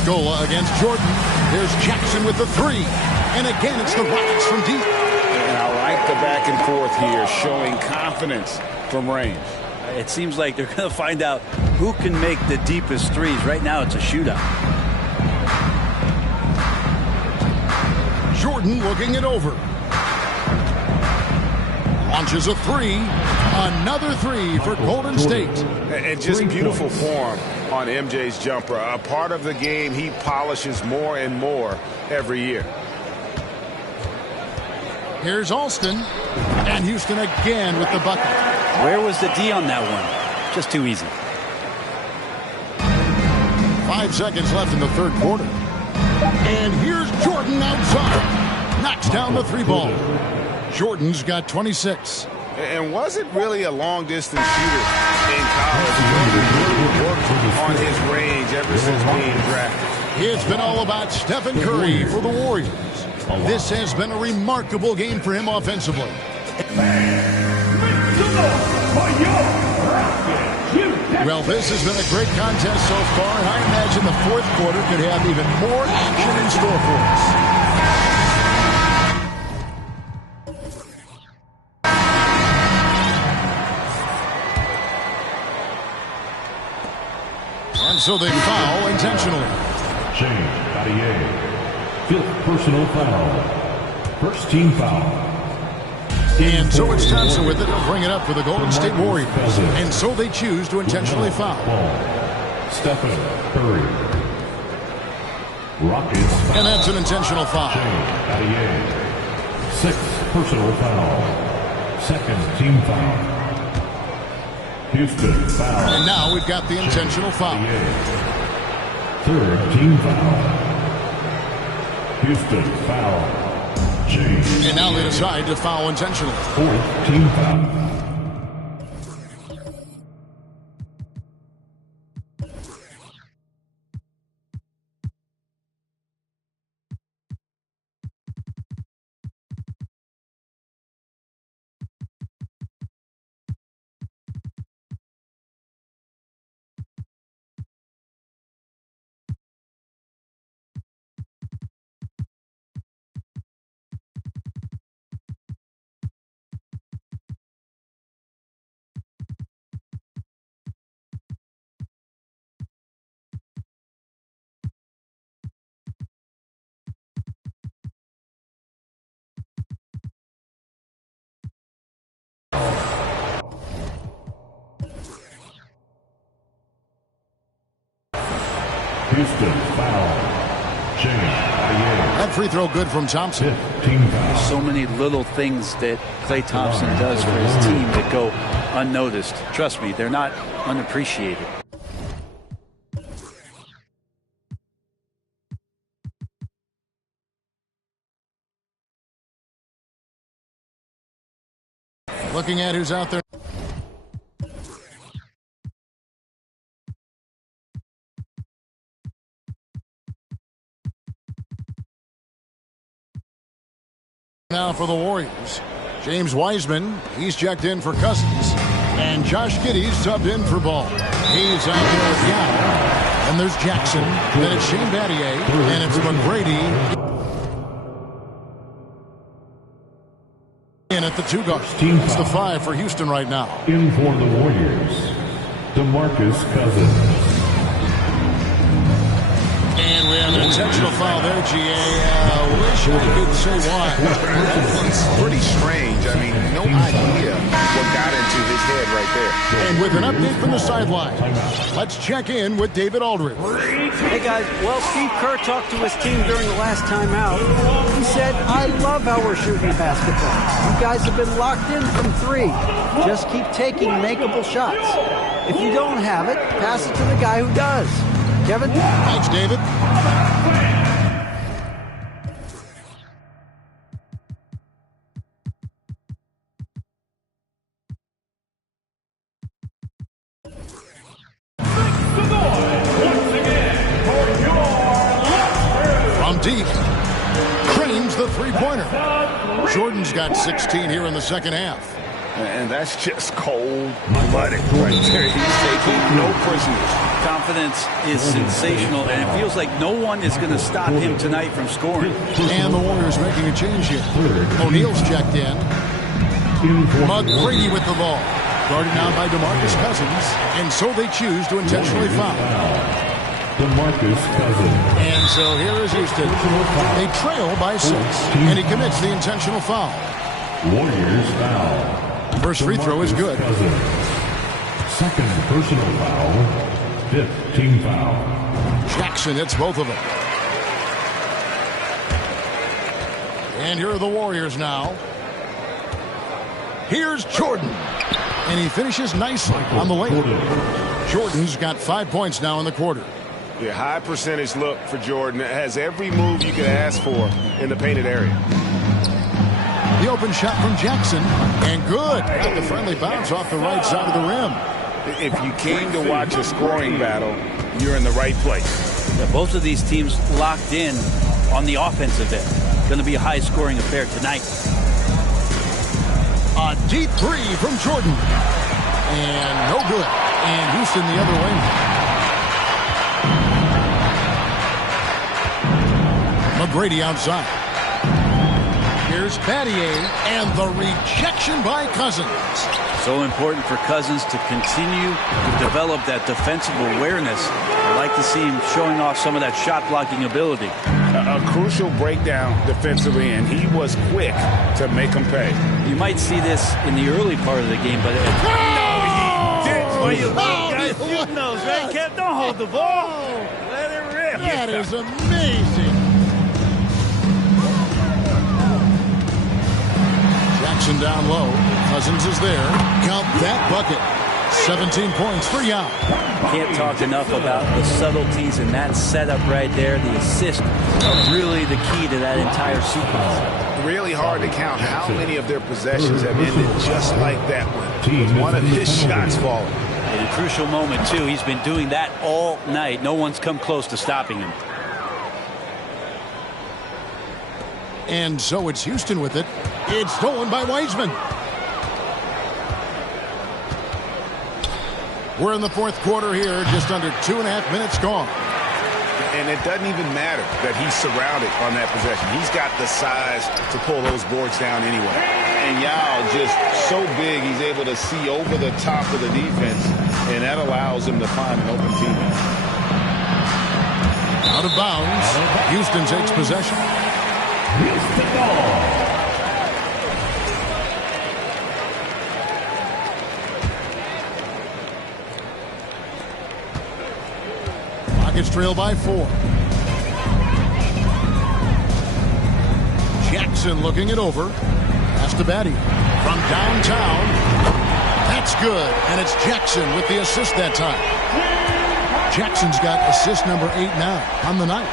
Scola against Jordan. There's Jackson with the 3. And again, it's the Rockets from deep. And I like the back and forth here, showing confidence from range. It seems like they're going to find out who can make the deepest threes. Right now, it's a shootout. Jordan looking it over. Launches a 3. Another 3 for Golden State. And just beautiful form on MJ's jumper. A part of the game he polishes more and more every year. Here's Alston. And Houston again with the bucket. Where was the D on that one? Just too easy. 5 seconds left in the third quarter. And here's Jordan outside. Knocks down the 3-ball. Jordan's got 26. And wasn't really a long-distance shooter in college. He worked on his range ever since being drafted. It's been all about Stephen Curry for the Warriors. This has been a remarkable game for him offensively. Well, this has been a great contest so far, and I imagine the fourth quarter could have even more action in store for us. And so they foul intentionally. James Cartier. 5th personal foul. First team foul. And so it's Thompson with it. They'll bring it up for the Golden State Warriors. And so they choose to intentionally foul. Stephen Curry. Rockets. And that's an intentional foul. James Cartier. 6th personal foul. Second team foul. Houston foul. And now we've got the intentional foul. Third team foul. Houston foul. James. And now they decide to foul intentionally. 4th team foul. Houston foul. James Cartier. That free throw good from Thompson. 5th team foul. So many little things that Klay Thompson does for his team that go unnoticed. Trust me, they're not unappreciated. Looking at who's out there. Now for the Warriors, James Wiseman, he's checked in for Cousins. And Josh Giddey's subbed in for Ball. He's out there with Yao. And there's Jackson. Then it's Shane Battier. And it's McGrady. In at the 2 guard. It's the 5 for Houston right now. In for the Warriors, DeMarcus Cousins. And we have an intentional foul there, G.A. Wish I could say why. It's pretty strange. I mean, no idea what got into his head right there. And with an update from the sideline, let's check in with David Aldridge. Hey, guys. Well, Steve Kerr talked to his team during the last timeout. He said, I love how we're shooting basketball. You guys have been locked in from 3. Just keep taking makeable shots. If you don't have it, pass it to the guy who does. Kevin? Thanks, David. deep. Cranes the three-pointer. Jordan's got 16 here in the second half. And that's just cold-blooded right there. He's taking no prisoners. Confidence is sensational, and it feels like no one is going to stop him tonight from scoring. And the Warriors making a change here. O'Neal's checked in. McGrady with the ball. Guarded now by DeMarcus Cousins, and so they choose to intentionally foul. DeMarcus Cousins. And so here is Houston. They trail by 6, and he commits the intentional foul. Warriors foul. First free throw is good. Cousins. Second personal foul. 5th team foul. Jackson hits both of them. And here are the Warriors now. Here's Jordan. And he finishes nicely on the layup. Jordan's got 5 points now in the quarter. Yeah, high percentage look for Jordan. It has every move you could ask for in the painted area. The open shot from Jackson. And good. Got the friendly bounce off the right side of the rim. If you came to watch a scoring battle, you're in the right place. Yeah, both of these teams locked in on the offensive end. Going to be a high-scoring affair tonight. A deep three from Jordan. And no good. And Houston the other way. McGrady outside. Here's Battier, and the rejection by Cousins. So important for Cousins to continue to develop that defensive awareness. I'd like to see him showing off some of that shot-blocking ability. A crucial breakdown defensively, and he was quick to make him pay. You might see this in the early part of the game, but... No, he didn't. Well, you guys shooting those, right, Kev? Don't hold the ball. Let it rip. That is amazing. Jackson down low. Cousins is there. Count that bucket. 17 points for Yao. Can't talk enough about the subtleties in that setup right there. The assist are really the key to that entire sequence. Really hard to count how many of their possessions have ended just like that one. One of his shots falling. In a crucial moment, too. He's been doing that all night. No one's come close to stopping him. And so it's Houston with it. It's stolen by Wiseman. We're in the fourth quarter here, just under 2.5 minutes gone. And it doesn't even matter that he's surrounded on that possession. He's got the size to pull those boards down anyway. And Yao just so big, he's able to see over the top of the defense, and that allows him to find an open teammate. Out of bounds. Houston takes possession. Houston ball. Rockets trail by 4. Jackson looking it over. Pass to Batty. From downtown. That's good. And it's Jackson with the assist that time. Jackson's got assist number 8 now on the night.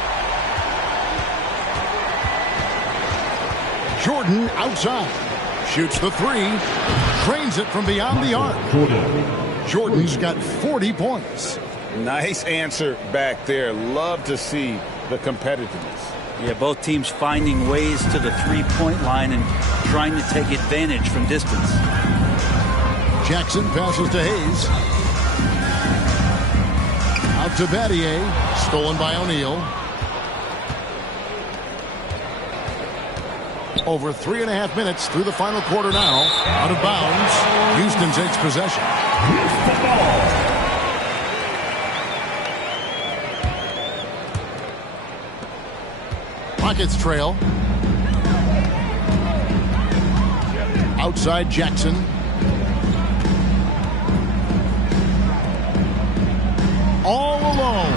Jordan outside. Shoots the 3. Trains it from beyond the arc. Jordan's got 40 points. Nice answer back there. Love to see the competitiveness. Yeah, both teams finding ways to the three-point line and trying to take advantage from distance. Jackson passes to Hayes. Out to Battier. Stolen by O'Neal. Over 3.5 minutes through the final quarter now. Out of bounds. Houston takes possession. Houston ball. Rockets trail. Outside Jackson. All alone.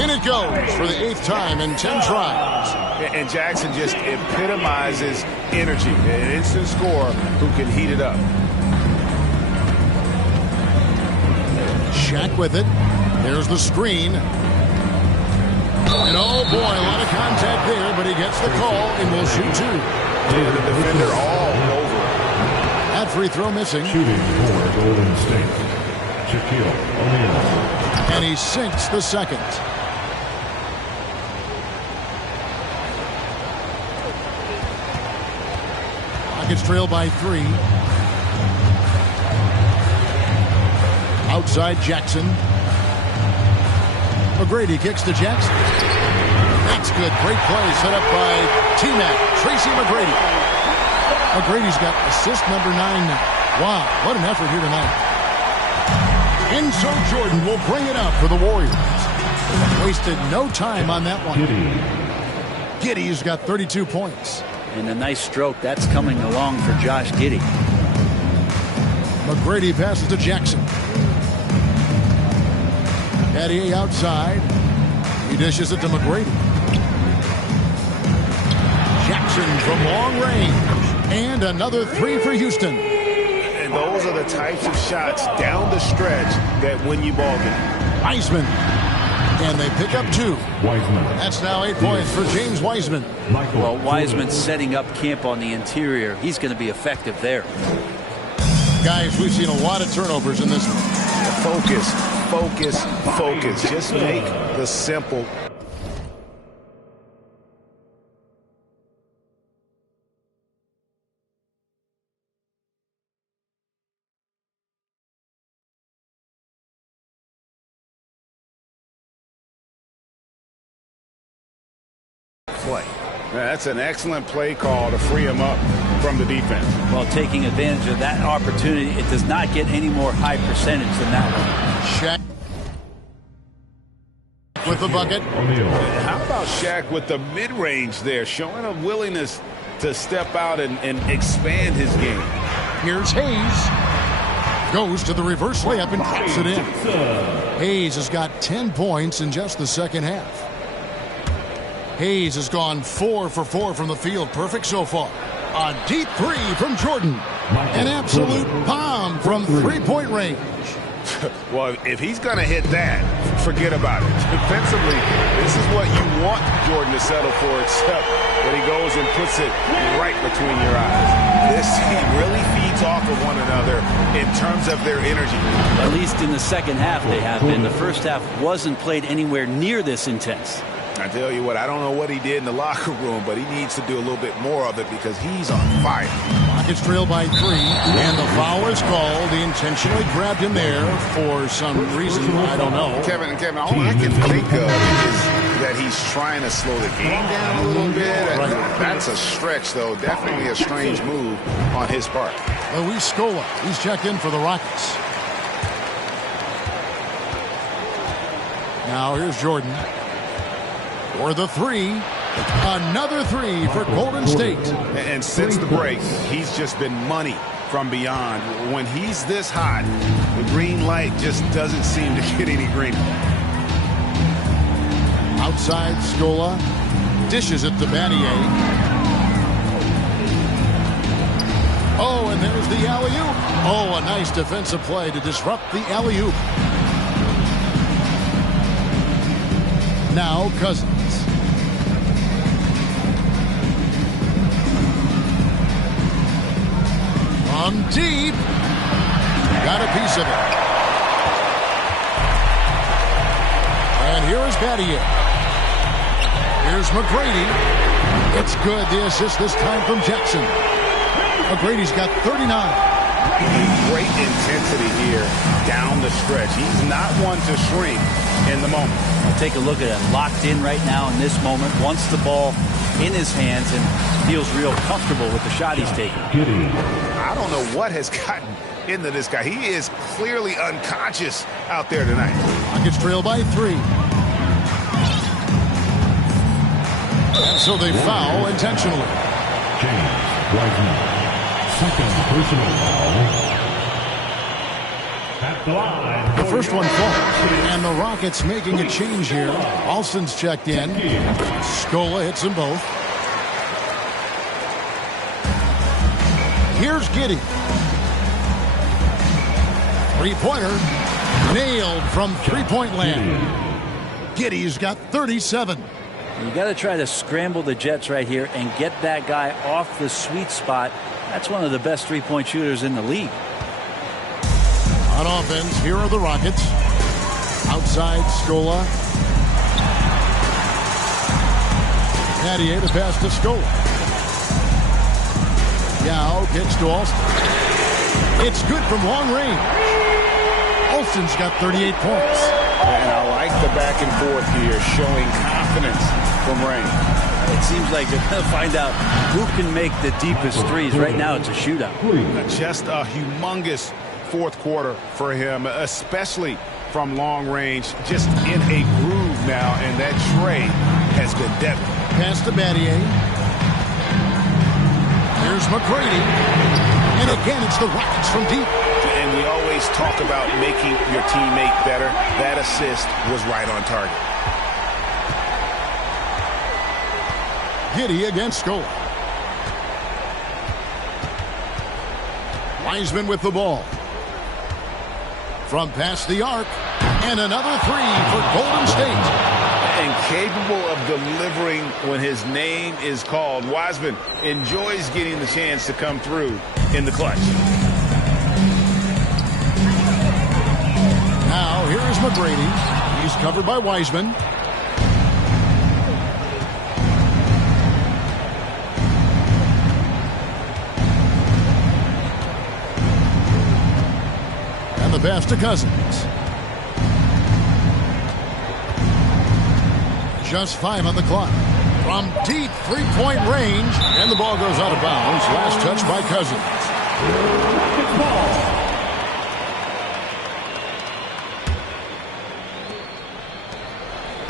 In it goes for the 8th time in 10 tries. And Jackson just epitomizes energy. An instant scorer who can heat it up. Shaq with it. There's the screen. And oh boy, a lot of contact there, but he gets the call and will shoot 2. Yeah, the defender all over. That free throw missing. Shooting for Golden State. Shaquille O'Neal. And he sinks the second. Rockets trail by 3. Outside Jackson. McGrady kicks to Jackson. That's good. Great play set up by T-Mac, Tracy McGrady. McGrady's got assist number 9 now. Wow, what an effort here tonight. And so Jordan will bring it up for the Warriors. Wasted no time on that one. Giddey's got 32 points. And a nice stroke. That's coming along for Josh Giddey. McGrady passes to Jackson. Battier outside. He dishes it to McGrady. Jackson from long range. And another 3 for Houston. And those are the types of shots down the stretch that win you ball games. Wiseman. And they pick up 2. Wiseman. That's now 8 points for James Wiseman. Well, Wiseman's setting up camp on the interior. He's going to be effective there. Guys, we've seen a lot of turnovers in this one. Focus, focus, focus. Just make the simple. Play. That's an excellent play call to free him up from the defense. Well, taking advantage of that opportunity, it does not get any more high percentage than that one. Shaq with the bucket. How about Shaq with the mid-range there, showing a willingness to step out and expand his game. Here's Hayes. Goes to the reverse layup and puts it in. Hayes has got 10 points in just the second half. Hayes has gone 4 for 4 from the field. Perfect so far. A deep 3 from Jordan. An absolute bomb from three-point range. Well, if he's going to hit that, forget about it. Defensively, this is what you want Jordan to settle for, except that he goes and puts it right between your eyes. This team really feeds off of one another in terms of their energy. At least in the second half they have been. The first half wasn't played anywhere near this intense. I tell you what, I don't know what he did in the locker room, but he needs to do a little bit more of it because he's on fire. Rockets trail by 3, and the foul is called. He intentionally grabbed him there for some reason. I don't know. Kevin, all I can think of is that he's trying to slow the game down a little bit. That's a stretch, though. Definitely a strange move on his part. Luis Scola, he's checked in for the Rockets. Now here's Jordan. For the 3. Another 3 for Golden State. And since the break, he's just been money from beyond. When he's this hot, the green light just doesn't seem to get any greener. Outside Scola. Dishes it to Battier. Oh, and there's the alley-oop. Oh, a nice defensive play to disrupt the alley-oop. Now Cousins. From deep. Got a piece of it. And here is Battier. Here's McGrady. It's good. The assist this time from Jackson. McGrady's got 39. Great intensity here down the stretch. He's not one to shrink in the moment. Take a look at him. Locked in right now in this moment. Wants the ball in his hands and feels real comfortable with the shot he's taking. I don't know what has gotten into this guy. He is clearly unconscious out there tonight. Rockets trail by 3. And so they foul intentionally. James Wiseman. Second personal foul. At the line. The first one falls. And the Rockets making a change here. Alston's checked in. Scola hits them both. Here's Giddey. Three-pointer. Nailed from three-point land. Giddey's got 37. You got to try to scramble the Jets right here and get that guy off the sweet spot. That's one of the best three-point shooters in the league. On offense, here are the Rockets. Outside Scola. Battier to pass to Scola. Yao kicks to Alston. It's good from long range. Alston's got 38 points. And I like the back and forth here, showing confidence from Rain. It seems like they're going to find out who can make the deepest threes. Right now, it's a shootout. Just a humongous fourth quarter for him, especially from long range. Just in a groove now, and that trade has been deadly. Pass to Battier. Here's McGrady. And again, it's the Rockets from deep. And we always talk about making your teammate better. That assist was right on target. Giddey against Scola. Wiseman with the ball. From past the arc. And another three for Golden State. And capable of delivering when his name is called. Wiseman enjoys getting the chance to come through in the clutch. Now, here is McGrady. He's covered by Wiseman. And the pass to Cousins. Just 5 on the clock. From deep three-point range. And the ball goes out of bounds. Last touch by Cousins.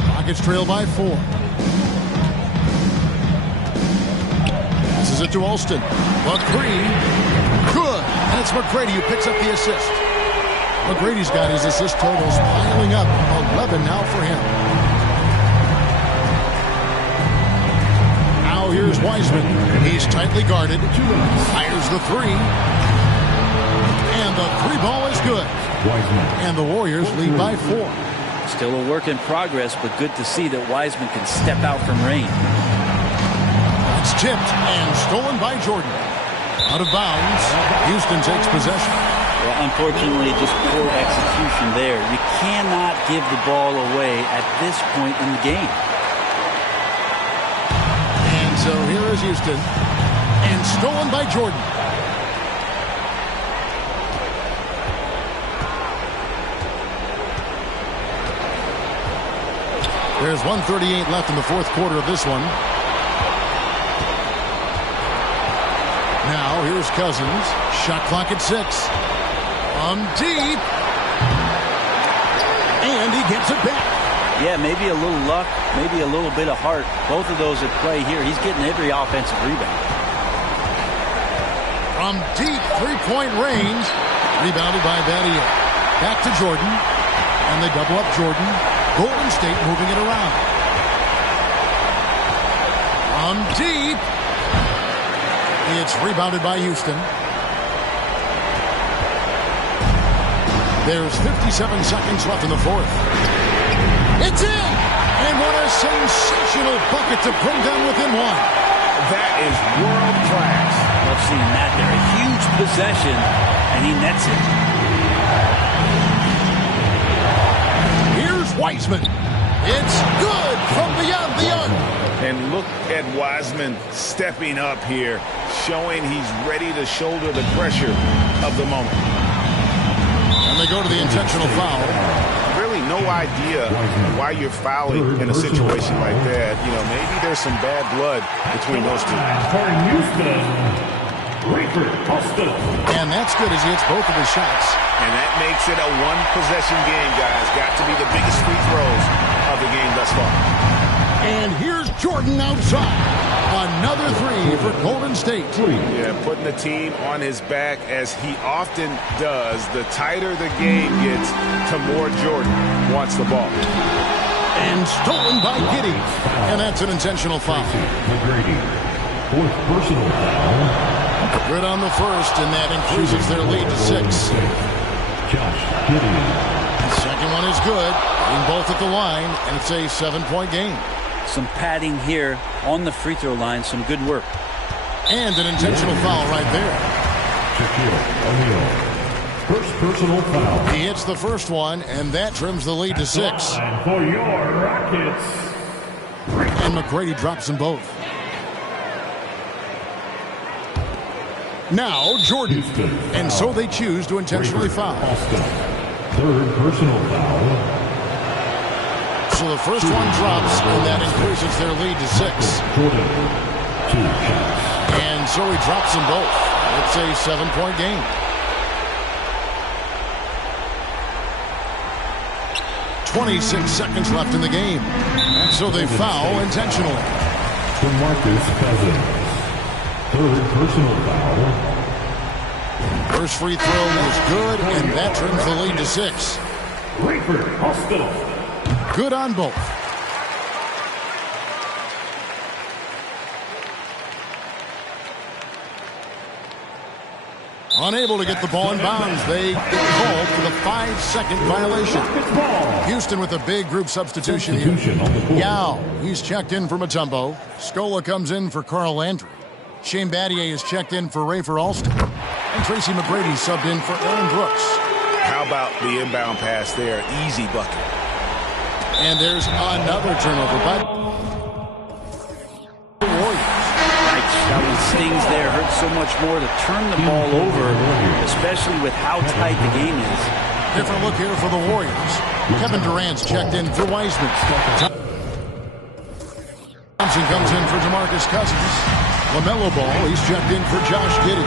Rockets trail by 4. Passes it to Alston. A three. Good. And it's McGrady who picks up the assist. McGrady's got his assist totals piling up. 11 now for him. Here's Wiseman. He's tightly guarded. Fires the three. And the three ball is good. And the Warriors lead by 4. Still a work in progress, but good to see that Wiseman can step out from range. It's tipped and stolen by Jordan. Out of bounds. Houston takes possession. Well, unfortunately, just poor execution there. You cannot give the ball away at this point in the game. So here is Houston. And stolen by Jordan. There's 1:38 left in the fourth quarter of this one. Now here's Cousins. Shot clock at 6. Deep. And he gets it back. Yeah, maybe a little luck, maybe a little bit of heart. Both of those at play here. He's getting every offensive rebound. From deep three-point range. Rebounded by Battier. Back to Jordan. And they double up Jordan. Golden State moving it around. From deep. It's rebounded by Houston. There's 57 seconds left in the fourth. It's in! And what a sensational bucket to bring them within 1. That is world class. Love seeing that there. A huge possession, and he nets it. Here's Wiseman. It's good from beyond the arc. And look at Wiseman stepping up here, showing he's ready to shoulder the pressure of the moment. And they go to the intentional foul. Really no idea why you're fouling in a situation like that. You know, maybe there's some bad blood between those two. And that's good as he hits both of his shots. And that makes it a one-possession game, guys. Got to be the biggest free throws of the game thus far. And here's Jordan outside. Another three for Golden State. Yeah, putting the team on his back as he often does. The tighter the game gets, the more Jordan wants the ball. And stolen by Giddey. And that's an intentional foul. Fourth personal foul. Good on the first, and that increases their lead to 6. Josh Giddey. The second one is good. In both at the line, and it's a 7-point game. Some padding here on the free throw line. Some good work. And an intentional foul right there. Shaquille O'Neal. First personal foul. He hits the first one, and that trims the lead to 6. For your Rockets. And McGrady drops them both. Now Jordan. And so they choose to intentionally foul. Third personal foul. So the first one drops, and that increases their lead to 6. Jordan. 2 shots. And so he drops them both. It's a 7-point game. .26 seconds left in the game. And so they foul intentionally. DeMarcus Cousins. Third personal foul. First free throw was good, and that trims the lead to 6. Rayford Hospital. Good on both. Unable to get the ball in bounds. They get called for the 5-second violation. Houston with a big group substitution here. Yao, he's checked in for Mutombo. Scola comes in for Carl Landry. Shane Battier is checked in for Rafer Alston. And Tracy McGrady subbed in for Aaron Brooks. How about the inbound pass there? Easy bucket. And there's another turnover by the Warriors. That one stings there. Hurts so much more to turn the ball over, especially with how tight the game is. Different look here for the Warriors. Kevin Durant's checked in for Wiseman. Thompson comes in for DeMarcus Cousins. LaMelo Ball, he's checked in for Josh Giddey.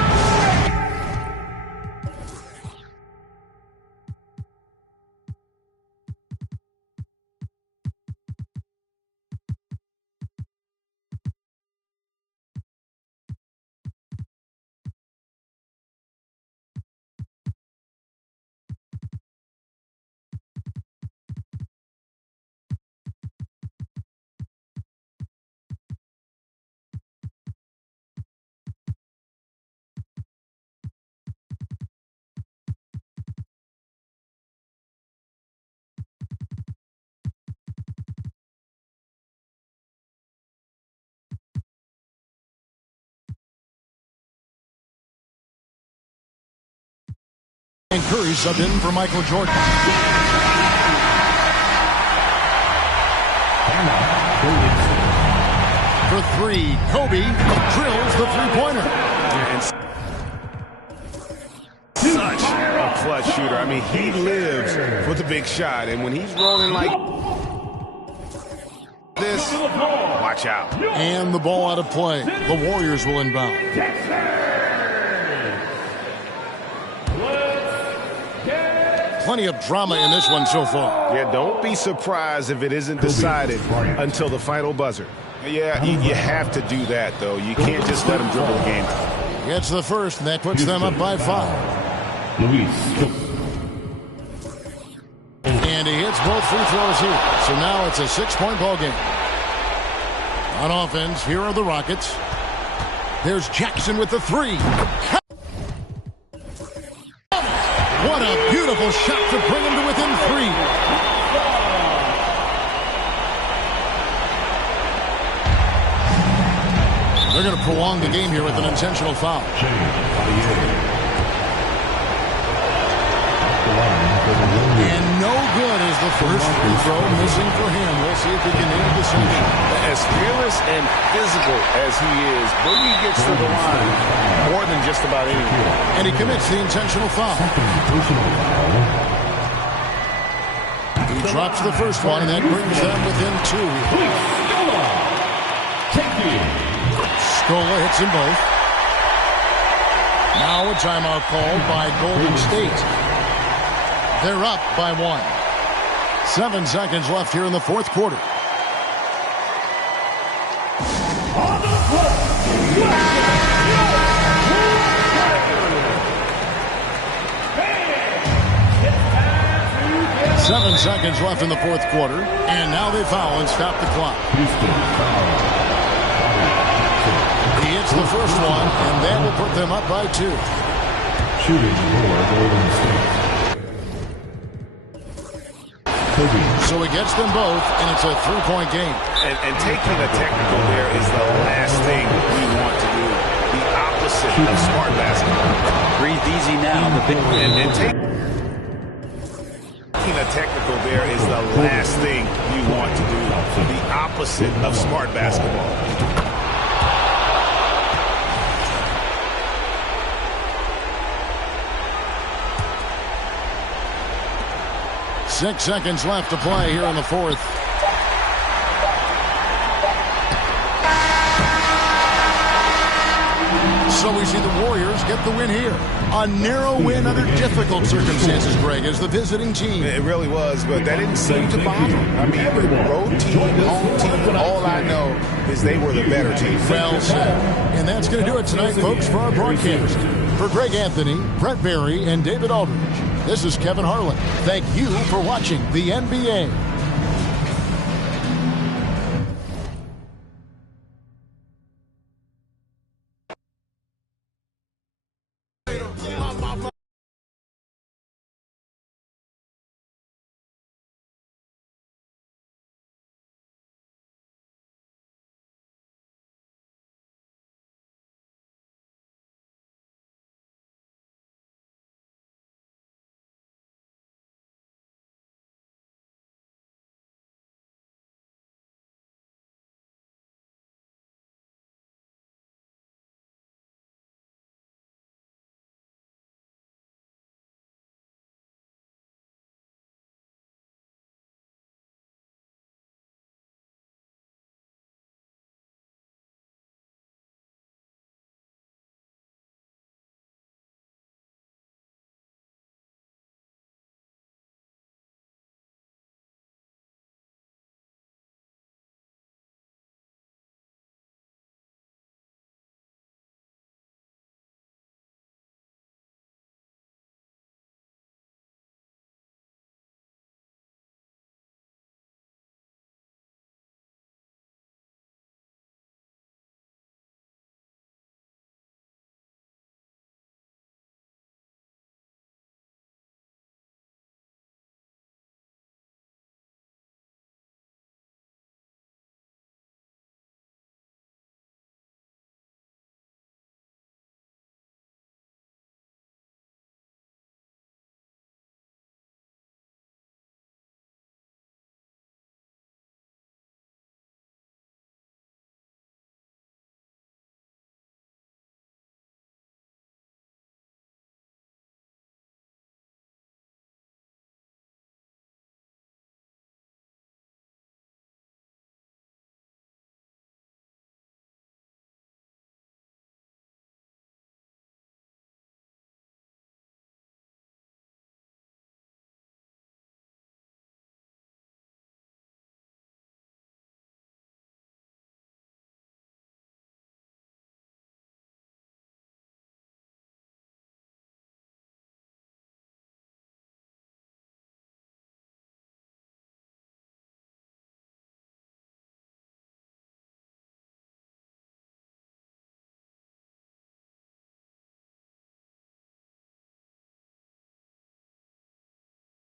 And Curry subbed in for Michael Jordan. For 3, Kobe drills the three-pointer. And such a clutch shooter. I mean, he lives for the big shot. And when he's rolling like this, watch out. And the ball out of play. The Warriors will inbound. Plenty of drama in this one so far. Yeah, don't be surprised if it isn't decided until the final buzzer. Yeah, you have to do that, though. You can't just let them dribble the game. Gets the first, and that puts them up by 5. And he hits both free throws here. So now it's a 6-point ball game. On offense, here are the Rockets. There's Jackson with the 3. What a beautiful shot to bring him to within 3. They're going to prolong the game here with an intentional foul. And no good is the first free throw missing for him. We'll see if he can nail the solution. As fearless and physical as he is, Boogie gets to the line more than just about anything. And he commits the intentional foul. He drops the first one, and that brings them within 2. Scola hits them both. Now a timeout called by Golden State. They're up by 1. 7 seconds left here in the fourth quarter. On the floor. 7 seconds left in the fourth quarter. And now they foul and stop the clock. He hits the first one, and that will put them up by 2. Shooting for Golden State. So he gets them both, and it's a 3-point game. And taking a technical there is the last thing we want to do. The opposite of smart basketball. Breathe easy now. And taking a technical there is the last thing you want to do. The opposite of smart basketball. 6 seconds left to play here in the fourth. So we see the Warriors get the win here. A narrow win under difficult circumstances, Greg, as the visiting team. It really was, but that didn't seem to bother them. I mean, road team, home team, all I know is they were the better team. Well said. And that's going to do it tonight, folks, for our broadcast. For Greg Anthony, Brett Barry, and David Aldridge, this is Kevin Harlan. Thank you for watching the NBA.